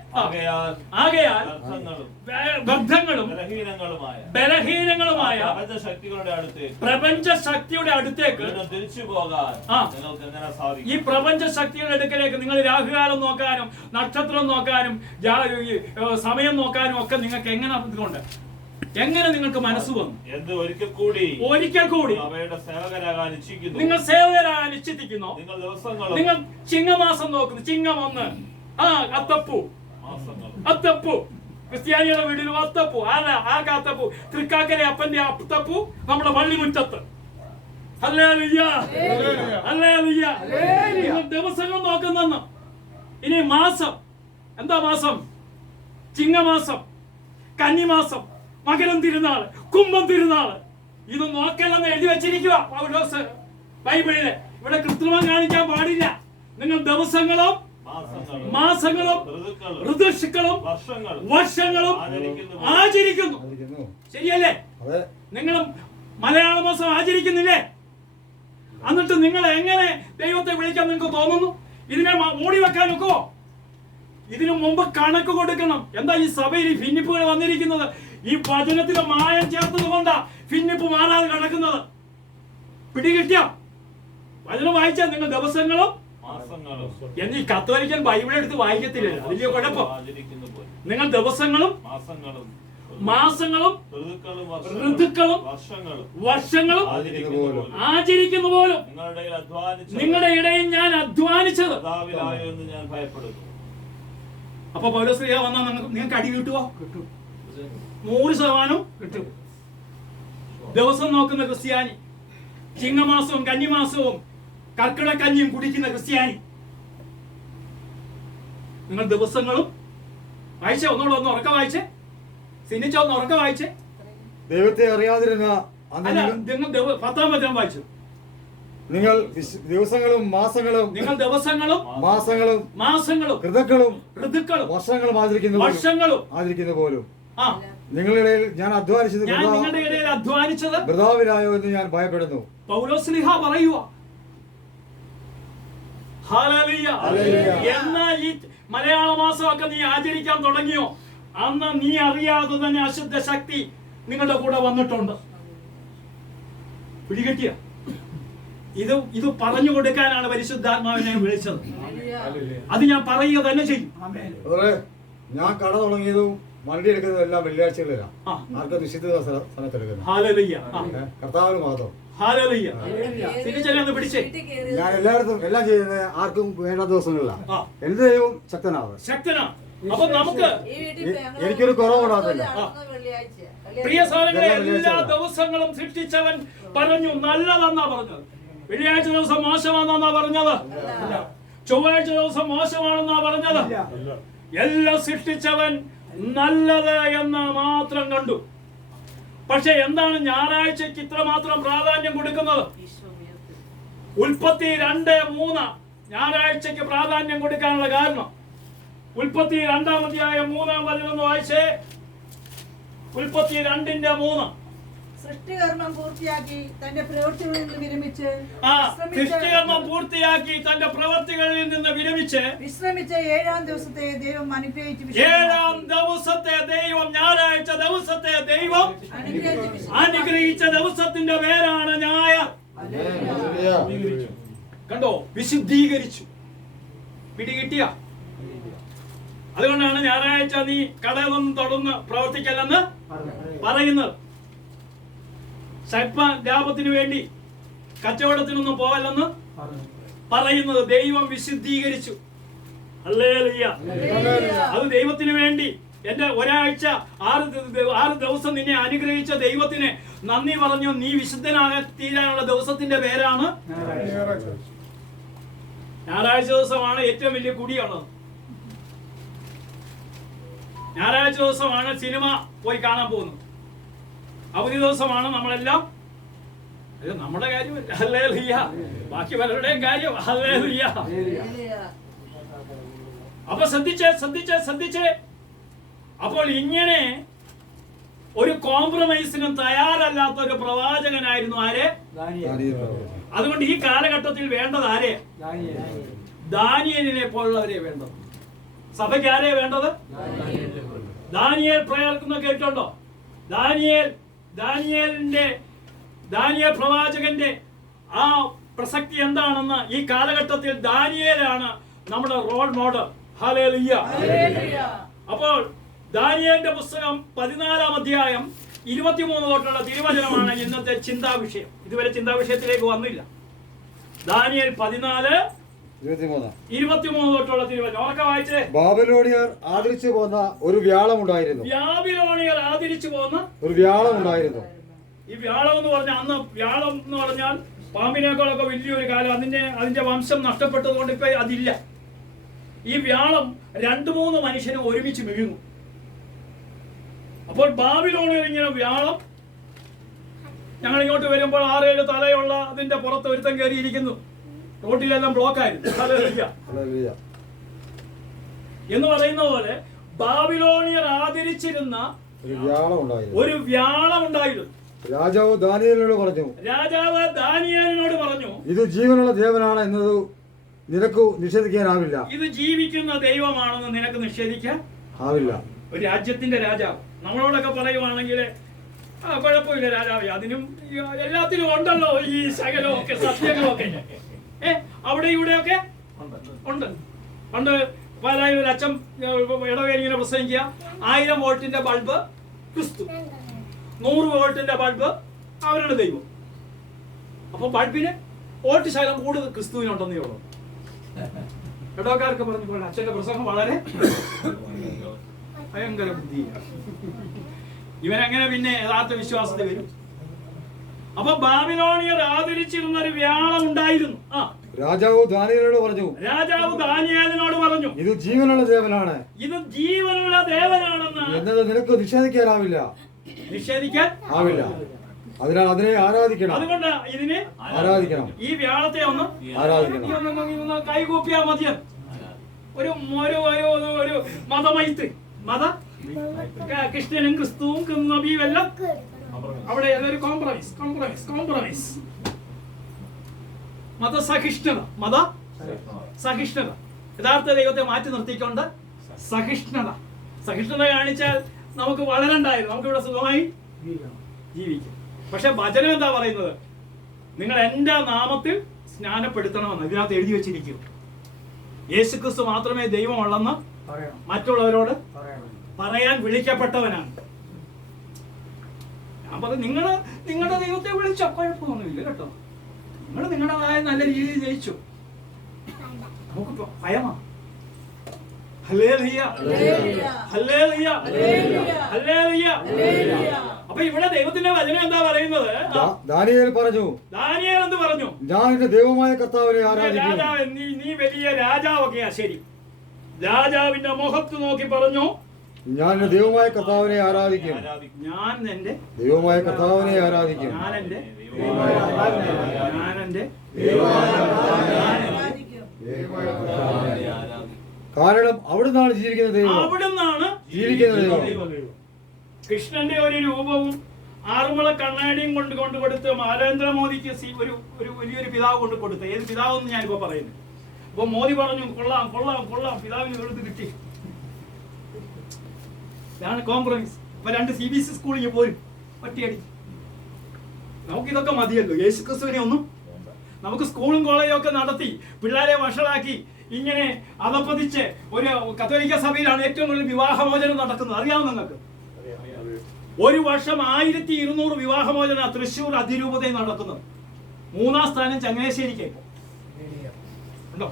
ആകയാൽ ബദ്ധങ്ങളും ബലഹീനങ്ങളുമായ പ്രപഞ്ച ശക്തിയുടെ അടുത്തേക്ക് ഈ പ്രപഞ്ച ശക്തിയുടെ അടുക്കലേക്ക് നിങ്ങൾ രാഹുകാലം നോക്കാനും നക്ഷത്രം നോക്കാനും സമയം നോക്കാനും ഒക്കെ നിങ്ങൾക്ക് എങ്ങനെ നിങ്ങൾക്ക് മനസ്സ് വന്നു? ഒരിക്കൽ കൂടി നിങ്ങൾ സേവകരാകാൻ ഇച്ഛിക്കുന്നു. നിങ്ങൾ ചിങ്ങമാസം നോക്കുന്നു. ചിങ്ങം 1 അത്തപ്പൂ. ക്രിസ്ത്യാനികളുടെ വീട്ടിലും അത്തപ്പൂ. ആർക്കാ അത്തപ്പൂ? തൃക്കാക്കരെ അപ്പന്റെ അത്തപ്പൂ നമ്മുടെ പള്ളിമുറ്റത്ത്. നിങ്ങൾ ദിവസങ്ങൾ നോക്കുന്നെന്ന്. ഇനി മാസം എന്താ? മാസം ചിങ്ങമാസം, കന്നിമാസം, മകരം തിരുനാള്, കുംഭം തിരുനാള്. ഇത് നോക്കല്ലെന്ന് എഴുതി വെച്ചിരിക്കുക ബൈബിളില്. ഇവിടെ കൃത്രിമം കാണിക്കാൻ പാടില്ല. നിങ്ങൾ ദിവസങ്ങളും മാസങ്ങളും ഋതുക്കളും വർഷങ്ങളും ആചരിക്കുന്നു. ശരിയല്ലേ? നിങ്ങളും മലയാള മാസം ആചരിക്കുന്നില്ലേ? എന്നിട്ട് നിങ്ങൾ എങ്ങനെ ദൈവത്തെ വിളിക്കാൻ നിങ്ങൾക്ക് തോന്നുന്നു? ഇതിനെ മൂടി വെക്കാൻ ഒക്കുമോ? ഇതിനു മുമ്പ് കണക്ക് കൊടുക്കണം. എന്താ ഈ സഭയിൽ ഈ ഭിന്നിപ്പുകൾ വന്നിരിക്കുന്നത്? ഈ വചനത്തിന് മായം ചേർത്തത് കൊണ്ടാ ഭിന്നിപ്പ് മാറാതെ കിടക്കുന്നത്. പിടികിട്ടിയ വചനം വായിച്ചാൽ നിങ്ങൾ ദിവസങ്ങളും എന്നീ കത്തോലിക്കൻ ബൈബിൾ എടുത്ത് വായിക്കത്തില്ല. അതിന്റെ കുഴപ്പം നിങ്ങൾ ദിവസങ്ങളും മാസങ്ങളും ഋതുക്കളും വർഷങ്ങളും ആചരിക്കുന്ന പോലും നിങ്ങളുടെ ഇടയിൽ ഞാൻ അധ്വാനിച്ചത്. അപ്പൊ പൗലോസ്ലീഹ വന്നാൽ നിങ്ങൾക്ക് അടി കിട്ടുവോ? 100% കിട്ടും. ദിവസം നോക്കുന്ന ക്രിസ്ത്യാനി, ചിങ്ങമാസവും കന്നിമാസവും കർക്കിടക്കഞ്ഞിയും കുടിക്കുന്ന ക്രിസ്ത്യാനി, നിങ്ങൾ ദിവസങ്ങളും വായിച്ചേ? ഒന്നുകൂടെ ഒന്ന് ഉറക്കം വായിച്ചേ. സിനിച്ച ഒന്ന് ഉറക്കം വായിച്ചേ. ദൈവത്തെ അറിയാതിരുന്ന നിങ്ങൾ 10-ാം വചനം വായിച്ചു. നിങ്ങൾ ദിവസങ്ങളും മാസങ്ങളും ഋതുക്കളും വർഷങ്ങളും ആചരിക്കുന്ന പോലും നിങ്ങളുടെ ഇടയിൽ ഞാൻ അധ്വാനിച്ചത് വൃഥാവിലായോ എന്ന് ഞാൻ ഭയപ്പെടുന്നു. പൗലോസ്ലീഹ പറയുക. എന്നാ ഈ മലയാള മാസമൊക്കെ നീ ആചരിക്കാൻ തുടങ്ങിയോ, അന്ന് നീ അറിയാതെ തന്നെ അശുദ്ധ ശക്തി നിങ്ങളുടെ കൂടെ വന്നിട്ടുണ്ട്. പിടികിട്ടിയ? ഇത് പറഞ്ഞു കൊടുക്കാനാണ് പരിശുദ്ധാത്മാവിനെ വിളിച്ചത്. അത് ഞാൻ പറയുക തന്നെ ചെയ്യും. ഞാൻ കട തുടങ്ങിയതും വണ്ടി എടുക്കുന്നതും എല്ലാം വെള്ളിയാഴ്ചകളിലാണ്. ആർക്കും നിശ്ചിത സ്ഥലത്തെടുക്കുന്നത് കർത്താവിന് മാത്രം. ഞാൻ എല്ലായിടത്തും എല്ലാം ചെയ്യുന്നത് ആർക്കും വേണ്ട ദിവസങ്ങളിലാണ്. എന്ത് ദൈവം ശക്തനാണ്. അപ്പൊ നമുക്ക് എനിക്കൊരു കുറവുണ്ടാകത്തില്ല. പ്രിയ സഹോദരങ്ങളെ, എല്ലാ ദിവസങ്ങളും സൃഷ്ടിച്ചവൻ പറഞ്ഞു നല്ലതെന്നാ പറഞ്ഞത്. വെള്ളിയാഴ്ച ദിവസം മോശമാണെന്നാ പറഞ്ഞത്? ചൊവ്വാഴ്ച ദിവസം മോശമാണെന്നാ പറഞ്ഞത്? എല്ലാം സൃഷ്ടിച്ചവൻ നല്ലത് എന്ന് മാത്രം കണ്ടു. പക്ഷെ എന്താണ് ഞായറാഴ്ചക്ക് ഇത്രമാത്രം പ്രാധാന്യം കൊടുക്കുന്നത്? ഉൽപ്പത്തി 2:3 ഞായറാഴ്ചക്ക് പ്രാധാന്യം കൊടുക്കാനുള്ള കാരണം. ഉൽപ്പത്തി 2-ാം അധ്യായം 3-ാം വചനം വായിച്ചേ. ഉൽപ്പത്തി 2:3. സൃഷ്ടികർമ്മം പൂർത്തിയാക്കി തന്റെ പ്രവൃത്തികളിൽ നിന്ന് വിരമിച്ച് വിശ്രമിച്ച 7-ാം ദിവസത്തെ ദൈവം അനുഗ്രഹിച്ചു. 7-ാം ദിവസത്തെ ദൈവം, ഞായറാഴ്ച ദിവസത്തെ ദൈവം അനുഗ്രഹിച്ച ദിവസത്തിന്റെ പേരാണ് ഞായർ. കണ്ടോ? വിശുദ്ധീകരിച്ചു. പിടികിട്ടിയ? അതുകൊണ്ടാണ് ഞായറാഴ്ച നീ കടയൊന്നും തുടർന്ന് പ്രവർത്തിക്കല്ലെന്ന് പറയുന്നത്. ലാഭത്തിന് വേണ്ടി കച്ചവടത്തിനൊന്നും പോവല്ലെന്ന് പറയുന്നത്. ദൈവം വിശുദ്ധീകരിച്ചു. ഹല്ലേലൂയ. അത് ദൈവത്തിന് വേണ്ടി. എന്റെ ഒരാഴ്ച 6 ദിവസം നിന്നെ അനുഗ്രഹിച്ച ദൈവത്തിന് നന്ദി പറഞ്ഞു. നീ വിശുദ്ധനാകാൻ തീരാനുള്ള ദിവസത്തിന്റെ പേരാണ് ഞായറാഴ്ച ദിവസമാണ് ഏറ്റവും വലിയ കുടിയുള്ളത്. ഞായറാഴ്ച ദിവസമാണ് സിനിമ പോയി കാണാൻ പോകുന്നത്. അവധി ദിവസമാണ് നമ്മളെല്ലാം. ഇത് നമ്മുടെ കാര്യമല്ല. ഹല്ലേലൂയ. ബാക്കി പലരുടെയും കാര്യം. ഹല്ലേലൂയ. അപ്പൊ ശ്രദ്ധിച്ചേ. അപ്പോൾ ഇങ്ങനെ ഒരു കോംപ്രമൈസിനും തയ്യാറല്ലാത്ത ഒരു പ്രവാചകനായിരുന്നു ആരെ? അതുകൊണ്ട് ഈ കാലഘട്ടത്തിൽ വേണ്ടത് ആരെ? ദാനിയേലിനെ പോലുള്ളവരെ വേണ്ടത്. സഭയ്ക്ക് ആരെയാ വേണ്ടത്? ദാനിയേൽ പ്രവർത്തിക്കുന്ന കേട്ടുണ്ടോ? ദാനിയേൽ പ്രവാചകന്റെ ആ പ്രസക്തി എന്താണെന്ന് ഈ കാലഘട്ടത്തിൽ ദാനിയേലാണ് നമ്മുടെ റോൾ മോഡൽ. ഹല്ലേലൂയ. അപ്പോൾ ദാനിയേലിന്റെ പുസ്തകം 14-ാം അധ്യായം 23 തൊട്ടുള്ള തിരുവചനമാണ് ഇന്നത്തെ ചിന്താ വിഷയം. ഇതുവരെ ചിന്താ വിഷയത്തിലേക്ക് വന്നില്ല. ദാനിയേൽ 14:23 തൊട്ടുള്ള തിരുവചനം ഉറക്കെ വായിച്ചേ. ബാബിലോണിയർ ആദരിച്ചു പോന്ന ഒരു വ്യാളം ഉണ്ടായിരുന്നു. ഈ വ്യാളം എന്ന് പറഞ്ഞാൽ, അന്ന് വ്യാളം എന്ന് പറഞ്ഞാൽ പാമ്പിനേക്കാളൊക്കെ വലിയൊരു കാലം. അതിന്റെ വംശം നഷ്ടപ്പെട്ടത് കൊണ്ട് ഇപ്പൊ അതില്ല. ഈ വ്യാളം 2-3 മനുഷ്യനും ഒരുമിച്ച് വീഴുന്നു. അപ്പോൾ ബാബിലോണിയർ ഇങ്ങനെ വ്യാളം, ഞങ്ങൾ ഇങ്ങോട്ട് വരുമ്പോൾ 6-7 തലയുള്ള അതിന്റെ പുറത്ത് ഒരുത്തം കയറിയിരിക്കുന്നു. റോട്ടിലെല്ലാം ബ്ലോക്ക് ആയിരുന്നു. എന്ന് പറയുന്ന പോലെ ബാബിലോണിയർ ആദരിച്ചിരുന്ന ഒരു വ്യാളം ഉണ്ടായിരുന്നു. ഒരു വ്യാളം ഉണ്ടായിരുന്നു. രാജാവ് ദാനിയേലിനോട് പറഞ്ഞു, രാജാവ് ദാനിയേലിനോട് പറഞ്ഞു, ഇത് ജീവനുള്ള ദേവനാണ് എന്നത് നിനക്ക് നിഷേധിക്കാനാവില്ല. ഇത് ജീവിക്കുന്ന ദൈവമാണെന്ന് നിനക്ക് നിഷേധിക്കാൻ ആവില്ല. ഒരു രാജ്യത്തിന്റെ രാജാവ് നമ്മളോടൊക്കെ പറയുവാണെങ്കിൽ കുഴപ്പമില്ല രാജാവേ, അതിനും എല്ലാത്തിനും ഉണ്ടല്ലോ ഈ ശകലമൊക്കെ സത്യങ്ങളൊക്കെ. അവിടെ ഇവിടെയൊക്കെ ഉണ്ട്. പണ്ട് പാലായി ഒരു അച്ഛൻ ഇടവേലിങ്ങനെ പ്രസംഗിക്കുക, 1000 വോൾട്ടിന്റെ ബൾബ് ക്രിസ്തു, 100 വോൾട്ടിന്റെ ബൾബ് അവരുടെ ദൈവം. അപ്പൊ ബൾബിന് വോൾട്ട് ശകലം കൂടുതൽ ക്രിസ്തുവിനുണ്ടെന്നേ ഉള്ളൂ. ഇടവക്കാർക്ക് പറഞ്ഞു അച്ഛന്റെ പ്രസംഗം വളരെ ഭയങ്കര ബുദ്ധിയാണ്. ഇവനെങ്ങനെ പിന്നെ യഥാർത്ഥ വിശ്വാസത്തിൽ വരും? അപ്പൊ ബാബിലോണിയർ ആദരിച്ചിരുന്ന ഒരു വ്യാളം ഉണ്ടായിരുന്നു. രാജാവ് ദാനിയേലിനോട് പറഞ്ഞു, രാജാവ് ദാനിയേലിനോട് പറഞ്ഞു, ഇത് ജീവനുള്ള ദേവനാണ്, ഇത് ജീവനുള്ള ദേവനാണെന്ന് എന്നത് നിനക്ക് നിഷേധിക്കാനാവില്ല. നിഷേധിക്കാൻ ആവില്ല. അതിനാൽ അതിനെ ആരാധിക്കണം. അതുകൊണ്ട് ഇതിനെ ആരാധിക്കണം. ഈ വ്യാളത്തെ ഒന്ന് ആരാധിക്കണം. കൈകൂപ്പിയാ മതിയ ഒരു ഒരു മതമൈത്രി, മത ക്രിസ്ത്യനും ക്രിസ്തുവും നബിയും എല്ലാം അവിടെ ഒരു കോംപ്രമൈസ് കോംപ്രമൈസ് കോംപ്രമൈസ് മതസഹിഷ്ണുത, മത സഹിഷ്ണുത. യഥാർത്ഥ ദൈവത്തെ മാറ്റി നിർത്തിക്കൊണ്ട് സഹിഷ്ണുത. സഹിഷ്ണുത കാണിച്ചാൽ നമുക്ക് വളരണ്ടായിരുന്നു, നമുക്ക് ഇവിടെ സുഖമായി ജീവിക്കും. പക്ഷെ വചനം എന്താ പറയുന്നത്? നിങ്ങൾ എൻ്റെ നാമത്തിൽ സ്നാനപ്പെടുത്തണമെന്ന് ഇതിനകത്ത് എഴുതി വെച്ചിരിക്കും. യേശുക്രിസ്തു മാത്രമേ ദൈവമുള്ളെന്ന് മറ്റുള്ളവരോട് പറയാൻ വിളിക്കപ്പെട്ടവനാണ്. ഞാൻ പറഞ്ഞു, നിങ്ങളുടെ ദൈവത്തെ വിളിച്ചോ, കുഴപ്പമൊന്നുമില്ല കേട്ടോ, നിങ്ങൾ നിങ്ങളുടേതായ നല്ല രീതിയിൽ ജയിച്ചു. നമുക്ക് ഭയമാ. അപ്പൊ ഇവിടെ ദൈവത്തിന്റെ വചനം എന്താ പറയുന്നത്? ദാനിയേൽ പറഞ്ഞു, ദാനിയേൽ എന്ത് പറഞ്ഞു? ഞാൻ എന്റെ ദൈവമായ കർത്താവിനെ ആരാധിക്കും. രാജാവ്, നീ വലിയ രാജാവൊക്കെയാ, ശരി. രാജാവിന്റെ മുഖത്ത് നോക്കി പറഞ്ഞു, ഞാൻ എന്റെ ദൈവമായ കർത്താവിനെ ആരാധിക്കും. ഞാൻ എന്റെ ദൈവമായ കർത്താവിനെ ആരാധിക്കും. ഞാൻ എന്റെ കാരണം അവിടുന്നാണ് ജീവിക്കുന്ന ദൈവം. അവിടുന്നാണ് ജീവിക്കുന്ന ദൈവം. കൃഷ്ണന്റെ ഒരു രൂപവും ആറുമുള കണ്ണാടിയും കൊണ്ട് കൊടുത്ത് നരേന്ദ്രമോദിക്ക് ഒരു വലിയൊരു പിതാവ് കൊണ്ട് കൊടുത്ത, ഏത് പിതാവെന്ന് ഞാനിപ്പോ പറയുന്നത്. അപ്പൊ മോദി പറഞ്ഞു, കൊള്ളാം കൊള്ളാം കൊള്ളാം, പിതാവിന് വെറുതെ കിട്ടി. ഇതാണ് കോംപ്രമൈസ്. അപ്പൊ 2 CBSE സ്കൂളിൽ പോരും ഒറ്റയടി. നമുക്കിതൊക്കെ മതിയല്ലോ, യേശു ക്രിസ്തുവിനെ ഒന്നും. നമുക്ക് സ്കൂളും കോളേജും ഒക്കെ നടത്തി പിള്ളേരെ വഷളാക്കി ഇങ്ങനെ അതപ്പതിച്ച് ഒരു കത്തോലിക്ക സഭയിലാണ് ഏറ്റവും കൂടുതൽ വിവാഹമോചനം നടക്കുന്നത്. അറിയാമോ നിങ്ങൾക്ക്? ഒരു വർഷം 1200 വിവാഹമോചന തൃശ്ശൂർ അതിരൂപതയിൽ നടക്കുന്നത്. 3ാം സ്ഥാനം ചങ്ങനാശ്ശേരിക്ക്. ഉണ്ടോ?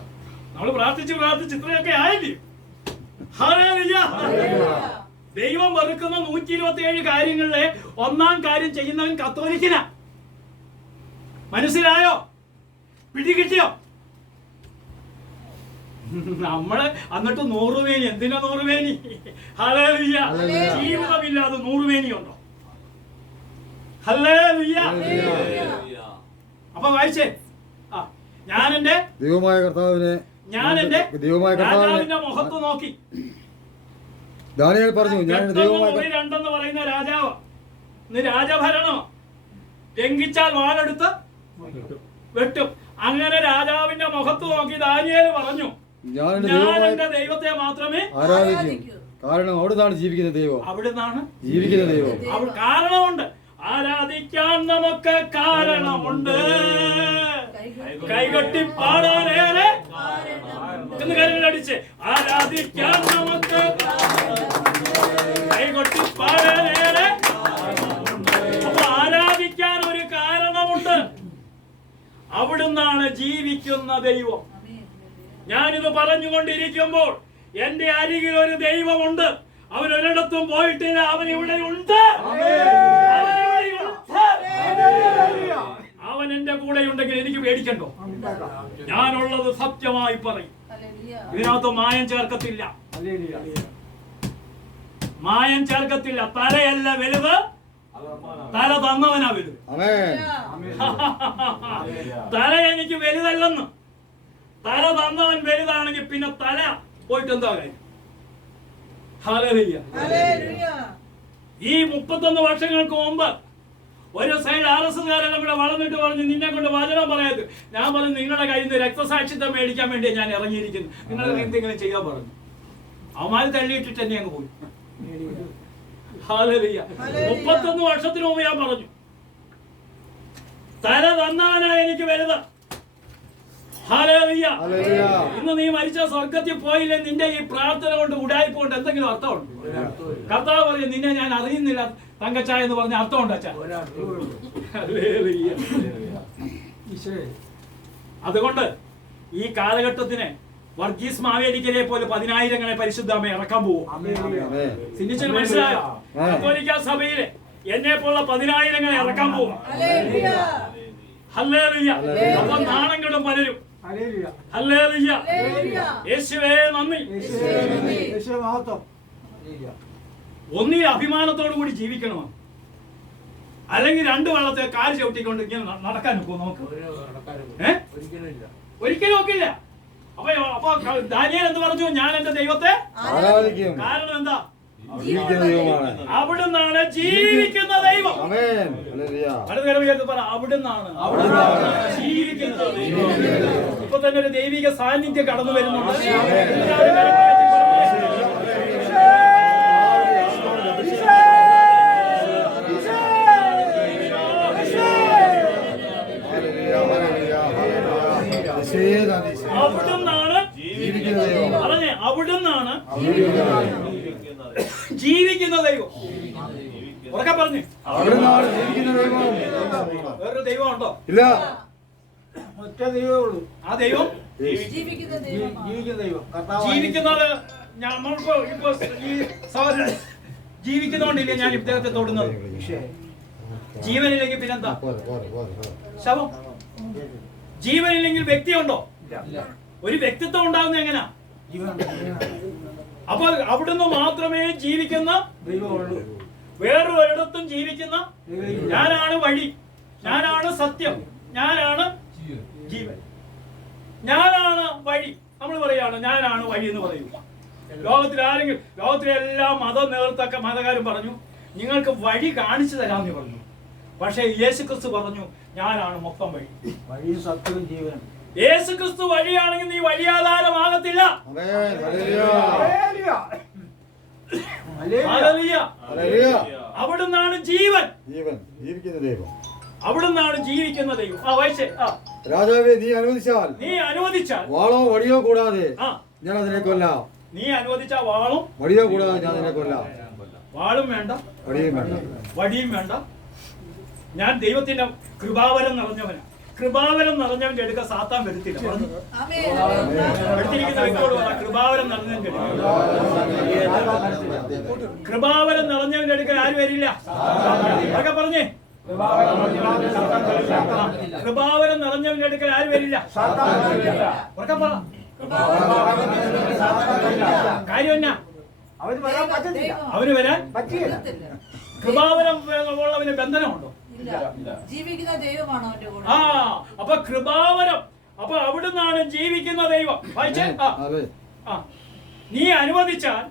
നമ്മൾ പ്രാർത്ഥിച്ച് ഇത്രയൊക്കെ ആയില്ലേ? ദൈവം വെറുക്കുന്ന 127 കാര്യങ്ങളിലെ 1ാം കാര്യം ചെയ്യുന്നവൻ കത്തോലിക്കനാ. മനസ്സിലായോ? പിടികിട്ടിയോ? നമ്മള് എന്നിട്ട് 100 മേനി. എന്തിനാ 100 മേനി? ഹല്ലേലൂയ. ജീവിതമില്ലാതെ 100 മേനി ഉണ്ടോ? ഹല്ലേലൂയ. അപ്പൊ വായിച്ചേ, ഞാൻ എന്റെ ദൈവമായ കർത്താവിനെ രാജാവിന്റെ മുഖത്ത് നോക്കി. ദാനിയേൽ പറഞ്ഞു, ഞാൻ ദൈവമായ 2 പറയുന്ന രാജാവ് രാജഭരണം ലംഘിച്ചാൽ വാളെടുത്ത് വെട്ടും. അങ്ങനെ രാജാവിന്റെ മുഖത്ത് നോക്കി ദാനിയേൽ പറഞ്ഞു, ഞാൻ എന്റെ ദൈവത്തെ മാത്രമേ ആരാധിക്കൂ. കാരണം അവിടുന്നാണ് ജീവിക്കുന്ന ദൈവം. അവിടുന്നാണ് ജീവിക്കുന്ന ദൈവം. കാരണമുണ്ട്, ആരാധിക്കാൻ നമുക്ക് കാരണമുണ്ട്. കൈകൊട്ടി പാടാനേറെ എന്ന് കരടിച്ച് ആരാധിക്കാൻ നമുക്ക് കൈകൊട്ടി പാടാനേറെ. അപ്പൊ ആരാധിക്കാൻ ഒരു കാരണമുണ്ട്. അവിടുന്നാണ് ജീവിക്കുന്ന ദൈവം. ഞാനിത് പറഞ്ഞുകൊണ്ടിരിക്കുമ്പോൾ എന്റെ അരികിൽ ഒരു ദൈവമുണ്ട്. അവൻ ഒരിടത്തും പോയിട്ടില്ല, അവൻ ഇവിടെ ഉണ്ട്. അവൻ എന്റെ കൂടെ ഉണ്ടെങ്കിൽ എനിക്ക് പേടിക്കണ്ടോ? ഞാനുള്ളത് സത്യമായി പറയും. ഇതിനകത്ത് മായം ചേർക്കത്തില്ല, മായം ചേർക്കത്തില്ല. തലയല്ല വലുത്, തല തന്നവനാ വലുത്. തല എനിക്ക് വലുതല്ലെന്ന്. തല തന്നവൻ വലുതാണെങ്കിൽ പിന്നെ തല പോയിട്ട് എന്താ കാര്യം? ഹല്ലേലൂയ. ഹല്ലേലൂയ. ഈ 31 വർഷങ്ങൾക്ക് മുമ്പ് ഒരു സൈഡ് RSSകാരെല്ലാം കൂടെ വളർന്നിട്ട് പറഞ്ഞു നിന്നെ കൊണ്ട് വചനം പറയാത്. ഞാൻ പറഞ്ഞു നിങ്ങളുടെ കയ്യിൽ നിന്ന് രക്തസാക്ഷിത്വം മേടിക്കാൻ വേണ്ടി ഞാൻ ഇറങ്ങിയിരിക്കുന്നു, നിങ്ങൾ എന്തെങ്കിലും ചെയ്യാൻ പറഞ്ഞു. അവന്മാര് തള്ളിയിട്ടിട്ട് എന്നെ അങ്ങ് പോയി. ഹല്ലേലൂയ. 31 വർഷത്തിന് മുമ്പ് ഞാൻ പറഞ്ഞു തല തന്നാനാ എനിക്ക് വലുത്. ഹല്ലേലൂയ. ഇന്ന് നീ മരിച്ച സ്വർഗത്തിൽ പോയില്ലേ, നിന്റെ ഈ പ്രാർത്ഥന കൊണ്ട് ഉടായ്പ കൊണ്ട് എന്തെങ്കിലും അർത്ഥമുണ്ട്? കർത്താവ് പറയും നിന്നെ ഞാൻ അറിയുന്നില്ല തങ്കച്ചായ എന്ന് പറഞ്ഞ അർത്ഥമുണ്ട് അച്ഛാ. അതുകൊണ്ട് ഈ കാലഘട്ടത്തിന് വർഗീസ് മാവേലിക്കരെ പോലെ 10,000 പരിശുദ്ധമേ ഇറക്കാൻ പോകും. സിനിച്ചന് മനസ്സിലായോ? കത്തോലിക്ക സഭയിലെ എന്നെ പോലുള്ള 10,000 ഇറക്കാൻ പോകും. ഹല്ലേലൂയ. അപ്പൊ നാണം കെടും പലരും. ഹല്ലേലൂയ. യേശുവേ നന്ദി. ഒന്നീ അഭിമാനത്തോടു കൂടി ജീവിക്കണമോ, അല്ലെങ്കിൽ 2 വള്ളത്തെ കാല് ചവിട്ടിക്കൊണ്ട് ഇങ്ങനെ നടക്കാൻ നോക്കുമോ നമുക്ക്? ഒരിക്കലും ഒക്കില്ല. അപ്പൊ ദാനിയേൽ എന്ത് പറഞ്ഞു? ഞാൻ എന്റെ ദൈവത്തെ ആരാധിക്കും. കാരണം എന്താ? ജീവിക്കുന്ന ദൈവമാണ്. അവിടുന്നാണ് ജീവിക്കുന്ന ദൈവം. ആമേൻ. ഹല്ലേലൂയ. അവിടുന്നാണ് ജീവിക്കുന്ന ദൈവം. ഇപ്പൊ തന്നെ ഒരു ദൈവിക സാന്നിധ്യം കടന്നു വരുന്നുണ്ട്. അവിടുന്നാണ് ജീവിക്കുന്ന ദൈവം. പറഞ്ഞേ, അവിടുന്നാണ് ജീവിക്കുന്ന ദൈവം. ഉറക്കെ പറഞ്ഞു. അവിടുന്നാണ് ജീവിക്കുന്ന ദൈവം. വേറൊരു ദൈവം ഉണ്ടോ? ഇല്ല. ഒറ്റ ദൈവമേ ഉള്ളൂ. ആ ദൈവം ജീവിക്കുന്ന ദൈവമാണ്. ജീവിക്കുന്ന ദൈവം. ജീവിക്കുന്നത് നമ്മൾക്ക് ഇപ്പൊ ഈ സഹോദരൻ ജീവിക്കുന്നോണ്ടില്ലേ ഞാൻ ഇദ്ദേഹത്തെ തൊടുന്നത്? ജീവനില്ലെങ്കിൽ പിന്നെന്താ? ശവം. ജീവനില്ലെങ്കിൽ വ്യക്തിയുണ്ടോ? ഒരു വ്യക്തിത്വം ഉണ്ടാകുന്ന എങ്ങനാ? അപ്പൊ അവിടുന്ന് മാത്രമേ ജീവിക്കുന്ന ദൈവമുള്ളൂ. വേറൊരിടത്തും ജീവിക്കുന്ന ഞാനാണ് വഴി, ഞാനാണ് സത്യം, ഞാനാണ് ജീവൻ, ഞാനാണ് വഴി. നമ്മൾ പറയാണ് ഞാനാണ് വഴി എന്ന് പറയും. ലോകത്തിലെ എല്ലാ മതകാരും പറഞ്ഞു നിങ്ങൾക്ക് വഴി കാണിച്ചു തരാമെന്ന് പറഞ്ഞു. പക്ഷെ യേശുക്രിസ്തു പറഞ്ഞു ഞാനാണ് മൊത്തം വഴി, വഴിയും സത്യവും ജീവനും. യേശുക്രിസ്തു വഴിയാണെങ്കിൽ നീ വഴിയാധാരമാകത്തില്ല. അവിടുന്നാണ് ജീവൻ, ജീവിക്കുന്ന ദൈവം. അവിടുന്നാണ് ജീവിക്കുന്ന ദൈവം. രാജാവേ, നീ അനുവദിച്ചാൽ വാളോ വടിയോ കൂടാതെ ഞാൻ അതിനെ കൊല്ലാം. നീ അനുവദിച്ച വാളും വടിയോ കൂടാതെ ഞാൻ അതിനെ കൊല്ലാം. വാളും വേണ്ട, വടിയും വേണ്ട, വടിയും വേണ്ട. ഞാൻ ദൈവത്തിന്റെ കൃപാവരം നിറഞ്ഞവനാ. കൃപാവരം നിറഞ്ഞവന്റെ അടുക്ക സാത്താൻ വരുത്തില്ല. എടുത്തിരിക്കുന്ന വ്യക്തിയോട് പറ, കൃപാവരം നിറഞ്ഞവന്റെ അടുക്ക, കൃപാവരം നിറഞ്ഞവന്റെ അടുക്കൽ ആര് വരില്ല? അതൊക്കെ പറഞ്ഞേ, കൃപാവരം നിറഞ്ഞവന്റെ അടുക്കൽ ആര് വരില്ല? അതൊക്കെ പറ. കാര്യം എന്നാ? അവന് വരാൻ കൃപാവരം ഉള്ളവന് ബന്ധനമുണ്ടോ? ജീവിക്കുന്ന ദൈവമാണോ അവന്റെ കൂടെ? അപ്പൊ കൃപാവരം, അപ്പൊ അവിടുന്നാണ് ജീവിക്കുന്ന ദൈവം. വായിച്ചേ. നീ അനുവദിച്ചാൽ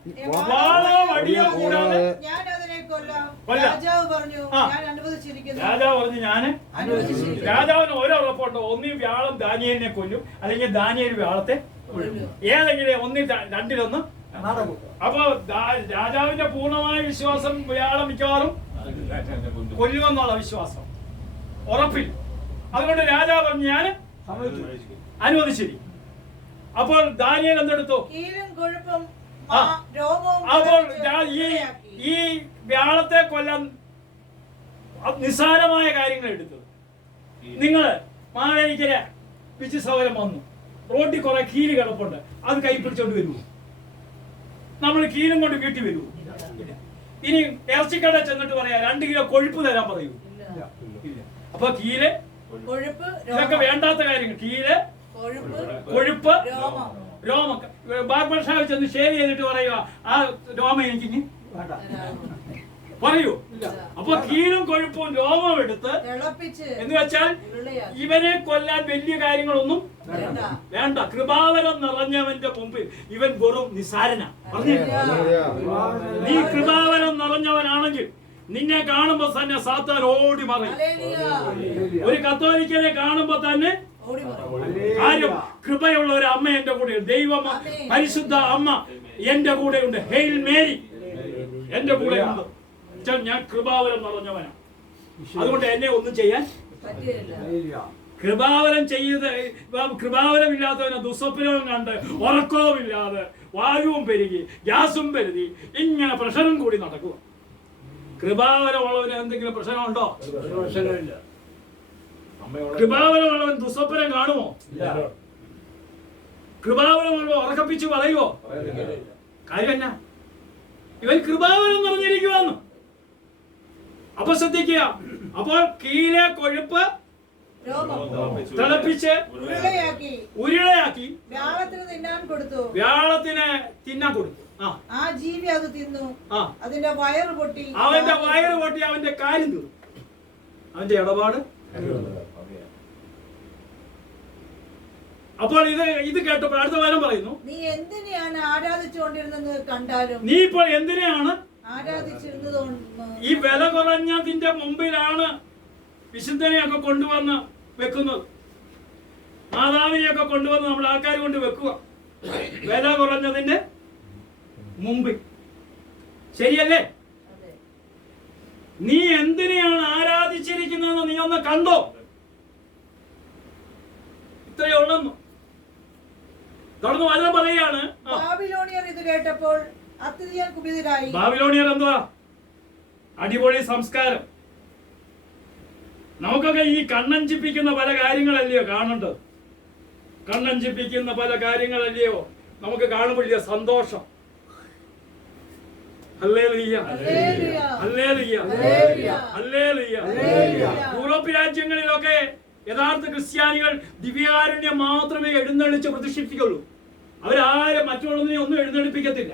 വാളോ വടിയോ കൂടാതെ ഞാൻ അതിനെ കൊല്ലാം. കൊല്ലാം. രാജാവ് പറഞ്ഞു ഞാൻ അനുവദിച്ചിരിക്കുന്നു. രാജാവ് പറഞ്ഞു ഞാന് അനുവദിച്ചിരിക്കുന്നു. രാജാവിന് ഓരോ ഉറപ്പുണ്ടോ? ഒന്നീ വ്യാളം ദാനിയേലിനെ കൊല്ലും, അല്ലെങ്കിൽ ദാനിയേൽ വ്യാളത്തെ കൊല്ലും. ഏതെങ്കിലും ഒന്നി രണ്ടിലൊന്ന് നടക്കും. അപ്പൊ രാജാവിന്റെ പൂർണ്ണമായ വിശ്വാസം വ്യാളം മിക്കവാറും കൊല്ലുമെന്നുള്ള വിശ്വാസം ഉറപ്പിൽ. അതുകൊണ്ട് രാജാവ് പറഞ്ഞു ഞാൻ അനുവദിച്ചിരിക്കും. അപ്പോൾ ദാനിയേൽ എന്തെടുത്തു? അപ്പോൾ ഈ വ്യാളത്തെ കൊല്ലാൻ നിസ്സാരമായ കാര്യങ്ങൾ എടുത്തത്. നിങ്ങള് മാവേലിക്കര പിച്ച് സൗകര്യം വന്നു, റോഡിൽ കുറെ കീല് കിടപ്പുണ്ട്, അത് കൈ പിടിച്ചോണ്ട് വരുമോ? നമ്മൾ കീലും കൊണ്ട് വീട്ടിൽ വരുമോ? ഇനി ഇറച്ചിക്കട ചെന്നിട്ട് പറയാ 2 കിലോ കൊഴുപ്പ് തരാൻ പറയൂ? അപ്പൊ കീല്, ഇതൊക്കെ വേണ്ടാത്ത കാര്യങ്ങൾ. കീല്, കൊഴുപ്പ്, രോമം. ബാർബർ ഷാപ്പിൽ ചെന്ന് ഷേവ് ചെയ്തിട്ട് പറയുക ആ രോമം എനിക്ക് പറയൂ. അപ്പൊ കീഴും കൊഴുപ്പും രോമം എടുത്ത് തിളപ്പിച്ച് എന്ന് വെച്ചാൽ ഉരുളയാക്കി. ഇവനെ കൊല്ലാൻ വലിയ കാര്യങ്ങളൊന്നും വേണ്ട. വേണ്ട. കൃപാവരം നിറഞ്ഞവന്റെ മുമ്പിൽ ഇവൻ വെറും നിസാരനാ. പറഞ്ഞേ, നീ കൃപാവരം നിറഞ്ഞവനാണെങ്കിൽ നിന്നെ കാണുമ്പോ തന്നെ സാത്താൻ ഓടി മറയും. ഹല്ലേലൂയ. ഒരു കത്തോലിക്കനെ കാണുമ്പോ തന്നെ ഓടി വരൂ. കാര്യം കൃപയുള്ള ഒരു അമ്മ എന്റെ കൂടെയുണ്ട്. ദൈവം പരിശുദ്ധ അമ്മ എന്റെ കൂടെയുണ്ട്. ഹെയിൽ മേരി എന്റെ കൂടെയുണ്ട്. ഞാൻ കൃപാവരം നിറഞ്ഞവനാണ്. അതുകൊണ്ട് എന്നെ ഒന്നും ചെയ്യാൻ പറ്റില്ല. കൃപാവരം ചെയ്ത് കൃപാവരം ഇല്ലാത്തവനെ ദുസ്വപ്നവും കണ്ട് ഉറക്കവുമില്ലാതെ വായുവും പെരുകി ഗ്യാസും പെരുകി ഇങ്ങനെ പ്രഷറും കൂടി നടക്കുക. കൃപാവരമുള്ളവന് എന്തെങ്കിലും പ്രശ്നമുണ്ടോ? കൃപാവരമുള്ളവൻ ദുസ്വപ്നം കാണുമോ? കൃപാവരമുള്ള ഉറക്കപ്പിച്ച് പറയുമോ? കാര്യം എന്നാ? ഇവൻ കൃപാവരം നിറഞ്ഞിരിക്കുവാന്ന്. അപ്പൊ ശ്രദ്ധിക്കുക. അപ്പോൾ കീഴെ കൊഴുപ്പ് തിളപ്പിച്ച് ഉരുളയാക്കി വ്യാളത്തിന് തിന്നാൻ കൊടുത്തു. വ്യാളത്തിന് തിന്നാൻ കൊടുത്തു. ആ ജീവി അത് തിന്നു. ആ അതിന്റെ വയറ് പൊട്ടി. അവന്റെ വയറ് പൊട്ടി അവന്റെ കാര്യം തീർന്നു. അവന്റെ ഇടപാട്. അപ്പോൾ ഇത് കേട്ടപ്പോൾ അടുത്ത വചനം പറയുന്നു, നീ എന്തിനെയാണ് ആരാധിച്ചുകൊണ്ടിരുന്നെന്ന് കണ്ടാലും. നീ ഇപ്പോൾ എന്തിനെയാണ് ആരാധിച്ചിരുന്നത്? ഈ വില കുറഞ്ഞതിന്റെ മുമ്പിലാണ് വിശുദ്ധനെയൊക്കെ കൊണ്ടുവന്ന് വെക്കുന്നത്. മാതാവിനെയൊക്കെ കൊണ്ടുവന്ന് നമ്മൾ ആൾക്കാർ കൊണ്ട് വെക്കുക. വില കുറഞ്ഞതിന്റെ മുമ്പിൽ. ശരിയല്ലേ? നീ എന്തിനെയാണ് ആരാധിച്ചിരിക്കുന്നതെന്ന് നീ ഒന്ന് കണ്ടോ? ഇത്രയേ ഉള്ളെന്നു. തുടർന്ന് വചനം പറയുകയാണ്, ബാബിലോണിയർ ഇത് കേട്ടപ്പോൾ അത്യധികം കുപിതരായി. ബാബിലോണിയർ എന്തുവാ? അടിപൊളി സംസ്കാരം. നമുക്കൊക്കെ ഈ കണ്ണഞ്ചിപ്പിക്കുന്ന പല കാര്യങ്ങളല്ലയോ കാണേണ്ടത്? കണ്ണഞ്ചിപ്പിക്കുന്ന പല കാര്യങ്ങളല്ലയോ നമുക്ക് കാണുമ്പോൾ സന്തോഷം. Hallelujah, hallelujah, hallelujah, hallelujah, hallelujah. Hallelujah. European രാജ്യങ്ങളിലൊക്കെ യഥാർത്ഥ ക്രിസ്ത്യാനികൾ ദിവ്യകാരുണ്യം മാത്രമേ എഴുന്നള്ളിച്ച് പ്രതിഷ്ഠിപ്പിക്കുള്ളൂ. അവരാരും മറ്റുള്ളതിനെ ഒന്നും എഴുന്നള്ളിപ്പിക്കത്തില്ല.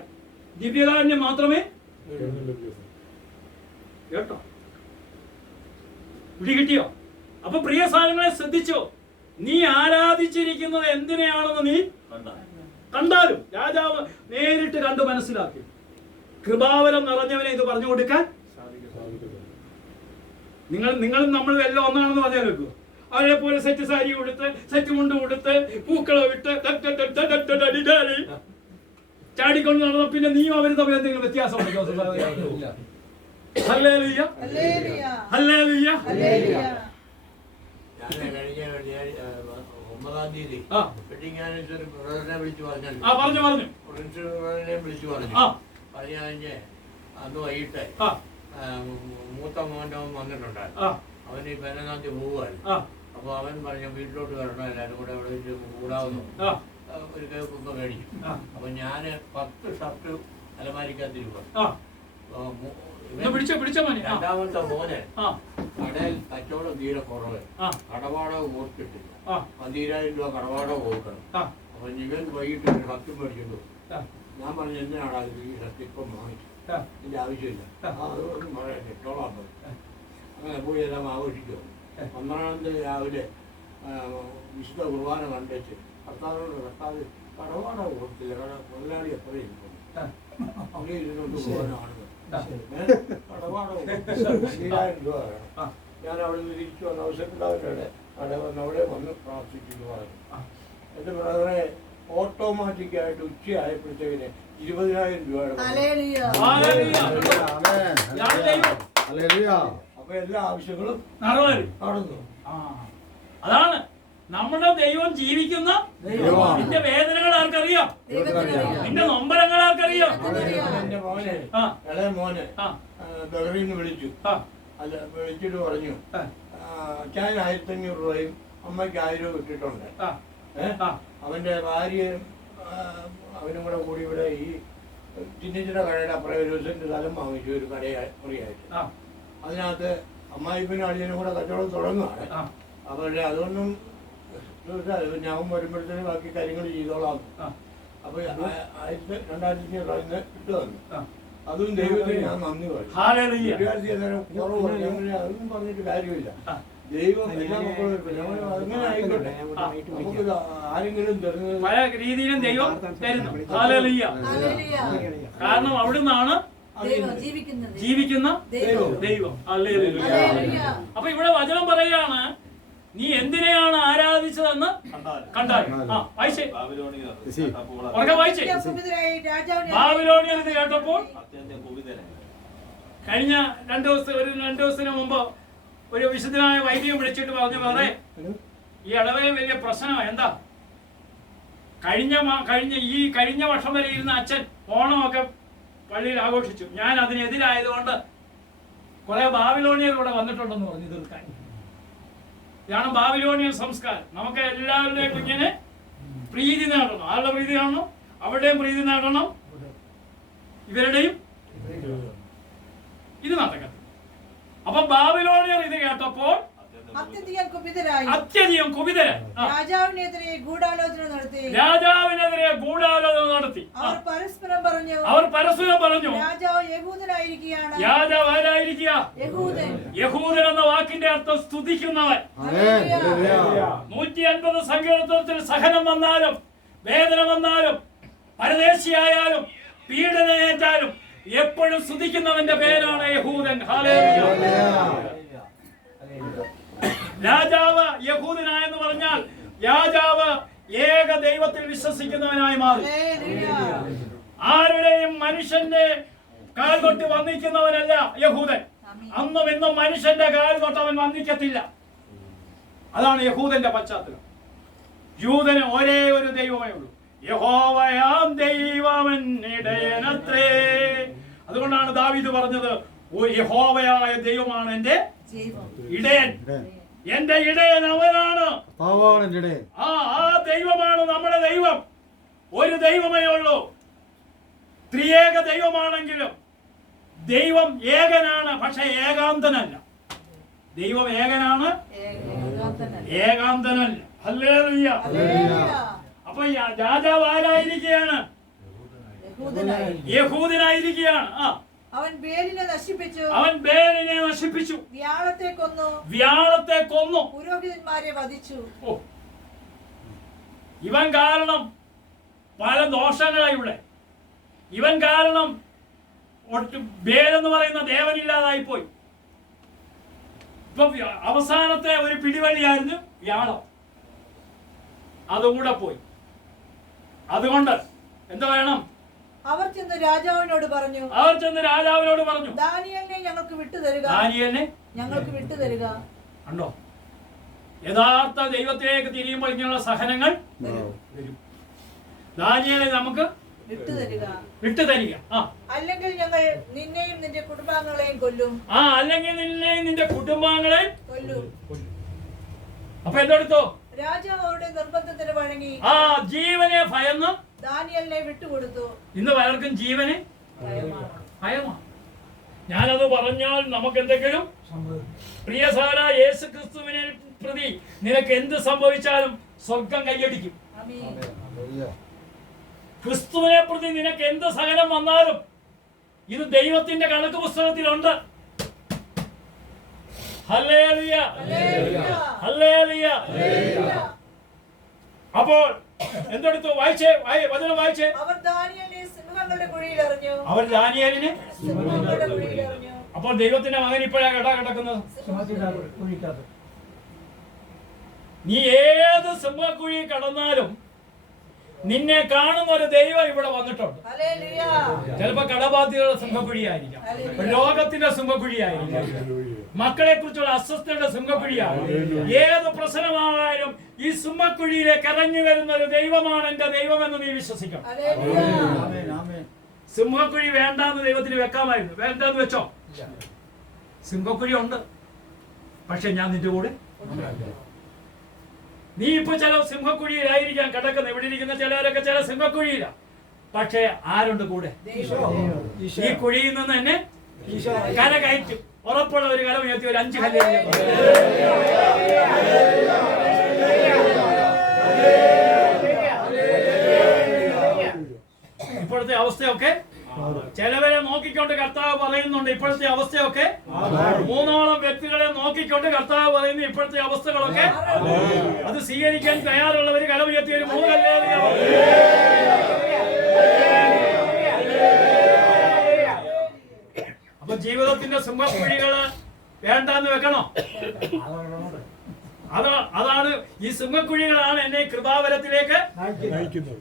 ദിവ്യകാരുണ്യം മാത്രമേ. കേട്ടോ? പിടി കിട്ടിയോ? അപ്പൊ പ്രിയ സാധനങ്ങളെ ശ്രദ്ധിച്ചോ. നീ ആരാധിച്ചിരിക്കുന്നത് എന്തിനെയാണെന്ന് നീ കണ്ടാലും രാജാവ് നേരിട്ട് കണ്ട് മനസ്സിലാക്കി. കൃപാവരം നിറഞ്ഞവനെ ഇത് പറഞ്ഞു കൊടുക്കാൻ നിങ്ങളും നമ്മളും എല്ലാം ഒന്നാണെന്ന് പറഞ്ഞാൽ വെക്കുക. അതേപോലെ സെറ്റ് സാരി കൊടുത്ത് സെറ്റ് മുണ്ട് കൊടുത്ത് പൂക്കളം ഇട്ട് ചാടിക്കൊണ്ട് നടന്ന പിന്നെ നീയും അവരും തമ്മിൽ എന്തെങ്കിലും വ്യത്യാസം ഉണ്ടോ? Hallelujah, hallelujah, hallelujah. ഹല്ലേലൂയ. ഞാൻ കഴിഞ്ഞ 9-ാം തീയതി വെഡിങ് ആനിവേഴ്സറി ബ്രദറിനെ വിളിച്ചു പറഞ്ഞല്ലോ. പറഞ്ഞു പ്രിൻസിപ്പലിനെ വിളിച്ചു പറഞ്ഞു. പറഞ്ഞു കഴിഞ്ഞ് അന്ന് വൈകിട്ട് മൂത്ത മോൻ്റെ വന്നിട്ടുണ്ടായിരുന്നു. അവന് ഈ 15-ാം തീയതി പോവുകയായിരുന്നു. അപ്പൊ അവൻ പറഞ്ഞു വീട്ടിലോട്ട് വരണം, എല്ലാവരും കൂടെ അവിടെ വെച്ച് കൂടാവുന്നു. ഒരു കേക്കൊക്കെ മേടിച്ചു. അപ്പൊ ഞാന് 10 ഷർട്ട് അലമാരിക്കകത്തിരിക്കും. രണ്ടാമത്തെ മോനെ കടയിൽ കച്ചവടം തീരെ കുറവ്, കടവാടക കൊടുത്തിട്ടില്ല. 10,000 രൂപ കടവാടക കൊടുക്കണം. അപ്പൊ ഇവൻ വൈകിട്ട് ഒരു ഷർട്ട് മേടിച്ചിട്ടു. ഞാൻ പറഞ്ഞു എന്തിനാണ് അത് ഈ ഷർട്ട് ഇപ്പം വാങ്ങിച്ചു, ഇതിന്റെ ആവശ്യമില്ല, അതൊന്നും പറയാൻ ഇട്ടോളാം. അങ്ങനെ പോയി എല്ലാം ആഘോഷിച്ചു. 12-ാം തീയതി രാവിലെ വിശുദ്ധ കുർബാന കണ്ടുവച്ച് കർത്താവ് കടവാടക കൊടുത്തില്ല. മുതലാളി എപ്പോഴും അവിടെ ഇരുന്നോണ്ട് പോകാനാണ്. കടവാടക 10,000 രൂപ വേണം. ഞാൻ അവിടെ നിന്ന് തിരിച്ചു വന്ന അവസരത്തിലവരുടെ അവിടെ വന്ന് പ്രാർത്ഥിക്കുന്നു പറഞ്ഞു. എന്റെ ബ്രദറെ ഓട്ടോമാറ്റിക്കായിട്ട് ഉച്ചയായപ്പോഴത്തേക്കിന് 20,000 രൂപയുടെ അപ്പൊ എല്ലാ ആവശ്യങ്ങളും നടന്നു. അതാണ് നമ്മുടെ ദൈവം ജീവിക്കുന്ന. നിന്റെ വേദനകൾ ആർക്കറിയാം? നിന്റെ നൊമ്പരങ്ങൾ ആർക്കറിയാം? എന്റെ മോനെ ഇളയ മോനെ ബഹ്റീന്ന് വിളിച്ചു. അല്ല വിളിച്ചിട്ട് പറഞ്ഞു അച്ഛൻ 1,500 രൂപയും അമ്മയ്ക്ക് 1000 രൂപ ഇട്ടിട്ടുണ്ട്. അവന്റെ ഭാര്യയും അവനും കൂടെ കൂടി ഇവിടെ ഈ ചിന്നിച്ചിന്റെ കടയുടെ അപ്പുറം ഒരു സെന്റ് സ്ഥലം വാങ്ങിച്ചു, ഒരു മുറിയായിട്ട്. അതിനകത്ത് അമ്മായിപ്പിനും അളിയനും കൂടെ കച്ചവടം തുടങ്ങുകയാണ്. അവരുടെ അതൊന്നും ഞാൻ വരുമ്പോഴത്തേനും ബാക്കി കാര്യങ്ങൾ ചെയ്തോളാം. അപ്പൊ 2,500 രൂപ ഇന്ന് ഇട്ട് തന്നു. അതും ദൈവത്തിന് ഞാൻ നന്ദി പറയും. ഹല്ലേലൂയ. വിദ്യാർത്ഥി അന്നേരം കുറവ് പറഞ്ഞു. അങ്ങനെ അതൊന്നും പറഞ്ഞിട്ട് കാര്യമില്ല. ദൈവം എല്ലാ മക്കളും അങ്ങനെ ആയിക്കോട്ടെ. നമുക്ക് ആരെങ്കിലും തരുന്നത് പല രീതിയിലും ദൈവം തരുന്നു. ഹല്ലേലൂയ. ഹല്ലേലൂയ. കാരണം അവിടുന്നാണ് ദൈവം ജീവിക്കുന്നത്. ജീവിക്കുന്ന ദൈവം. ദൈവം. ഹല്ലേലൂയ. ഹല്ലേലൂയ. അപ്പൊ ഇവിടെ വചനം പറയാണ്, നീ എന്തിനെയാണ് ആരാധിച്ചതെന്ന് കണ്ടാൽ. വായിച്ചേ, ബാബിലോണിയർ ഉറക്കെ വായിച്ചേ. കുപിതരായി രാജാവിനെ ബാബിലോണിയർ ഇത് കേട്ടപ്പോൾ അത്യന്തം കുപിതരായി. കഴിഞ്ഞ രണ്ട് ദിവസത്തിന് മുമ്പ് ഒരു വിശുദ്ധനായ വൈദ്യം വിളിച്ചിട്ട് പറഞ്ഞു, വേറെ ഈ ഇടവേ വലിയ പ്രശ്നമാണ്. എന്താ? കഴിഞ്ഞ വർഷം വരെ ഇരുന്ന അച്ഛൻ ഓണമൊക്കെ പള്ളിയിൽ ആഘോഷിച്ചു. ഞാൻ അതിനെതിരായതുകൊണ്ട് കുറെ ബാബിലോണിയർ ഇവിടെ വന്നിട്ടുണ്ടെന്ന് പറഞ്ഞു തീർക്കാൻ. ഇതാണ് ബാബിലോണിയൻ സംസ്കാരം. നമുക്ക് എല്ലാവരുടെയും കുഞ്ഞിനെ പ്രീതി നേടണം. ആരുടെ പ്രീതി നേടണം? അവരുടെയും പ്രീതി നേടണം, ഇവരുടെയും. ഇത് നടക്കട്ടെ. അപ്പൊ ബാബിലോണിയർ ഇത് കേട്ടപ്പോൾ അത്യധികം കുപിതരായി അത്യധികം കുപിതരായി. രാജാവിനെതിരെ ഗൂഢാലോചന നടത്തി. അവർ പരസ്പരം പറഞ്ഞു, രാജാവ് യഹൂദനായിരിക്കുകയാണ്. രാജാവ് ആരായിരിക്കുക? യഹൂദൻ. യഹൂദൻ എന്ന വാക്കിന്റെ അർത്ഥം സ്തുതിക്കുന്നവൻ. 150 സങ്കീർത്തനത്തിൽ സഹനം വന്നാലും വേദന വന്നാലും പരദേശിയായാലും പീഡനമേറ്റാലും എപ്പോഴും സ്തുതിക്കുന്നവന്റെ പേരാണ് യഹൂദൻ. ഹല്ലേലൂയ. രാജാവ് യഹൂദനായെന്ന് പറഞ്ഞാൽ രാജാവ് ഏക ദൈവത്തിൽ വിശ്വസിക്കുന്നവനായി മാറി. ആരുടെയും മനുഷ്യന്റെ കാൽ തൊട്ട് വന്ദിക്കുന്നവനല്ല യഹൂദൻ. അന്നും ഇന്നും മനുഷ്യന്റെ കാൽ തൊട്ട് അവൻ വന്ദിക്കത്തില്ല. അതാണ് യഹൂദന്റെ പശ്ചാത്തലം. യൂദന് ഒരേ ഒരു ദൈവമേ ഉള്ളൂ, യഹോവയാം ദൈവമൻ ഇടയനത്രേ. അതുകൊണ്ടാണ് ദാവീദ് പറഞ്ഞത്, ഓ യഹോവയായ ദൈവമാണ് എന്റെ ഇടയൻ. എന്റെ ഇടയൻ അവനാണ്. ആ ദൈവമാണ് നമ്മുടെ ദൈവം. ഒരു ദൈവമേ ഉള്ളൂ. ത്രിയേക ദൈവമാണെങ്കിലും ദൈവം ഏകനാണ്, പക്ഷെ ഏകാന്തനല്ല. ദൈവം ഏകനാണ്, ഏകാന്തനല്ല. ഹല്ലേലൂയ. അപ്പൊ രാജാവ് ആരായിരിക്കുകയാണ്? യഹൂദനായിരിക്കുകയാണ്. അവൻ ബേലിനെ നശിപ്പിച്ചു. വ്യാളത്തെ കൊന്നു. പുരോഹിതന്മാരെ വധിച്ചു. ഇവൻ കാരണം പല ദോഷങ്ങളായി ഇവിടെ. ഇവൻ കാരണം ബേലെന്ന് പറയുന്ന ദേവനില്ലാതായി പോയി. ഇപ്പൊ അവസാനത്തെ ഒരു പിടിവള്ളിയായിരുന്നു വ്യാളം. അതുകൂടെ പോയി. അതുകൊണ്ട് എന്താ വേണം? അവർ ചെന്ന് രാജാവിനോട് പറഞ്ഞു, ദാനിയേലിനെ ഞങ്ങൾക്ക് വിട്ടുതരിക. കണ്ടോ, യഥാർത്ഥ ദൈവത്തിലേക്ക് തിരിയുമ്പോൾ ഇങ്ങനെയുള്ള സഹനങ്ങൾ വരും. ദാനിയേലിനെ നമുക്ക് വിട്ടുതരിക. അല്ലെങ്കിൽ ഞങ്ങൾ നിന്നെയും നിന്റെ കുടുംബാംഗങ്ങളെയും കൊല്ലും. അപ്പൊ എന്തെടുത്തോ? രാജാവ് അവരുടെ നിർബന്ധത്തിന് വഴങ്ങി ജീവനെ ഭയന്ന് ദാനിയേലിനെ വിട്ടുകൊടുത്തു. ഇന്ന് പലർക്കും ജീവനെ ഭയമാണ്. ഞാനത് പറഞ്ഞാൽ നമുക്ക് എന്തെങ്കിലും, പ്രിയ സഹോദര, യേശു ക്രിസ്തുവിനെ പ്രതി നിനക്ക് എന്ത് സംഭവിച്ചാലും സ്വർഗം കൈയടിക്കും. ക്രിസ്തുവിനെ പ്രതി നിനക്ക് എന്ത് സഹനം വന്നാലും ഇത് ദൈവത്തിന്റെ കണക്ക് പുസ്തകത്തിലുണ്ട്. Hallelujah, hallelujah. അപ്പോൾ എന്തെടുത്തു? വചനം വായിച്ചേ. അവർ ദാനിയേലിനെ സിംഹങ്ങളുടെ കുഴിയിൽ എറിഞ്ഞു. അപ്പോൾ ദൈവത്തിന്റെ മകൻ ഇപ്പോഴാണ് കിടക്കുന്നത്. നീ ഏത് സിംഹക്കുഴി കടന്നാലും നിന്നെ കാണുന്ന ഒരു ദൈവം ഇവിടെ വന്നിട്ടുണ്ട്. ചിലപ്പോ കടബാധ്യതയുടെ സിംഹക്കുഴിയായിരിക്കാം, രോഗത്തിന്റെ സിംഹക്കുഴിയായിരിക്കാം, മക്കളെ കുറിച്ചുള്ള അസ്വസ്ഥയുടെ സിംഹക്കുഴിയാണ്. ഏത് പ്രശ്നമായാലും ഈ സിംഹക്കുഴിയിലേക്ക് ഇറങ്ങി വരുന്ന ഒരു ദൈവമാണ് എന്റെ ദൈവമെന്ന് നീ വിശ്വസിക്കണം. സിംഹക്കുഴി വേണ്ടാന്ന് ദൈവത്തിന് വെക്കാമായിരുന്നു. വേണ്ടാന്ന് വെച്ചോ? സിംഹക്കുഴി ഉണ്ട്, പക്ഷെ ഞാൻ നിന്റെ കൂടെ. നീ ഇപ്പൊ ചില സിംഹക്കുഴിയിലായിരിക്കാം കിടക്കുന്നത്. ഇവിടെ ഇരിക്കുന്ന ചിലരൊക്കെ ചില സിംഹക്കുഴിയില, പക്ഷെ ആരുണ്ട് കൂടെ? ഈ കുഴിയിൽ നിന്ന് തന്നെ കര കയറ്റും. ഉറപ്പുള്ള ഒരു കല ഉയർത്തി ഒരു 5 കല്ല്. ഇപ്പോഴത്തെ അവസ്ഥയൊക്കെ ചിലവരെ നോക്കിക്കൊണ്ട് കർത്താവ് പറയുന്നുണ്ട് ഇപ്പോഴത്തെ അവസ്ഥയൊക്കെ. മൂന്നോളം വ്യക്തികളെ നോക്കിക്കൊണ്ട് കർത്താവ് പറയുന്ന ഇപ്പോഴത്തെ അവസ്ഥകളൊക്കെ. അത് സ്വീകരിക്കാൻ തയ്യാറുള്ളവർ കലമുയർത്തി ഒരു 3 ഹല്ലേലൂയ. അപ്പൊ ജീവിതത്തിന്റെ സിംഹക്കുഴികള് വേണ്ടാന്ന് വെക്കണോ? അതാണ് ഈ സിംഹക്കുഴികളാണ് എന്നെ കൃപാവരത്തിലേക്ക് നയിക്കുന്നത്.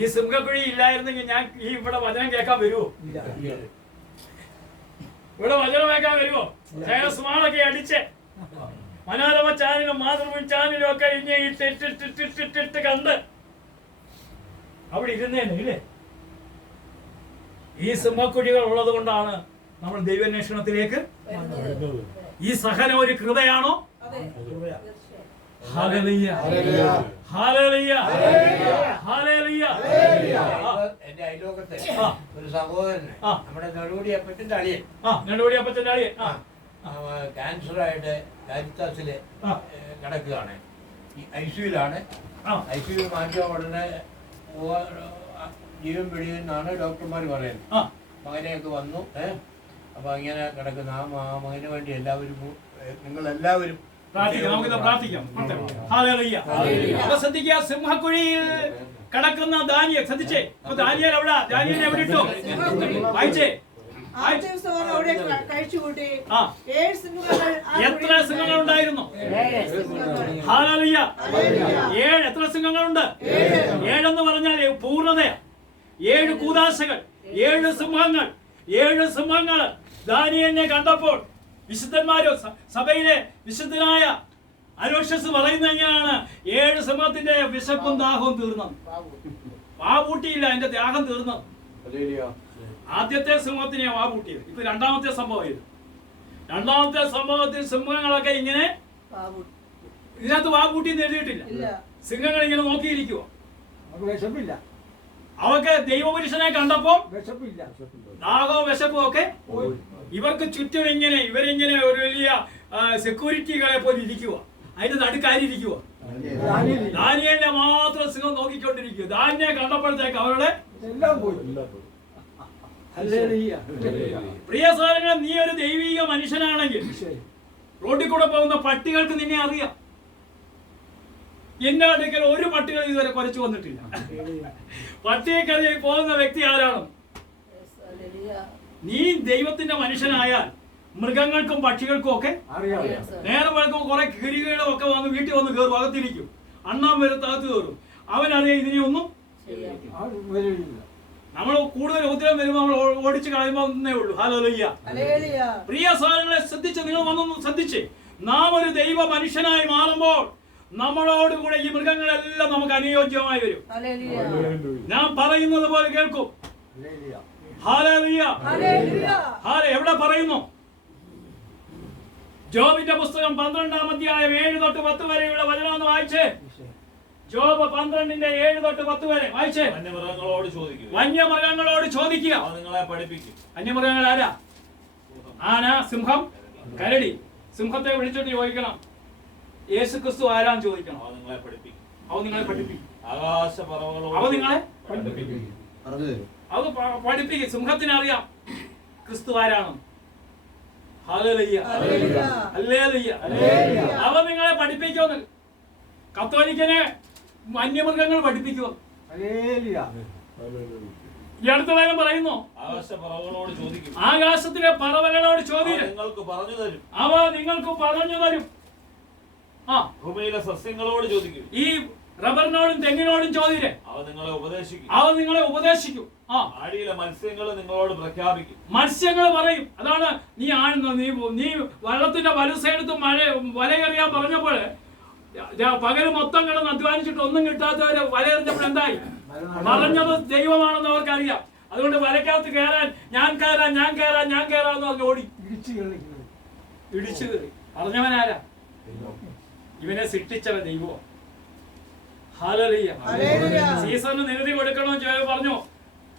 ഈ സിംഹക്കുഴി ഇല്ലായിരുന്നെങ്കിൽ ഞാൻ ഈ ഇവിടെ വചനം കേൾക്കാൻ വരുമോ? ഇവിടെ വചനം കേൾക്കാൻ വരുമോ? സ്മാളൊക്കെ അടിച്ച് മനോരമ ചാനലും മാതൃഭൂമി ചാനലും ഒക്കെ ഇങ്ങനെ ഇട്ടിട്ട് കണ്ട് അവിടെ ഇരുന്നേനെ ഇല്ലേ? ഈ സിംഹക്കുഴികൾ ഉള്ളത് കൊണ്ടാണ് നമ്മൾ ദൈവാന്വേഷണത്തിലേക്ക്. ഈ സഹനം ഒരു കൃപയാണോ? Hallelujah, hallelujah, hallelujah. എന്റെ അയൽവക്കത്തെ ഒരു സഹോദരന് നമ്മുടെ നെടുമുടിയപ്പത്തിന്റെ അളിയൻ ക്യാൻസറായിട്ട് കാരിത്താസില് കിടക്കുകയാണ്. ഐസിയുലാണ്. ഐസിയു മാറ്റിയ ഉടനെ ജീവൻ പിടിയെന്നാണ് ഡോക്ടർമാർ പറയുന്നത്. മകനെയൊക്കെ വന്നു. അപ്പൊ ഇങ്ങനെ കിടക്കുന്ന ആ മകന് വേണ്ടി എല്ലാവരും നിങ്ങളെല്ലാവരും പ്രാർത്ഥിക്കാം. ശ്രദ്ധിക്കുക, സിംഹക്കുഴിയിൽ കിടക്കുന്ന ദാനിയേൽ. ശ്രദ്ധിച്ചേ, ദാനിയേൽ എവിടെ? ദാനിയേൽ എവിടെ ഇട്ടു? വായിച്ചേ. എത്ര സിംഹങ്ങൾ ഉണ്ടായിരുന്നു? ഹല്ലേലൂയ. 7. എത്ര സിംഹങ്ങളുണ്ട്? 7 എന്ന് പറഞ്ഞാൽ പൂർണ്ണതയാ. 7 കൂദാശകൾ, 7 സിംഹങ്ങൾ. 7 സിംഹങ്ങൾ ദാനിയേലിനെ കണ്ടപ്പോൾ വിശുദ്ധന്മാരോ സഭയിലെ വിശുദ്ധനായ അലോഷ്യസ് പറയുന്ന എങ്ങനെയാണ്? 7 സിംഹത്തിന്റെ വിശപ്പും ദാഹവും തീർന്നത്. വാവൂട്ടിയില്ല, അതിന്റെ ദാഹം തീർന്നത്. ആദ്യത്തെ സിംഹത്തിനെ വാവൂട്ടിയത്. ഇപ്പൊ രണ്ടാമത്തെ സംഭവം ഇത്. രണ്ടാമത്തെ സംഭവത്തിൽ സിംഹങ്ങളൊക്കെ ഇങ്ങനെ ഇതിനകത്ത് വാവൂട്ടി എഴുതിയിട്ടില്ല. സിംഹങ്ങൾ ഇങ്ങനെ നോക്കിയിരിക്കുവോ? അവർക്ക് ദൈവപുരുഷനെ കണ്ടപ്പോ ദാഹവും വിശപ്പും ഒക്കെ. ഇവർക്ക് ചുറ്റും ഇങ്ങനെ ഇവരിങ്ങനെ ഒരു വലിയ സെക്യൂരിറ്റികളെ പോലെ ഇരിക്കുക. അതിന്റെ നടുക്കാരിയിരിക്കുക. ദാനിയേലിനെ മാത്രം സിംഹം നോക്കിക്കൊണ്ടിരിക്കുക. ദാനിയെ കണ്ടപ്പോഴത്തേക്ക് അവരുടെ പ്രിയ സഹോദരങ്ങളെ, നീ ഒരു ദൈവിക മനുഷ്യനാണെങ്കിൽ റോഡിൽ കൂടെ പോകുന്ന പട്ടികൾക്ക് നിന്നെ അറിയാം. എന്റെ അടുക്കൽ ഒരു പട്ടികൾ ഇതുവരെ കുറച്ചു വന്നിട്ടില്ല. പട്ടികക്കറിയിൽ പോകുന്ന വ്യക്തി ആരാണ്? നീ ദൈവത്തിന്റെ മനുഷ്യനായാൽ മൃഗങ്ങൾക്കും പക്ഷികൾക്കും ഒക്കെ നേരം വെളുക്കും കുറെ കിരികളും ഒക്കെ വന്ന് വീട്ടിൽ വന്ന് കയറും, അകത്തിരിക്കും. അണ്ണാൻ വരത്തകത്ത് കയറും. അവനറിയാം ഇതിനെ ഒന്നും. നമ്മൾ കൂടുതൽ ഉത്തരം വരുമ്പോൾ നമ്മൾ ഓടിച്ച് കളയുമ്പോ ഒന്നേ ഉള്ളൂ. ഹല്ലേലൂയ. പ്രിയ സഹോദരങ്ങളെ, ശ്രദ്ധിച്ച്, നിങ്ങൾ വന്നൊന്ന് ശ്രദ്ധിച്ച്. നാം ഒരു ദൈവ മനുഷ്യനായി മാറുമ്പോൾ നമ്മളോടുകൂടെ ഈ മൃഗങ്ങളെല്ലാം നമുക്ക് അനുയോജ്യമായി വരും. ഞാൻ പറയുന്നത് പോലെ കേൾക്കും. ഹല്ലേലൂയ. എവിടെ പറയുന്നു? ജോബിന്റെ പുസ്തകം 12-ാം അധ്യായം 7 തൊട്ട് 10 വരെയുള്ള വചനം ഒന്ന് വായിച്ചേ. ജോബ് 12-ന്റെ 7 തൊട്ട് 10 വരെ വായിച്ചേ. വന്യമൃഗങ്ങളോട് ചോദിക്കുക, നിങ്ങളെ പഠിപ്പിക്കും. വന്യമൃഗങ്ങൾ ആരാ? ആന, സിംഹം, കരടി. സിംഹത്തെ വിളിച്ചിട്ട് ചോദിക്കണം യേശു ക്രിസ്തു ആരാന്ന് ചോദിക്കണം. അവ നിങ്ങളെ പഠിപ്പിക്കും. അവ നിങ്ങളെ അത് പഠിപ്പിക്കും. സിംഹത്തിന് അറിയാം ക്രിസ്തു ആരാണെന്ന്. Hallelujah, hallelujah. അവ നിങ്ങളെ പഠിപ്പിക്കുമെന്ന്. കത്തോലിക്കനെ വന്യമൃഗങ്ങൾ പഠിപ്പിക്കുമോ? ഈ അടുത്ത കാലം പറയുന്നു, ആകാശത്തിലെ പറവകളോട് ചോദിക്കും, അവ നിങ്ങൾക്ക് പറഞ്ഞു തരും. ഭൂമിയിലെ സസ്യങ്ങളോട് ചോദിക്കും, ഈ റബ്ബറിനോടും തെങ്ങിനോടും ചോദിക്കേ, അവ നിങ്ങളെ ഉപദേശിക്കും. ആഴിയിലെ മത്സ്യങ്ങൾ നിങ്ങളോട് പ്രഖ്യാപിക്കും. മത്സ്യങ്ങൾ പറയും. അതാണ് നീ നീ വെള്ളത്തിന്റെ വലസൈഡത്ത് വലയെറിയാൻ പറഞ്ഞപ്പോൾ പകല് മൊത്തം കിടന്ന് അധ്വാനിച്ചിട്ട് ഒന്നും കിട്ടാത്തവര് വലയെറിഞ്ഞപ്പോൾ എന്തായി? പറഞ്ഞത് ദൈവമാണെന്ന് അവർക്കറിയാം. അതുകൊണ്ട് വലക്കകത്ത് കയറാൻ ഞാൻ കയറാന്ന് പറഞ്ഞ് ഓടി ഇടിച്ചു കയറി. പറഞ്ഞവനാരാ? ഇവനെ സൃഷ്ടിച്ചവൻ ദൈവം. ഹല്ലേലൂയ. സീസറിന് നികുതി കൊടുക്കണമെന്ന് പറഞ്ഞു.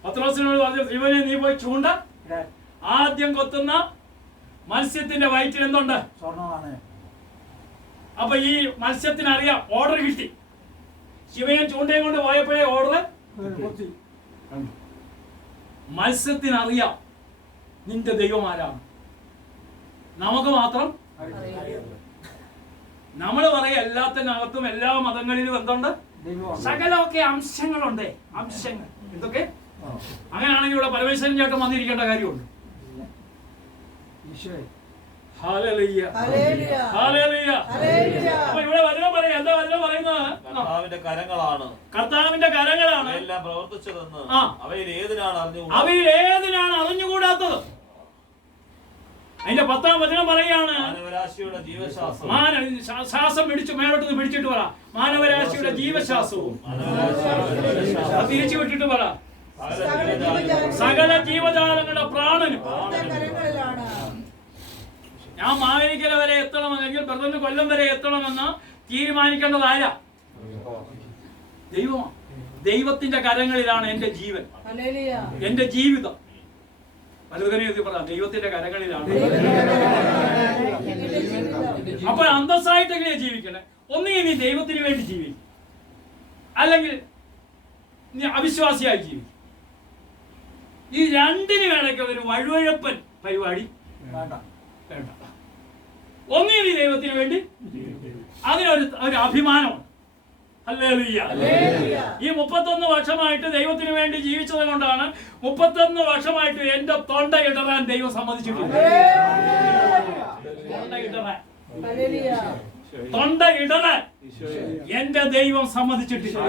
പത്രോസിനോട് പറഞ്ഞു, ഇവനെ നീ പോയി ചൂണ്ട. ആദ്യം കൊത്തുന്ന മത്സ്യത്തിന്റെ വയറ്റിൽ എന്തുണ്ട്? അപ്പൊ ഈ മത്സ്യത്തിന് അറിയാം, ഓർഡർ കിട്ടി. ശിവയൻ ചൂണ്ടയും കൊണ്ട് പോയപ്പോഴേ ഓർഡർ. മത്സ്യത്തിനറിയാം നിന്റെ ദൈവം ആരാണ്. നമുക്ക് മാത്രം നമ്മൾ പറയാം എല്ലാത്തിനകത്തും എല്ലാ മതങ്ങളിലും എന്തുണ്ട്? സകലമൊക്കെ അംശങ്ങളുണ്ട്. അംശങ്ങൾ എന്തൊക്കെ? അങ്ങനെയാണെങ്കിൽ ഇവിടെ പരമേശ്വരൻ ചേട്ടൻ വന്നിരിക്കേണ്ട കാര്യമുണ്ട്. Hallelujah, hallelujah, hallelujah. ഹല്ലേലൂയ. അപ്പൊ ഇവിടെ വചനം പറയാം. എന്താ വചനം പറയുന്നത്? കർത്താവിന്റെ കരങ്ങളാണ് കർത്താവിന്റെ കരങ്ങളാണ് എല്ലാം പ്രവർത്തിച്ചതെന്ന് ആ. അവയിൽ ഏതിനാണ് അവയിൽ ഏതിനാണ് അറിഞ്ഞുകൂടാത്തത്? അതിന്റെ 10-ാം വചനം പറയാണ്, മാനവരാശിയുടെ ജീവശാസ്ത്രം ശ്വാസം പിടിച്ചു മേലോട്ട് പിടിച്ചിട്ട് പറ, മാനവരാശിയുടെ ജീവശാസ്ത്രവും. തിരിച്ചു വിട്ടിട്ട് പറ, സകല ജീവജാലങ്ങളുടെ പ്രാണനും. കരങ്ങളിലാണ്. ഞാൻ മാവേലിക്കര വരെ എത്തണമെങ്കിൽ ബ്രദറിന് കൊല്ലം വരെ എത്തണമെന്ന് തീരുമാനിക്കേണ്ടത് ആരാ? ദൈവമാണ്. ദൈവത്തിന്റെ കരങ്ങളിലാണ് എന്റെ ജീവൻ, ഹല്ലേലൂയ. എന്റെ ജീവിതം. പലതരം പറയാം, ദൈവത്തിന്റെ കരങ്ങളിലാണ്. അപ്പൊ അന്തസ്സായിട്ട് എങ്ങനെയാ ജീവിക്കണേ? ഒന്നുകിൽ നീ ദൈവത്തിന് വേണ്ടി ജീവിക്കും, അല്ലെങ്കിൽ നീ അവിശ്വാസിയായി ജീവിക്കും. ഈ രണ്ടിന് വേണമൊക്കെ ഒരു വഴുവഴപ്പൻ പരിപാടി വേണ്ട. ഒന്നുകിൽ നീ ദൈവത്തിന് വേണ്ടി, അതിനൊരു അഭിമാനമാണ്. ഹല്ലേലൂയ. ഈ 31 വർഷമായിട്ട് ദൈവത്തിന് വേണ്ടി ജീവിച്ചത് കൊണ്ടാണ് 31 വർഷമായിട്ട് എന്റെ തൊണ്ട ഇടറാൻ ദൈവം സമ്മതിച്ചിട്ടില്ല. തൊണ്ട ഇടറാൻ എന്റെ ദൈവം സമ്മതിച്ചിട്ടില്ല.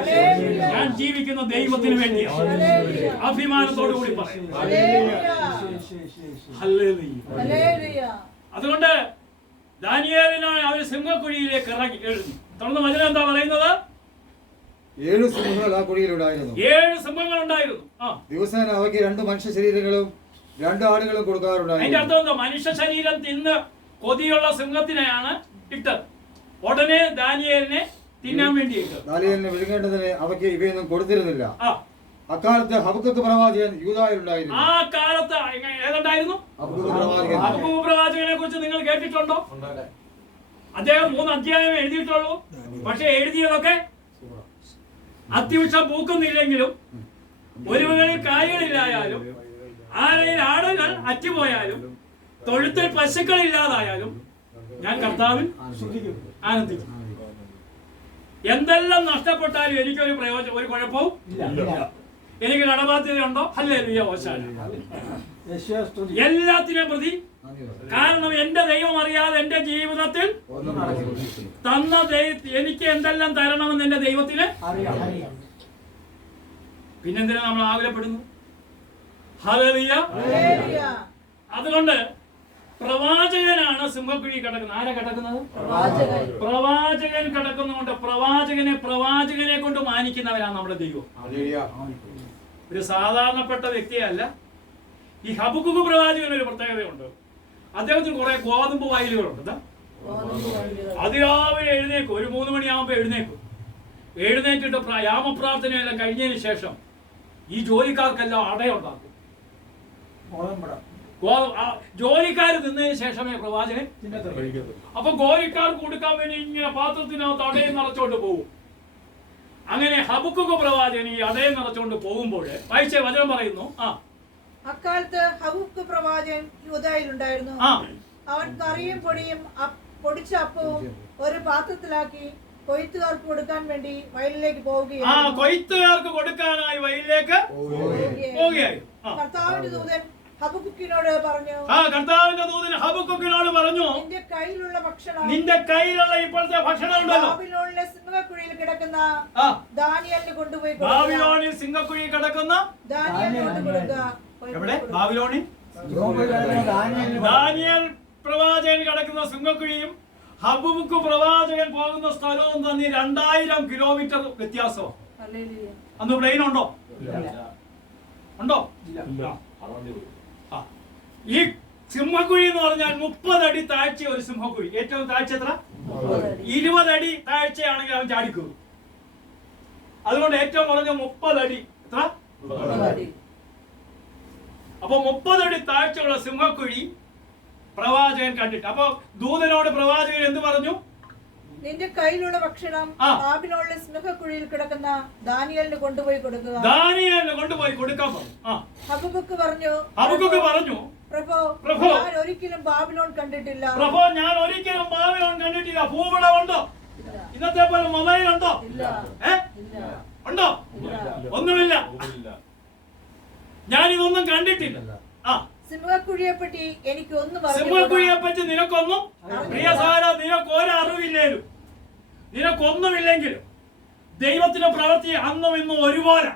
ഞാൻ ജീവിക്കുന്ന ദൈവത്തിന് വേണ്ടിയാണ്. അഭിമാനത്തോടു കൂടി പറയും. ഹല്ലേലൂയ. അതുകൊണ്ട് ദാനിയേലിനാണ് അവർ സിംഹക്കുഴിയിലേക്ക് ഇറങ്ങി എഴുതി. തുടർന്ന് വചനം എന്താ പറയുന്നത്? 7 സിംഹങ്ങൾ ആ കുഴിയിലുണ്ടായിരുന്നു. 7 സിംഹങ്ങൾ ഉണ്ടായിരുന്നു. ദിവസേന അവയ്ക്ക് 2 മനുഷ്യ ശരീരങ്ങളും 2 ആടുകളും കൊടുക്കാറുണ്ടായിരുന്നു. അതിന്റെ അർത്ഥം എന്താ? മനുഷ്യ ശരീരം തിന്ന് കൊതിയുള്ള സിംഹത്തിനെയാണ് ഇട്ടത്. ഉടനെ ദാനിയേലിനെ തിന്നാൻ വേണ്ടി ഇട്ടത്. ദാനിയേലിനെ വിഴുങ്ങേണ്ടതിന് അവയ്ക്ക് ഇവയൊന്നും കൊടുത്തിരുന്നില്ല. അക്കാലത്ത് ഹബക്കൂക്ക് പ്രവാചകൻ യൂദായിലുണ്ടായിരുന്നു. ആ കാലത്ത് ഏതുണ്ടായിരുന്നു? ഹബക്കൂക്ക് പ്രവാചകനെ കുറിച്ച് നിങ്ങൾ കേട്ടിട്ടുണ്ടോ? അദ്ദേഹം 3 അധ്യായം എഴുതിയിട്ടുള്ളൂ. പക്ഷെ എഴുതിയതൊക്കെ അത്യുഷം പൂക്കുന്നില്ലെങ്കിലും, ഒരുവകളിൽ കായകളില്ലായാലും, ആരെയിൽ ആടുകൾ അറ്റുപോയാലും, തൊഴുത്തിൽ പശുക്കളില്ലാതായാലും ഞാൻ കർത്താവിൽ ആനന്ദിക്കും. എന്തെല്ലാം നഷ്ടപ്പെട്ടാലും എനിക്കൊരു പ്രയോജനം, ഒരു കുഴപ്പവും ഇല്ല. എനിക്ക് കടബാധ്യതയുണ്ടോ? ഹല്ലേലൂയ, ഹോശാന. എല്ലാത്തിനും പ്രതി. കാരണം എന്റെ ദൈവം അറിയാതെ എന്റെ ജീവിതത്തിൽ തന്ന എനിക്ക് എന്തെല്ലാം തരണമെന്ന് എന്റെ ദൈവത്തിന് അറിയാം. പിന്നെന്തിനാ നമ്മൾ ആകുലപ്പെടുന്നു? ഹല്ലേലൂയ. അതുകൊണ്ട് പ്രവാചകനാണ് സിംഹക്കുഴി കിടക്കുന്നത്. ആരാ കിടക്കുന്നത്? പ്രവാചകൻ കിടക്കുന്നതുകൊണ്ട് പ്രവാചകനെ കൊണ്ട് മാനിക്കുന്നവരാണ് നമ്മുടെ ദൈവം. ഒരു സാധാരണപ്പെട്ട വ്യക്തിയല്ല. ഈ ഹബക്കൂക്ക് പ്രവാചകന് ഒരു പ്രത്യേകതയുണ്ട്. അദ്ദേഹത്തിന് കുറെ ഗോതമ്പ് വയലുകളുണ്ട്. അതിരാവിലെ എഴുന്നേക്കും. ഒരു 3 മണിയാകുമ്പോൾ എഴുന്നേറ്റിട്ട് യാമപ്രാർത്ഥനയെല്ലാം കഴിഞ്ഞതിന് ശേഷം ഈ ജോലിക്കാർക്കെല്ലാം അടയുണ്ടാക്കും. ജോലിക്കാർ നിന്നതിന് ശേഷമേ പ്രവാചകൻ. അപ്പൊ ജോലിക്കാർക്ക് കൊടുക്കാൻ വേണ്ടി ഇങ്ങനെ പാത്രത്തിനകത്ത് അടയം നിറച്ചോണ്ട് പോകും. അങ്ങനെ ഹബക്കൂക്ക് പ്രവാചകൻ ഈ അടയം നിറച്ചോണ്ട് പോകുമ്പോൾ വായിച്ച വചനം പറയുന്നു, അക്കാലത്ത് ഹബക്കൂക്ക് പ്രവാചകൻ യൂദായിലുണ്ടായിരുന്നു. അവൻ കറിയും പൊടിച്ച അപ്പവും ഒരു പാത്രത്തിലാക്കി കൊയ്ത്തുകാർക്ക് കൊടുക്കാൻ വേണ്ടി വയലിലേക്ക് പോവുകയാണ്. കൊയ്ത്തുകാർക്ക് കൊടുക്കാനായി വയലിലേക്ക് പോവുകയായി. കർത്താവിന്റെ ദൂതൻ ഹബക്കൂക്കിനോട് പറഞ്ഞു, കർത്താവിന്റെ ദൂതൻ ഹബക്കൂക്കിനോട് പറഞ്ഞു, നിന്റെ കയ്യിലുള്ള ഇപ്പോഴത്തെ ഭക്ഷണം ഉണ്ടല്ലോ, ബാബിലോണിലെ സിംഹക്കുഴിയിൽ കിടക്കുന്ന ദാനിയേലിന് കൊണ്ടുപോയി ബാബിലോണിൽ സിംഹക്കുഴി കിടക്കുന്ന ദാനിയേലിന് കൊടുക്കുക. എവിടെ? ബാബിലോണിൽ ദാനിയേൽ പ്രവാചകൻ കിടക്കുന്ന സിംഹക്കുഴിയും ഹബക്കൂക്ക് പ്രവാചകൻ പോകുന്ന സ്ഥലവും തന്നെ 2000 കിലോമീറ്റർ വ്യത്യാസമാണ്. അന്ന് പ്ലെയിൻ ഉണ്ടോ? ഈ സിംഹക്കുഴി എന്ന് പറഞ്ഞാൽ 30 അടി താഴ്ച ഒരു സിംഹക്കുഴി. ഏറ്റവും താഴ്ച എത്ര? 20 അടി താഴ്ചയാണെങ്കിൽ അവൻ ചാടിക്കും. അതുകൊണ്ട് ഏറ്റവും കുറഞ്ഞ 30 അടി. എത്ര? അപ്പൊ 30 അടി താഴ്ചയുള്ള സിംഹക്കുഴി പ്രവാചകൻ കണ്ടിട്ട്. അപ്പൊ ദൂതനോട് പ്രവാചകൻ എന്ത് പറഞ്ഞു? നിന്റെ കയ്യിലുള്ള ഭക്ഷണം ആ. ബാബിലോണിലെ സിംഹക്കുഴിയിൽ കിടക്കുന്ന ദാനിയേലിന് കൊണ്ടുപോയി കൊടുക്കുക. ദാനിയേലിന് കൊണ്ടുപോയി കൊടുക്കാൻ പറഞ്ഞു. ഹബക്കുക്ക് പറഞ്ഞു, ഹബക്കുക്ക് പറഞ്ഞു, പ്രഭോ, പ്രഭോ, ഞാൻ ഒരിക്കലും ബാബിലോൺ കണ്ടിട്ടില്ല. പ്രഭോ, ഞാൻ ഒരിക്കലും ബാബിലോൺ കണ്ടിട്ടില്ല. ഭൂപടം ഉണ്ടോ? ഇന്നത്തെ പോലെ മൊബൈൽ ഉണ്ടോ? ഇല്ല. ഇല്ല. ഉണ്ടോ? ഒന്നുമില്ല. ഞാൻ ഇതൊന്നും കണ്ടിട്ടില്ല. സിംഹക്കുഴിയെ പറ്റി എനിക്ക് ഒന്നും സിംഹക്കുഴിയെ പറ്റി നിനക്കൊന്നും പ്രിയസാര നിനക്ക് ഒരറിവില്ലേലും നിനക്കൊന്നുമില്ലെങ്കിലും ദൈവത്തിന്റെ പ്രവൃത്തി അന്നും ഇന്നും ഒരുപോലെ.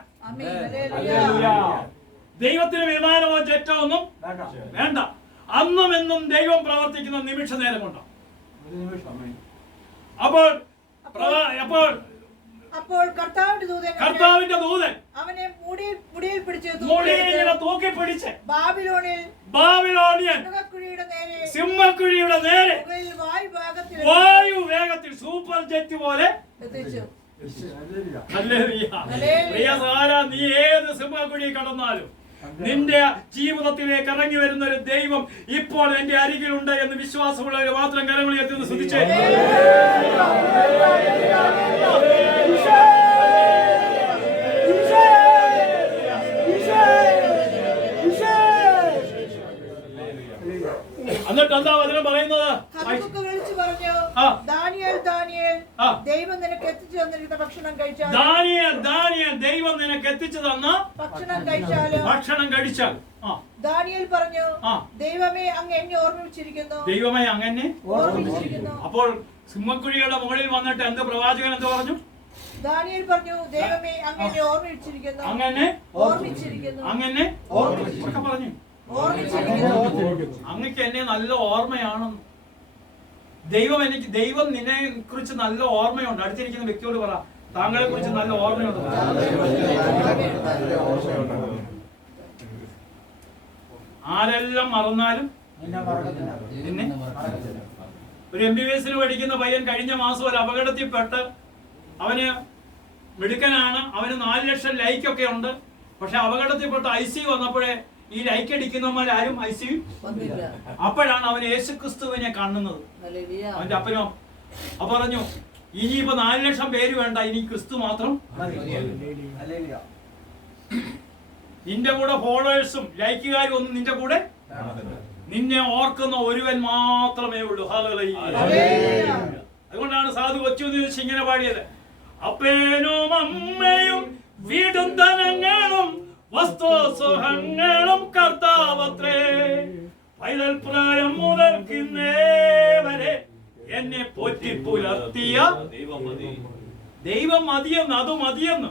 ദൈവത്തിന് വിമാനമോ ജെറ്റോ ഒന്നും വേണ്ട. അന്നും എന്നും ദൈവം പ്രവർത്തിക്കുന്ന നിമിഷ നേരം കൊണ്ടോ. അപ്പോൾ കർത്താവിന്റെ ദൂതൻ അവനെ മുടിയിൽ തൂക്കി പിടിച്ച് ബാബിലോണിയൻ സിംഹക്കുഴിയുടെ നേരെ വായു വേഗത്തിൽ സൂപ്പർ ജെറ്റ് പോലെ എത്തിച്ചു. നീ ഏത് സിംഹക്കുഴി കടന്നാലും നിന്റെ ജീവിതത്തിലേക്ക് ഇറങ്ങി വരുന്ന ഒരു ദൈവം ഇപ്പോൾ എന്റെ അരികിലുണ്ട് എന്ന് വിശ്വാസമുള്ളവർ മാത്രം കരങ്ങളിൽ എത്തുന്ന ശ്രദ്ധിച്ചേ. എന്നിട്ട് എന്താ വചനം പറയുന്നത്? ദൈവം നിനക്ക് എത്തിച്ചു തന്നിരിക്കുന്ന ഭക്ഷണം കഴിച്ചാൽ ദൈവം നിനക്ക് എത്തിച്ചു തന്ന ഭക്ഷണം കഴിച്ചാൽ. ദാനിയേൽ പറഞ്ഞു, ദൈവമേ അങ്ങ് എന്നെ ഓർമ്മിച്ചിരിക്കുന്നു. ദൈവമേ അങ്ങനെ ഓർമ്മിച്ചിരിക്കുന്നു. അപ്പോൾ സിംഹക്കുഴിയുടെ മുകളിൽ വന്നിട്ട് എന്ത് പ്രവാചകൻ എന്ത് പറഞ്ഞു? ദാനിയേൽ പറഞ്ഞു, ദൈവമേ അങ്ങ് എന്നെ ഓർമ്മിച്ചിരിക്കുന്നു. അങ്ങനെ ഓർമ്മിച്ചിരിക്കുന്നു. അങ്ങനെ പറഞ്ഞു. അങ്ങക്ക് എന്നെ നല്ല ഓർമ്മയാണെന്ന്. ദൈവം നിന്നെ കുറിച്ച് നല്ല ഓർമ്മയുണ്ട്. അടുത്തിരിക്കുന്ന വ്യക്തിയോട് പറ, താങ്കളെ കുറിച്ച് നല്ല ഓർമ്മയുണ്ട്. ആരെല്ലാം മറന്നാലും നിന്നെ. ഒരു MBBS പഠിക്കുന്ന പയ്യൻ കഴിഞ്ഞ മാസം ഒരു അപകടത്തിൽപ്പെട്ട്, അവന് മിടുക്കനാണ്, അവന് 4 ലക്ഷം ലൈക്കൊക്കെ ഉണ്ട്. പക്ഷെ അപകടത്തിൽപ്പെട്ട് ICU വന്നപ്പോഴേ ഈ ലൈക്ക് അടിക്കുന്നവന്മാരും ICU. അപ്പോഴാണ് അവൻ യേശുക്രിസ്തുവിനെ കാണുന്നത്. അവന്റെ അപ്പനും അപ്പൊ പറഞ്ഞു, ഇനിയിപ്പോ 4 ലക്ഷം പേര് വേണ്ട, ഇനി ക്രിസ്തു മാത്രം. നിന്റെ കൂടെ ഫോളോവേഴ്സും ലൈക്കുകാരും ഒന്നും നിന്റെ കൂടെ, നിന്നെ ഓർക്കുന്ന ഒരുവൻ മാത്രമേ ഉള്ളൂ. അതുകൊണ്ടാണ് സാധു കൊച്ചു ഇങ്ങനെ പാടിയത്. അപ്പനും അമ്മയും വീടും ധനങ്ങളും വസ്തുസുഖങ്ങളും കർത്താവത്രേ, പൈതൽ പ്രായം മുതൽക്കുന്നേ വരെ എന്നെ പോറ്റി പുലർത്തിയ ദൈവം മതിയെന്ന്. അത് മതിയെന്ന്,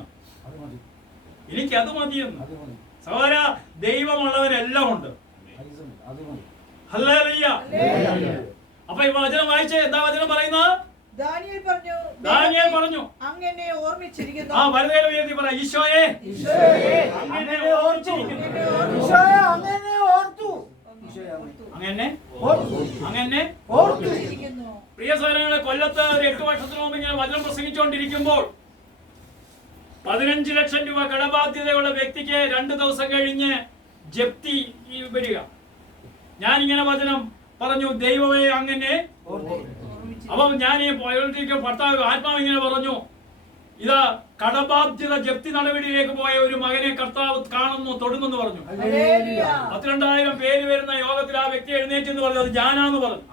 എനിക്കത് മതിയെന്ന്. സഹോദര, ദൈവമുള്ളവരെല്ലാം ഉണ്ട്. ഹല്ലേലൂയ. അപ്പൊ ഈ വചനം വായിച്ചേ, എന്താ വചനം പറയുന്നത്? ദാനിയേൽ പറഞ്ഞു, അങ്ങ് എന്നെ ഓർമ്മിച്ചിരിക്കുന്നു. വലതുകൈ ഉയർത്തി പറ, ഈശോയെ അങ്ങനെ ഓർമ്മിച്ചിരിക്കുന്നു. പ്രിയ സഹോദരങ്ങളെ, കൊല്ലത്ത് ഒരു 8 വർഷത്തിന് മുമ്പ് ഇങ്ങനെ വചനം പ്രസംഗിച്ചുകൊണ്ടിരിക്കുമ്പോൾ 15 ലക്ഷം രൂപ കടബാധ്യതയുള്ള വ്യക്തിക്ക് 2 ദിവസം കഴിഞ്ഞ് ജപ്തി വരിക. ഞാനിങ്ങനെ വചനം പറഞ്ഞു, ദൈവമേ അങ്ങനെ. അപ്പം ഞാൻ ഈ പോയതിലേക്ക് ഭർത്താവ് ആത്മാവ് ഇങ്ങനെ പറഞ്ഞു, ഇതാ കടബാധ്യത ജപ്തി നടപടിയിലേക്ക് പോയ ഒരു മകനെ കർത്താവ് കാണുന്നു, തൊടുന്നെന്ന് പറഞ്ഞു. 12,000 പേര് വരുന്ന യോഗത്തിൽ ആ വ്യക്തി എഴുന്നേറ്റെന്ന് പറഞ്ഞു, അത് ഞാനാന്ന് പറഞ്ഞു.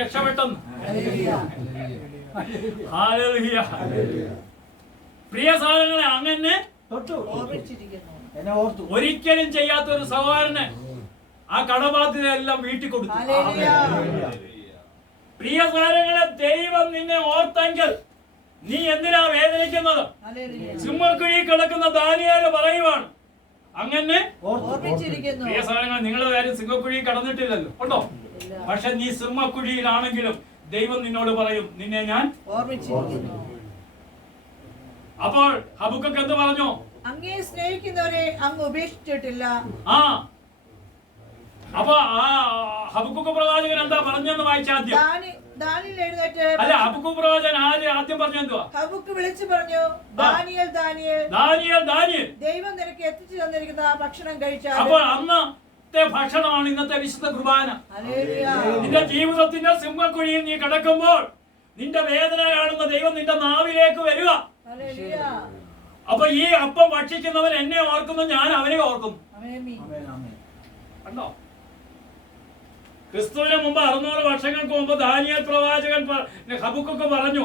രക്ഷപ്പെട്ടെന്ന്. പ്രിയ സഹോദരങ്ങളെ, അങ്ങനെ ഒരിക്കലും ചെയ്യാത്ത ഒരു സഹോദരന് ആ കടബാധ്യത എല്ലാം വീട്ടിൽ കൊടുത്തു. പ്രിയ സഹോദരങ്ങളെ, ദൈവം നിന്നെ ഓർത്തെങ്കിൽ നീ എന്തിനാ വേദനിക്കുന്നത്? സിംഹക്കുഴി കിടക്കുന്ന ദാനിയേൽ പറയുവാണ്, അങ്ങനെ പ്രിയ സഹോദരങ്ങൾ, നിങ്ങളുടെ കാര്യം സിംഹക്കുഴി കടന്നിട്ടില്ലല്ലോ, ഉണ്ടോ? പക്ഷെ നീ സിംഹക്കുഴിയിലാണെങ്കിലും ദൈവം നിന്നോട് പറയും, നിന്നെ ഞാൻ ഓർമ്മിച്ചിരിക്കുന്നു. അപ്പോൾ ഹബക്കുക്ക് എന്ത് പറഞ്ഞു? അങ്ങേ സ്നേഹിക്കുന്നവരെ അങ്ങ് ഉപേക്ഷിച്ചിട്ടില്ല. അപ്പൊ ആ ഹബക്കുക്ക് പ്രവാചകൻ എന്താ പറഞ്ഞെന്ന് വായിച്ചാൽ ആദ്യം. അല്ല, ഹബക്കുക്ക് പ്രവാചകൻ ആദ്യം പറഞ്ഞെന്തുവാ? ഹബക്കുക്ക് വിളിച്ചു പറഞ്ഞു, ദാനിയേൽ ദാനിയേൽ, ദാനിയേൽ ദാനിയേൽ, ദൈവം നിനക്ക് എത്തിച്ചു തന്നിരിക്കുന്ന ഭക്ഷണം കഴിച്ചാൽ. അപ്പോൾ അന്ന് ഒറ്റ ഭക്ഷണമാണ് ഇന്നത്തെ വിശുദ്ധ കുർബാന. ഹല്ലേലൂയ. നിന്റെ ജീവിതത്തിന്റെ സിംഹക്കുഴിയിൽ നീ കിടക്കുമ്പോൾ നിന്റെ വേദന കാണുന്ന ദൈവം നിന്റെ നാവിലേക്ക് വരിക. ഹല്ലേലൂയ. അപ്പൊ ഈ അപ്പം ഭക്ഷിക്കുന്നവൻ എന്നെ ഓർക്കുന്നു, ഞാൻ അവനെ ഓർക്കും. ആമേൻ. കണ്ടോ? ക്രിസ്തുവിന് മുമ്പ് 600 വർഷങ്ങൾക്ക് മുമ്പ് ദാനിയേൽ പ്രവാചകൻ ഹബക്കുക്ക് പറഞ്ഞു,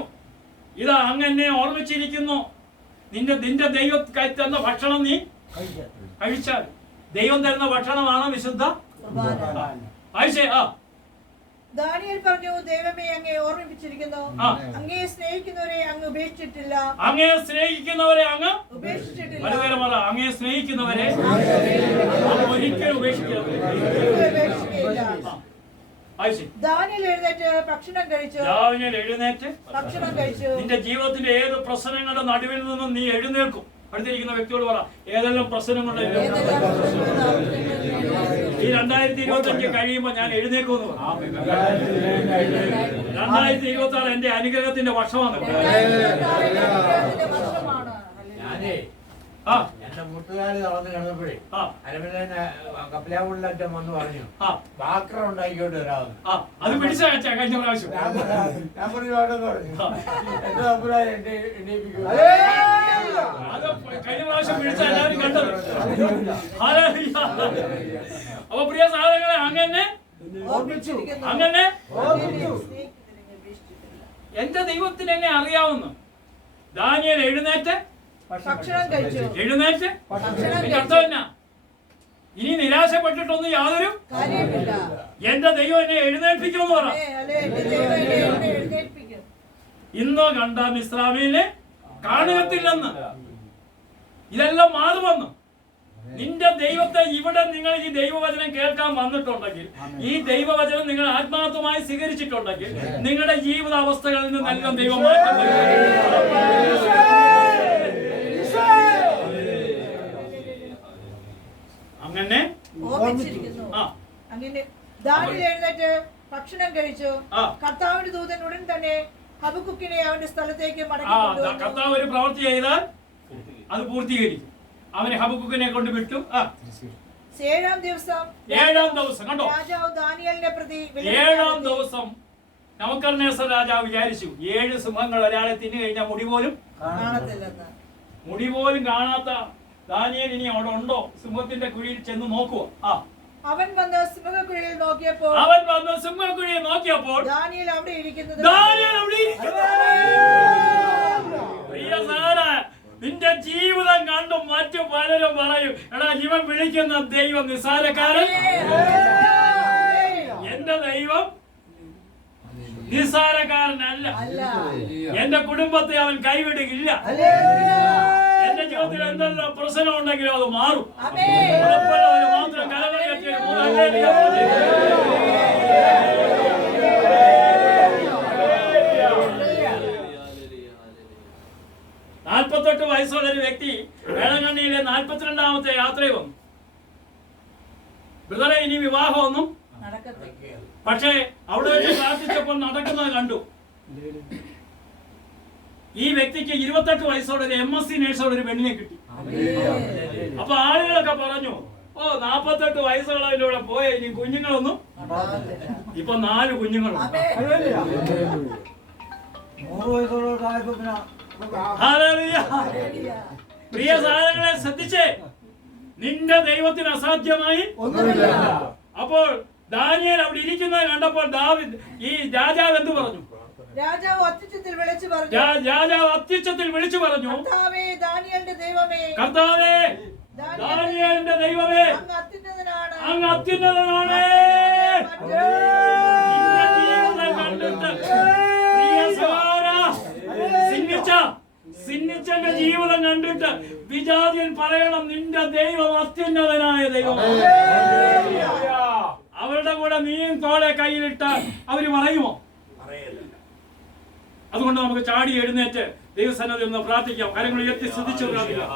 ഇതാ അങ്ങ് എന്നെ ഓർമ്മിച്ചിരിക്കുന്നു, നിന്റെ ദൈവം തന്ന ഭക്ഷണം നീ കഴിച്ചാൽ. ദൈവം തരുന്ന ഭക്ഷണമാണ് വിശുദ്ധ കുർബാന. ദാനിയേൽ പറഞ്ഞു, ദൈവമേ അങ്ങേ ഓർമ്മിപ്പിച്ചിരിക്കുന്നു, അങ്ങേ സ്നേഹിക്കുന്നവരെ അങ്ങ് ഉപേക്ഷിച്ചിട്ടില്ല. അങ്ങേ സ്നേഹിക്കുന്നവരെ അങ്ങ് ഉപേക്ഷിച്ചിട്ടില്ല. അങ്ങേ സ്നേഹിക്കുന്നവരെ ഒരിക്കലും ഉപേക്ഷിക്കരുത്. ദാനിയേൽ എഴുന്നേറ്റ് ഭക്ഷണം കഴിച്ചു. ഭക്ഷണം കഴിച്ചു. നിന്റെ ജീവിതത്തിന്റെ ഏത് പ്രശ്നങ്ങളുടെ നടുവിൽ നിന്നും നീ എഴുന്നേൽക്കും. അടുത്തിരിക്കുന്ന വ്യക്തിയോട് പറ, ഏതെല്ലാം പ്രശ്നങ്ങളുണ്ട് ഈ 2025 കഴിയുമ്പോ ഞാൻ എഴുന്നേക്കുമെന്ന് പറ. 2026 എന്റെ അനുഗ്രഹത്തിന്റെ വർഷമാണ്. എന്റെ മുട്ടുകാല് തളർന്ന് കിടന്നപ്പോഴേ കപ്പിലാവുള്ള അറ്റം വന്ന് പറഞ്ഞു, ബാക്കറ ഉണ്ടാക്കിക്കൊണ്ട് വരാമെന്ന്. അത് പിടിച്ചാ കഴിഞ്ഞ പ്രാവശ്യം ഞാൻ പറഞ്ഞു എന്റെ അഭിപ്രായം എന്നെ എണ്ണീപ്പിക്കുക. അത് കഴിഞ്ഞ പ്രാവശ്യം പിടിച്ച എല്ലാവരും കണ്ടത്. അപ്പൊ പ്രിയ സഹോദരങ്ങളെ, അങ്ങനെ എന്റെ ദൈവത്തിന് എന്നെ അറിയാവുന്നു. ദാനിയേൽ എഴുന്നേറ്റ് അർത്ഥം എന്നാ? ഇനി നിരാശപ്പെട്ടിട്ടൊന്നും യാതൊരു എന്റെ ദൈവം എന്നെ എഴുന്നേൽപ്പിക്കുമെന്ന് പറ. ഇന്നോ കണ്ട മിസ്രാമീനെ കാണത്തില്ലെന്ന്. ഇതെല്ലാം മാറുമെന്ന്. നിന്റെ ദൈവത്തെ ഇവിടെ നിങ്ങൾ ഈ ദൈവവചനം കേൾക്കാൻ വന്നിട്ടുണ്ടെങ്കിൽ, ഈ ദൈവവചനം നിങ്ങൾ ആത്മാർത്ഥമായി സ്വീകരിച്ചിട്ടുണ്ടെങ്കിൽ, നിങ്ങളുടെ ജീവിതാവസ്ഥകളിൽ നിന്നെല്ലാം ദൈവം മാറ്റം അങ്ങനെ അങ്ങനെ ദാനിയേൽ എഴുന്നേറ്റ് ഭക്ഷണം കഴിച്ചു. കർത്താവിന്റെ ദൂതൻ ഉടൻ തന്നെ ഹബക്കുക്കിനെ അവന്റെ സ്ഥലത്തേക്ക് മടക്കി. കർത്താവ് ഒരു പ്രവൃത്തി ചെയ്താൽ അത് പൂർത്തീകരിക്കും. അവനെ ഹബക്കുക്കിനെ കൊണ്ട് വിട്ടു. 7-ാം ദിവസം കണ്ടോ, രാജാവ് ദാനിയേലിനെ പ്രതി 7-ാം ദിവസം നബൂഖദ്നേസർ രാജാവ് വിചാരിച്ചു, 7 സിംഹങ്ങൾ ഒരാളെ തിന്നു കഴിഞ്ഞാൽ മുടി പോലും കാണാത്ത ദാനിയേൽ ഇനി അവിടെ ഉണ്ടോ? സിംഹത്തിന്റെ കുഴിയിൽ ചെന്ന് നോക്കുക. അവൻ വന്ന് സിംഹക്കുഴിയിൽ നോക്കിയപ്പോൾ ദാനിയേൽ അവിടെ ഇരിക്കുന്നത്. നിന്റെ ജീവിതം കണ്ടും മറ്റു പലരും പറയും, എടാ ഇവൻ വിളിക്കുന്ന ദൈവം നിസ്സാരക്കാരൻ. എന്റെ ദൈവം നിസ്സാരക്കാരനല്ല. എന്റെ കുടുംബത്തെ അവൻ കൈവിടുകയില്ല. എന്റെ ജീവിതത്തിൽ എന്തെല്ലാം പ്രശ്നം ഉണ്ടെങ്കിലും അത് മാറും. മാത്രം കലകളിൽ 48 വയസ്സുള്ള ഒരു വ്യക്തി വേളങ്കണ്ണിയിലെ 42ാമത്തെ യാത്രയിൽ വന്നു. ബ്രദറെ, ഇനി വിവാഹമൊന്നും പക്ഷേ അവിടെ വെച്ച് പ്രാർത്ഥിച്ചപ്പോൾ നടക്കുന്നത് കണ്ടു. ഈ വ്യക്തിക്ക് 28 വയസ്സോടെ ഒരു MSc നേഴ്സോടെ ഒരു പെണ്ണിനെ കിട്ടി. അപ്പൊ ആളുകളൊക്കെ പറഞ്ഞു, 48 വയസ്സുള്ളതിലൂടെ പോയ ഇനി കുഞ്ഞുങ്ങളൊന്നും. ഇപ്പൊ 4 കുഞ്ഞുങ്ങളുണ്ട്. പ്രിയ സഹോദരങ്ങളെ, ശ്രദ്ധിച്ചേ, നിന്റെ ദൈവത്തിന് അസാധ്യമായി ഒന്നുമില്ല. അപ്പോൾ ദാനിയേൽ അവിടെ ഇരിക്കുന്നത് കണ്ടപ്പോൾ ഈ രാജാവ് എന്ത് പറഞ്ഞു? രാജാവ് അത്യുച്ചത്തിൽ വിളിച്ചു പറഞ്ഞു, കർത്താവേ, ദാനിയേലിന്റെ ദൈവമേ, അങ്ങ് അത്യുന്നതനാണ്. സിന്നിച്ചന്റെ ജീവിതം കണ്ടിട്ട് വിജാതിയൻ പറയണം, നിന്റെ ദൈവം അത്യുന്നതനായ ദൈവം. അവരുടെ കൂടെ നീയും തോളെ കയ്യിലിട്ടാൽ അവര് പറയുമോ? അതുകൊണ്ട് നമുക്ക് ചാടി എഴുന്നേറ്റ് ദൈവസന്നിധി ഒന്ന് പ്രാർത്ഥിക്കാം. കാര്യങ്ങൾ ഉയർത്തി ശ്രദ്ധിച്ചു പ്രാർത്ഥിക്കാം.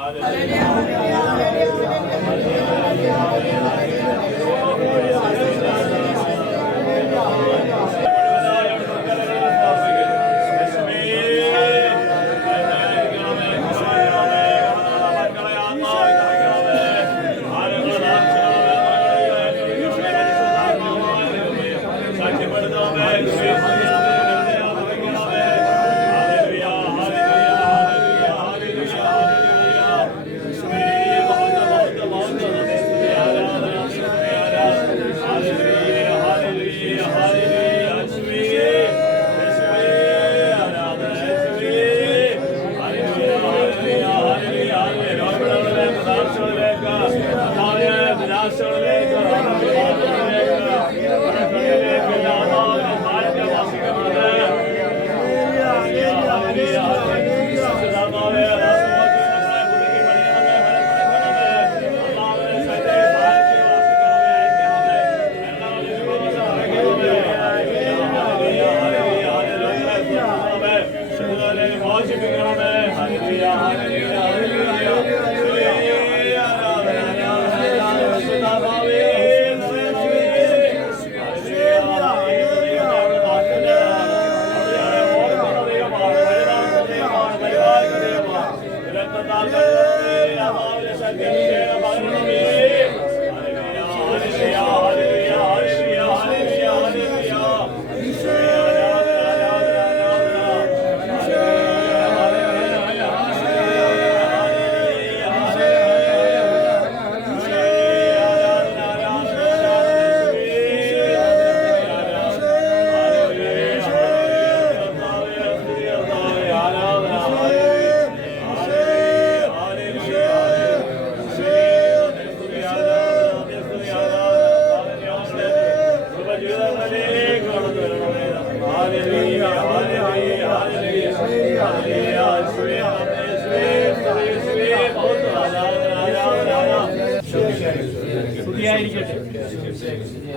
സ്തുതിയായിരിക്കട്ടെ.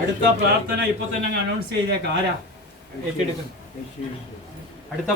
അടുത്ത പ്രാർത്ഥന ഇപ്പൊ തന്നെ അനൗൺസ് ചെയ്തേക്ക്. ആരാ ഏറ്റെടുക്കുന്നു? അടുത്ത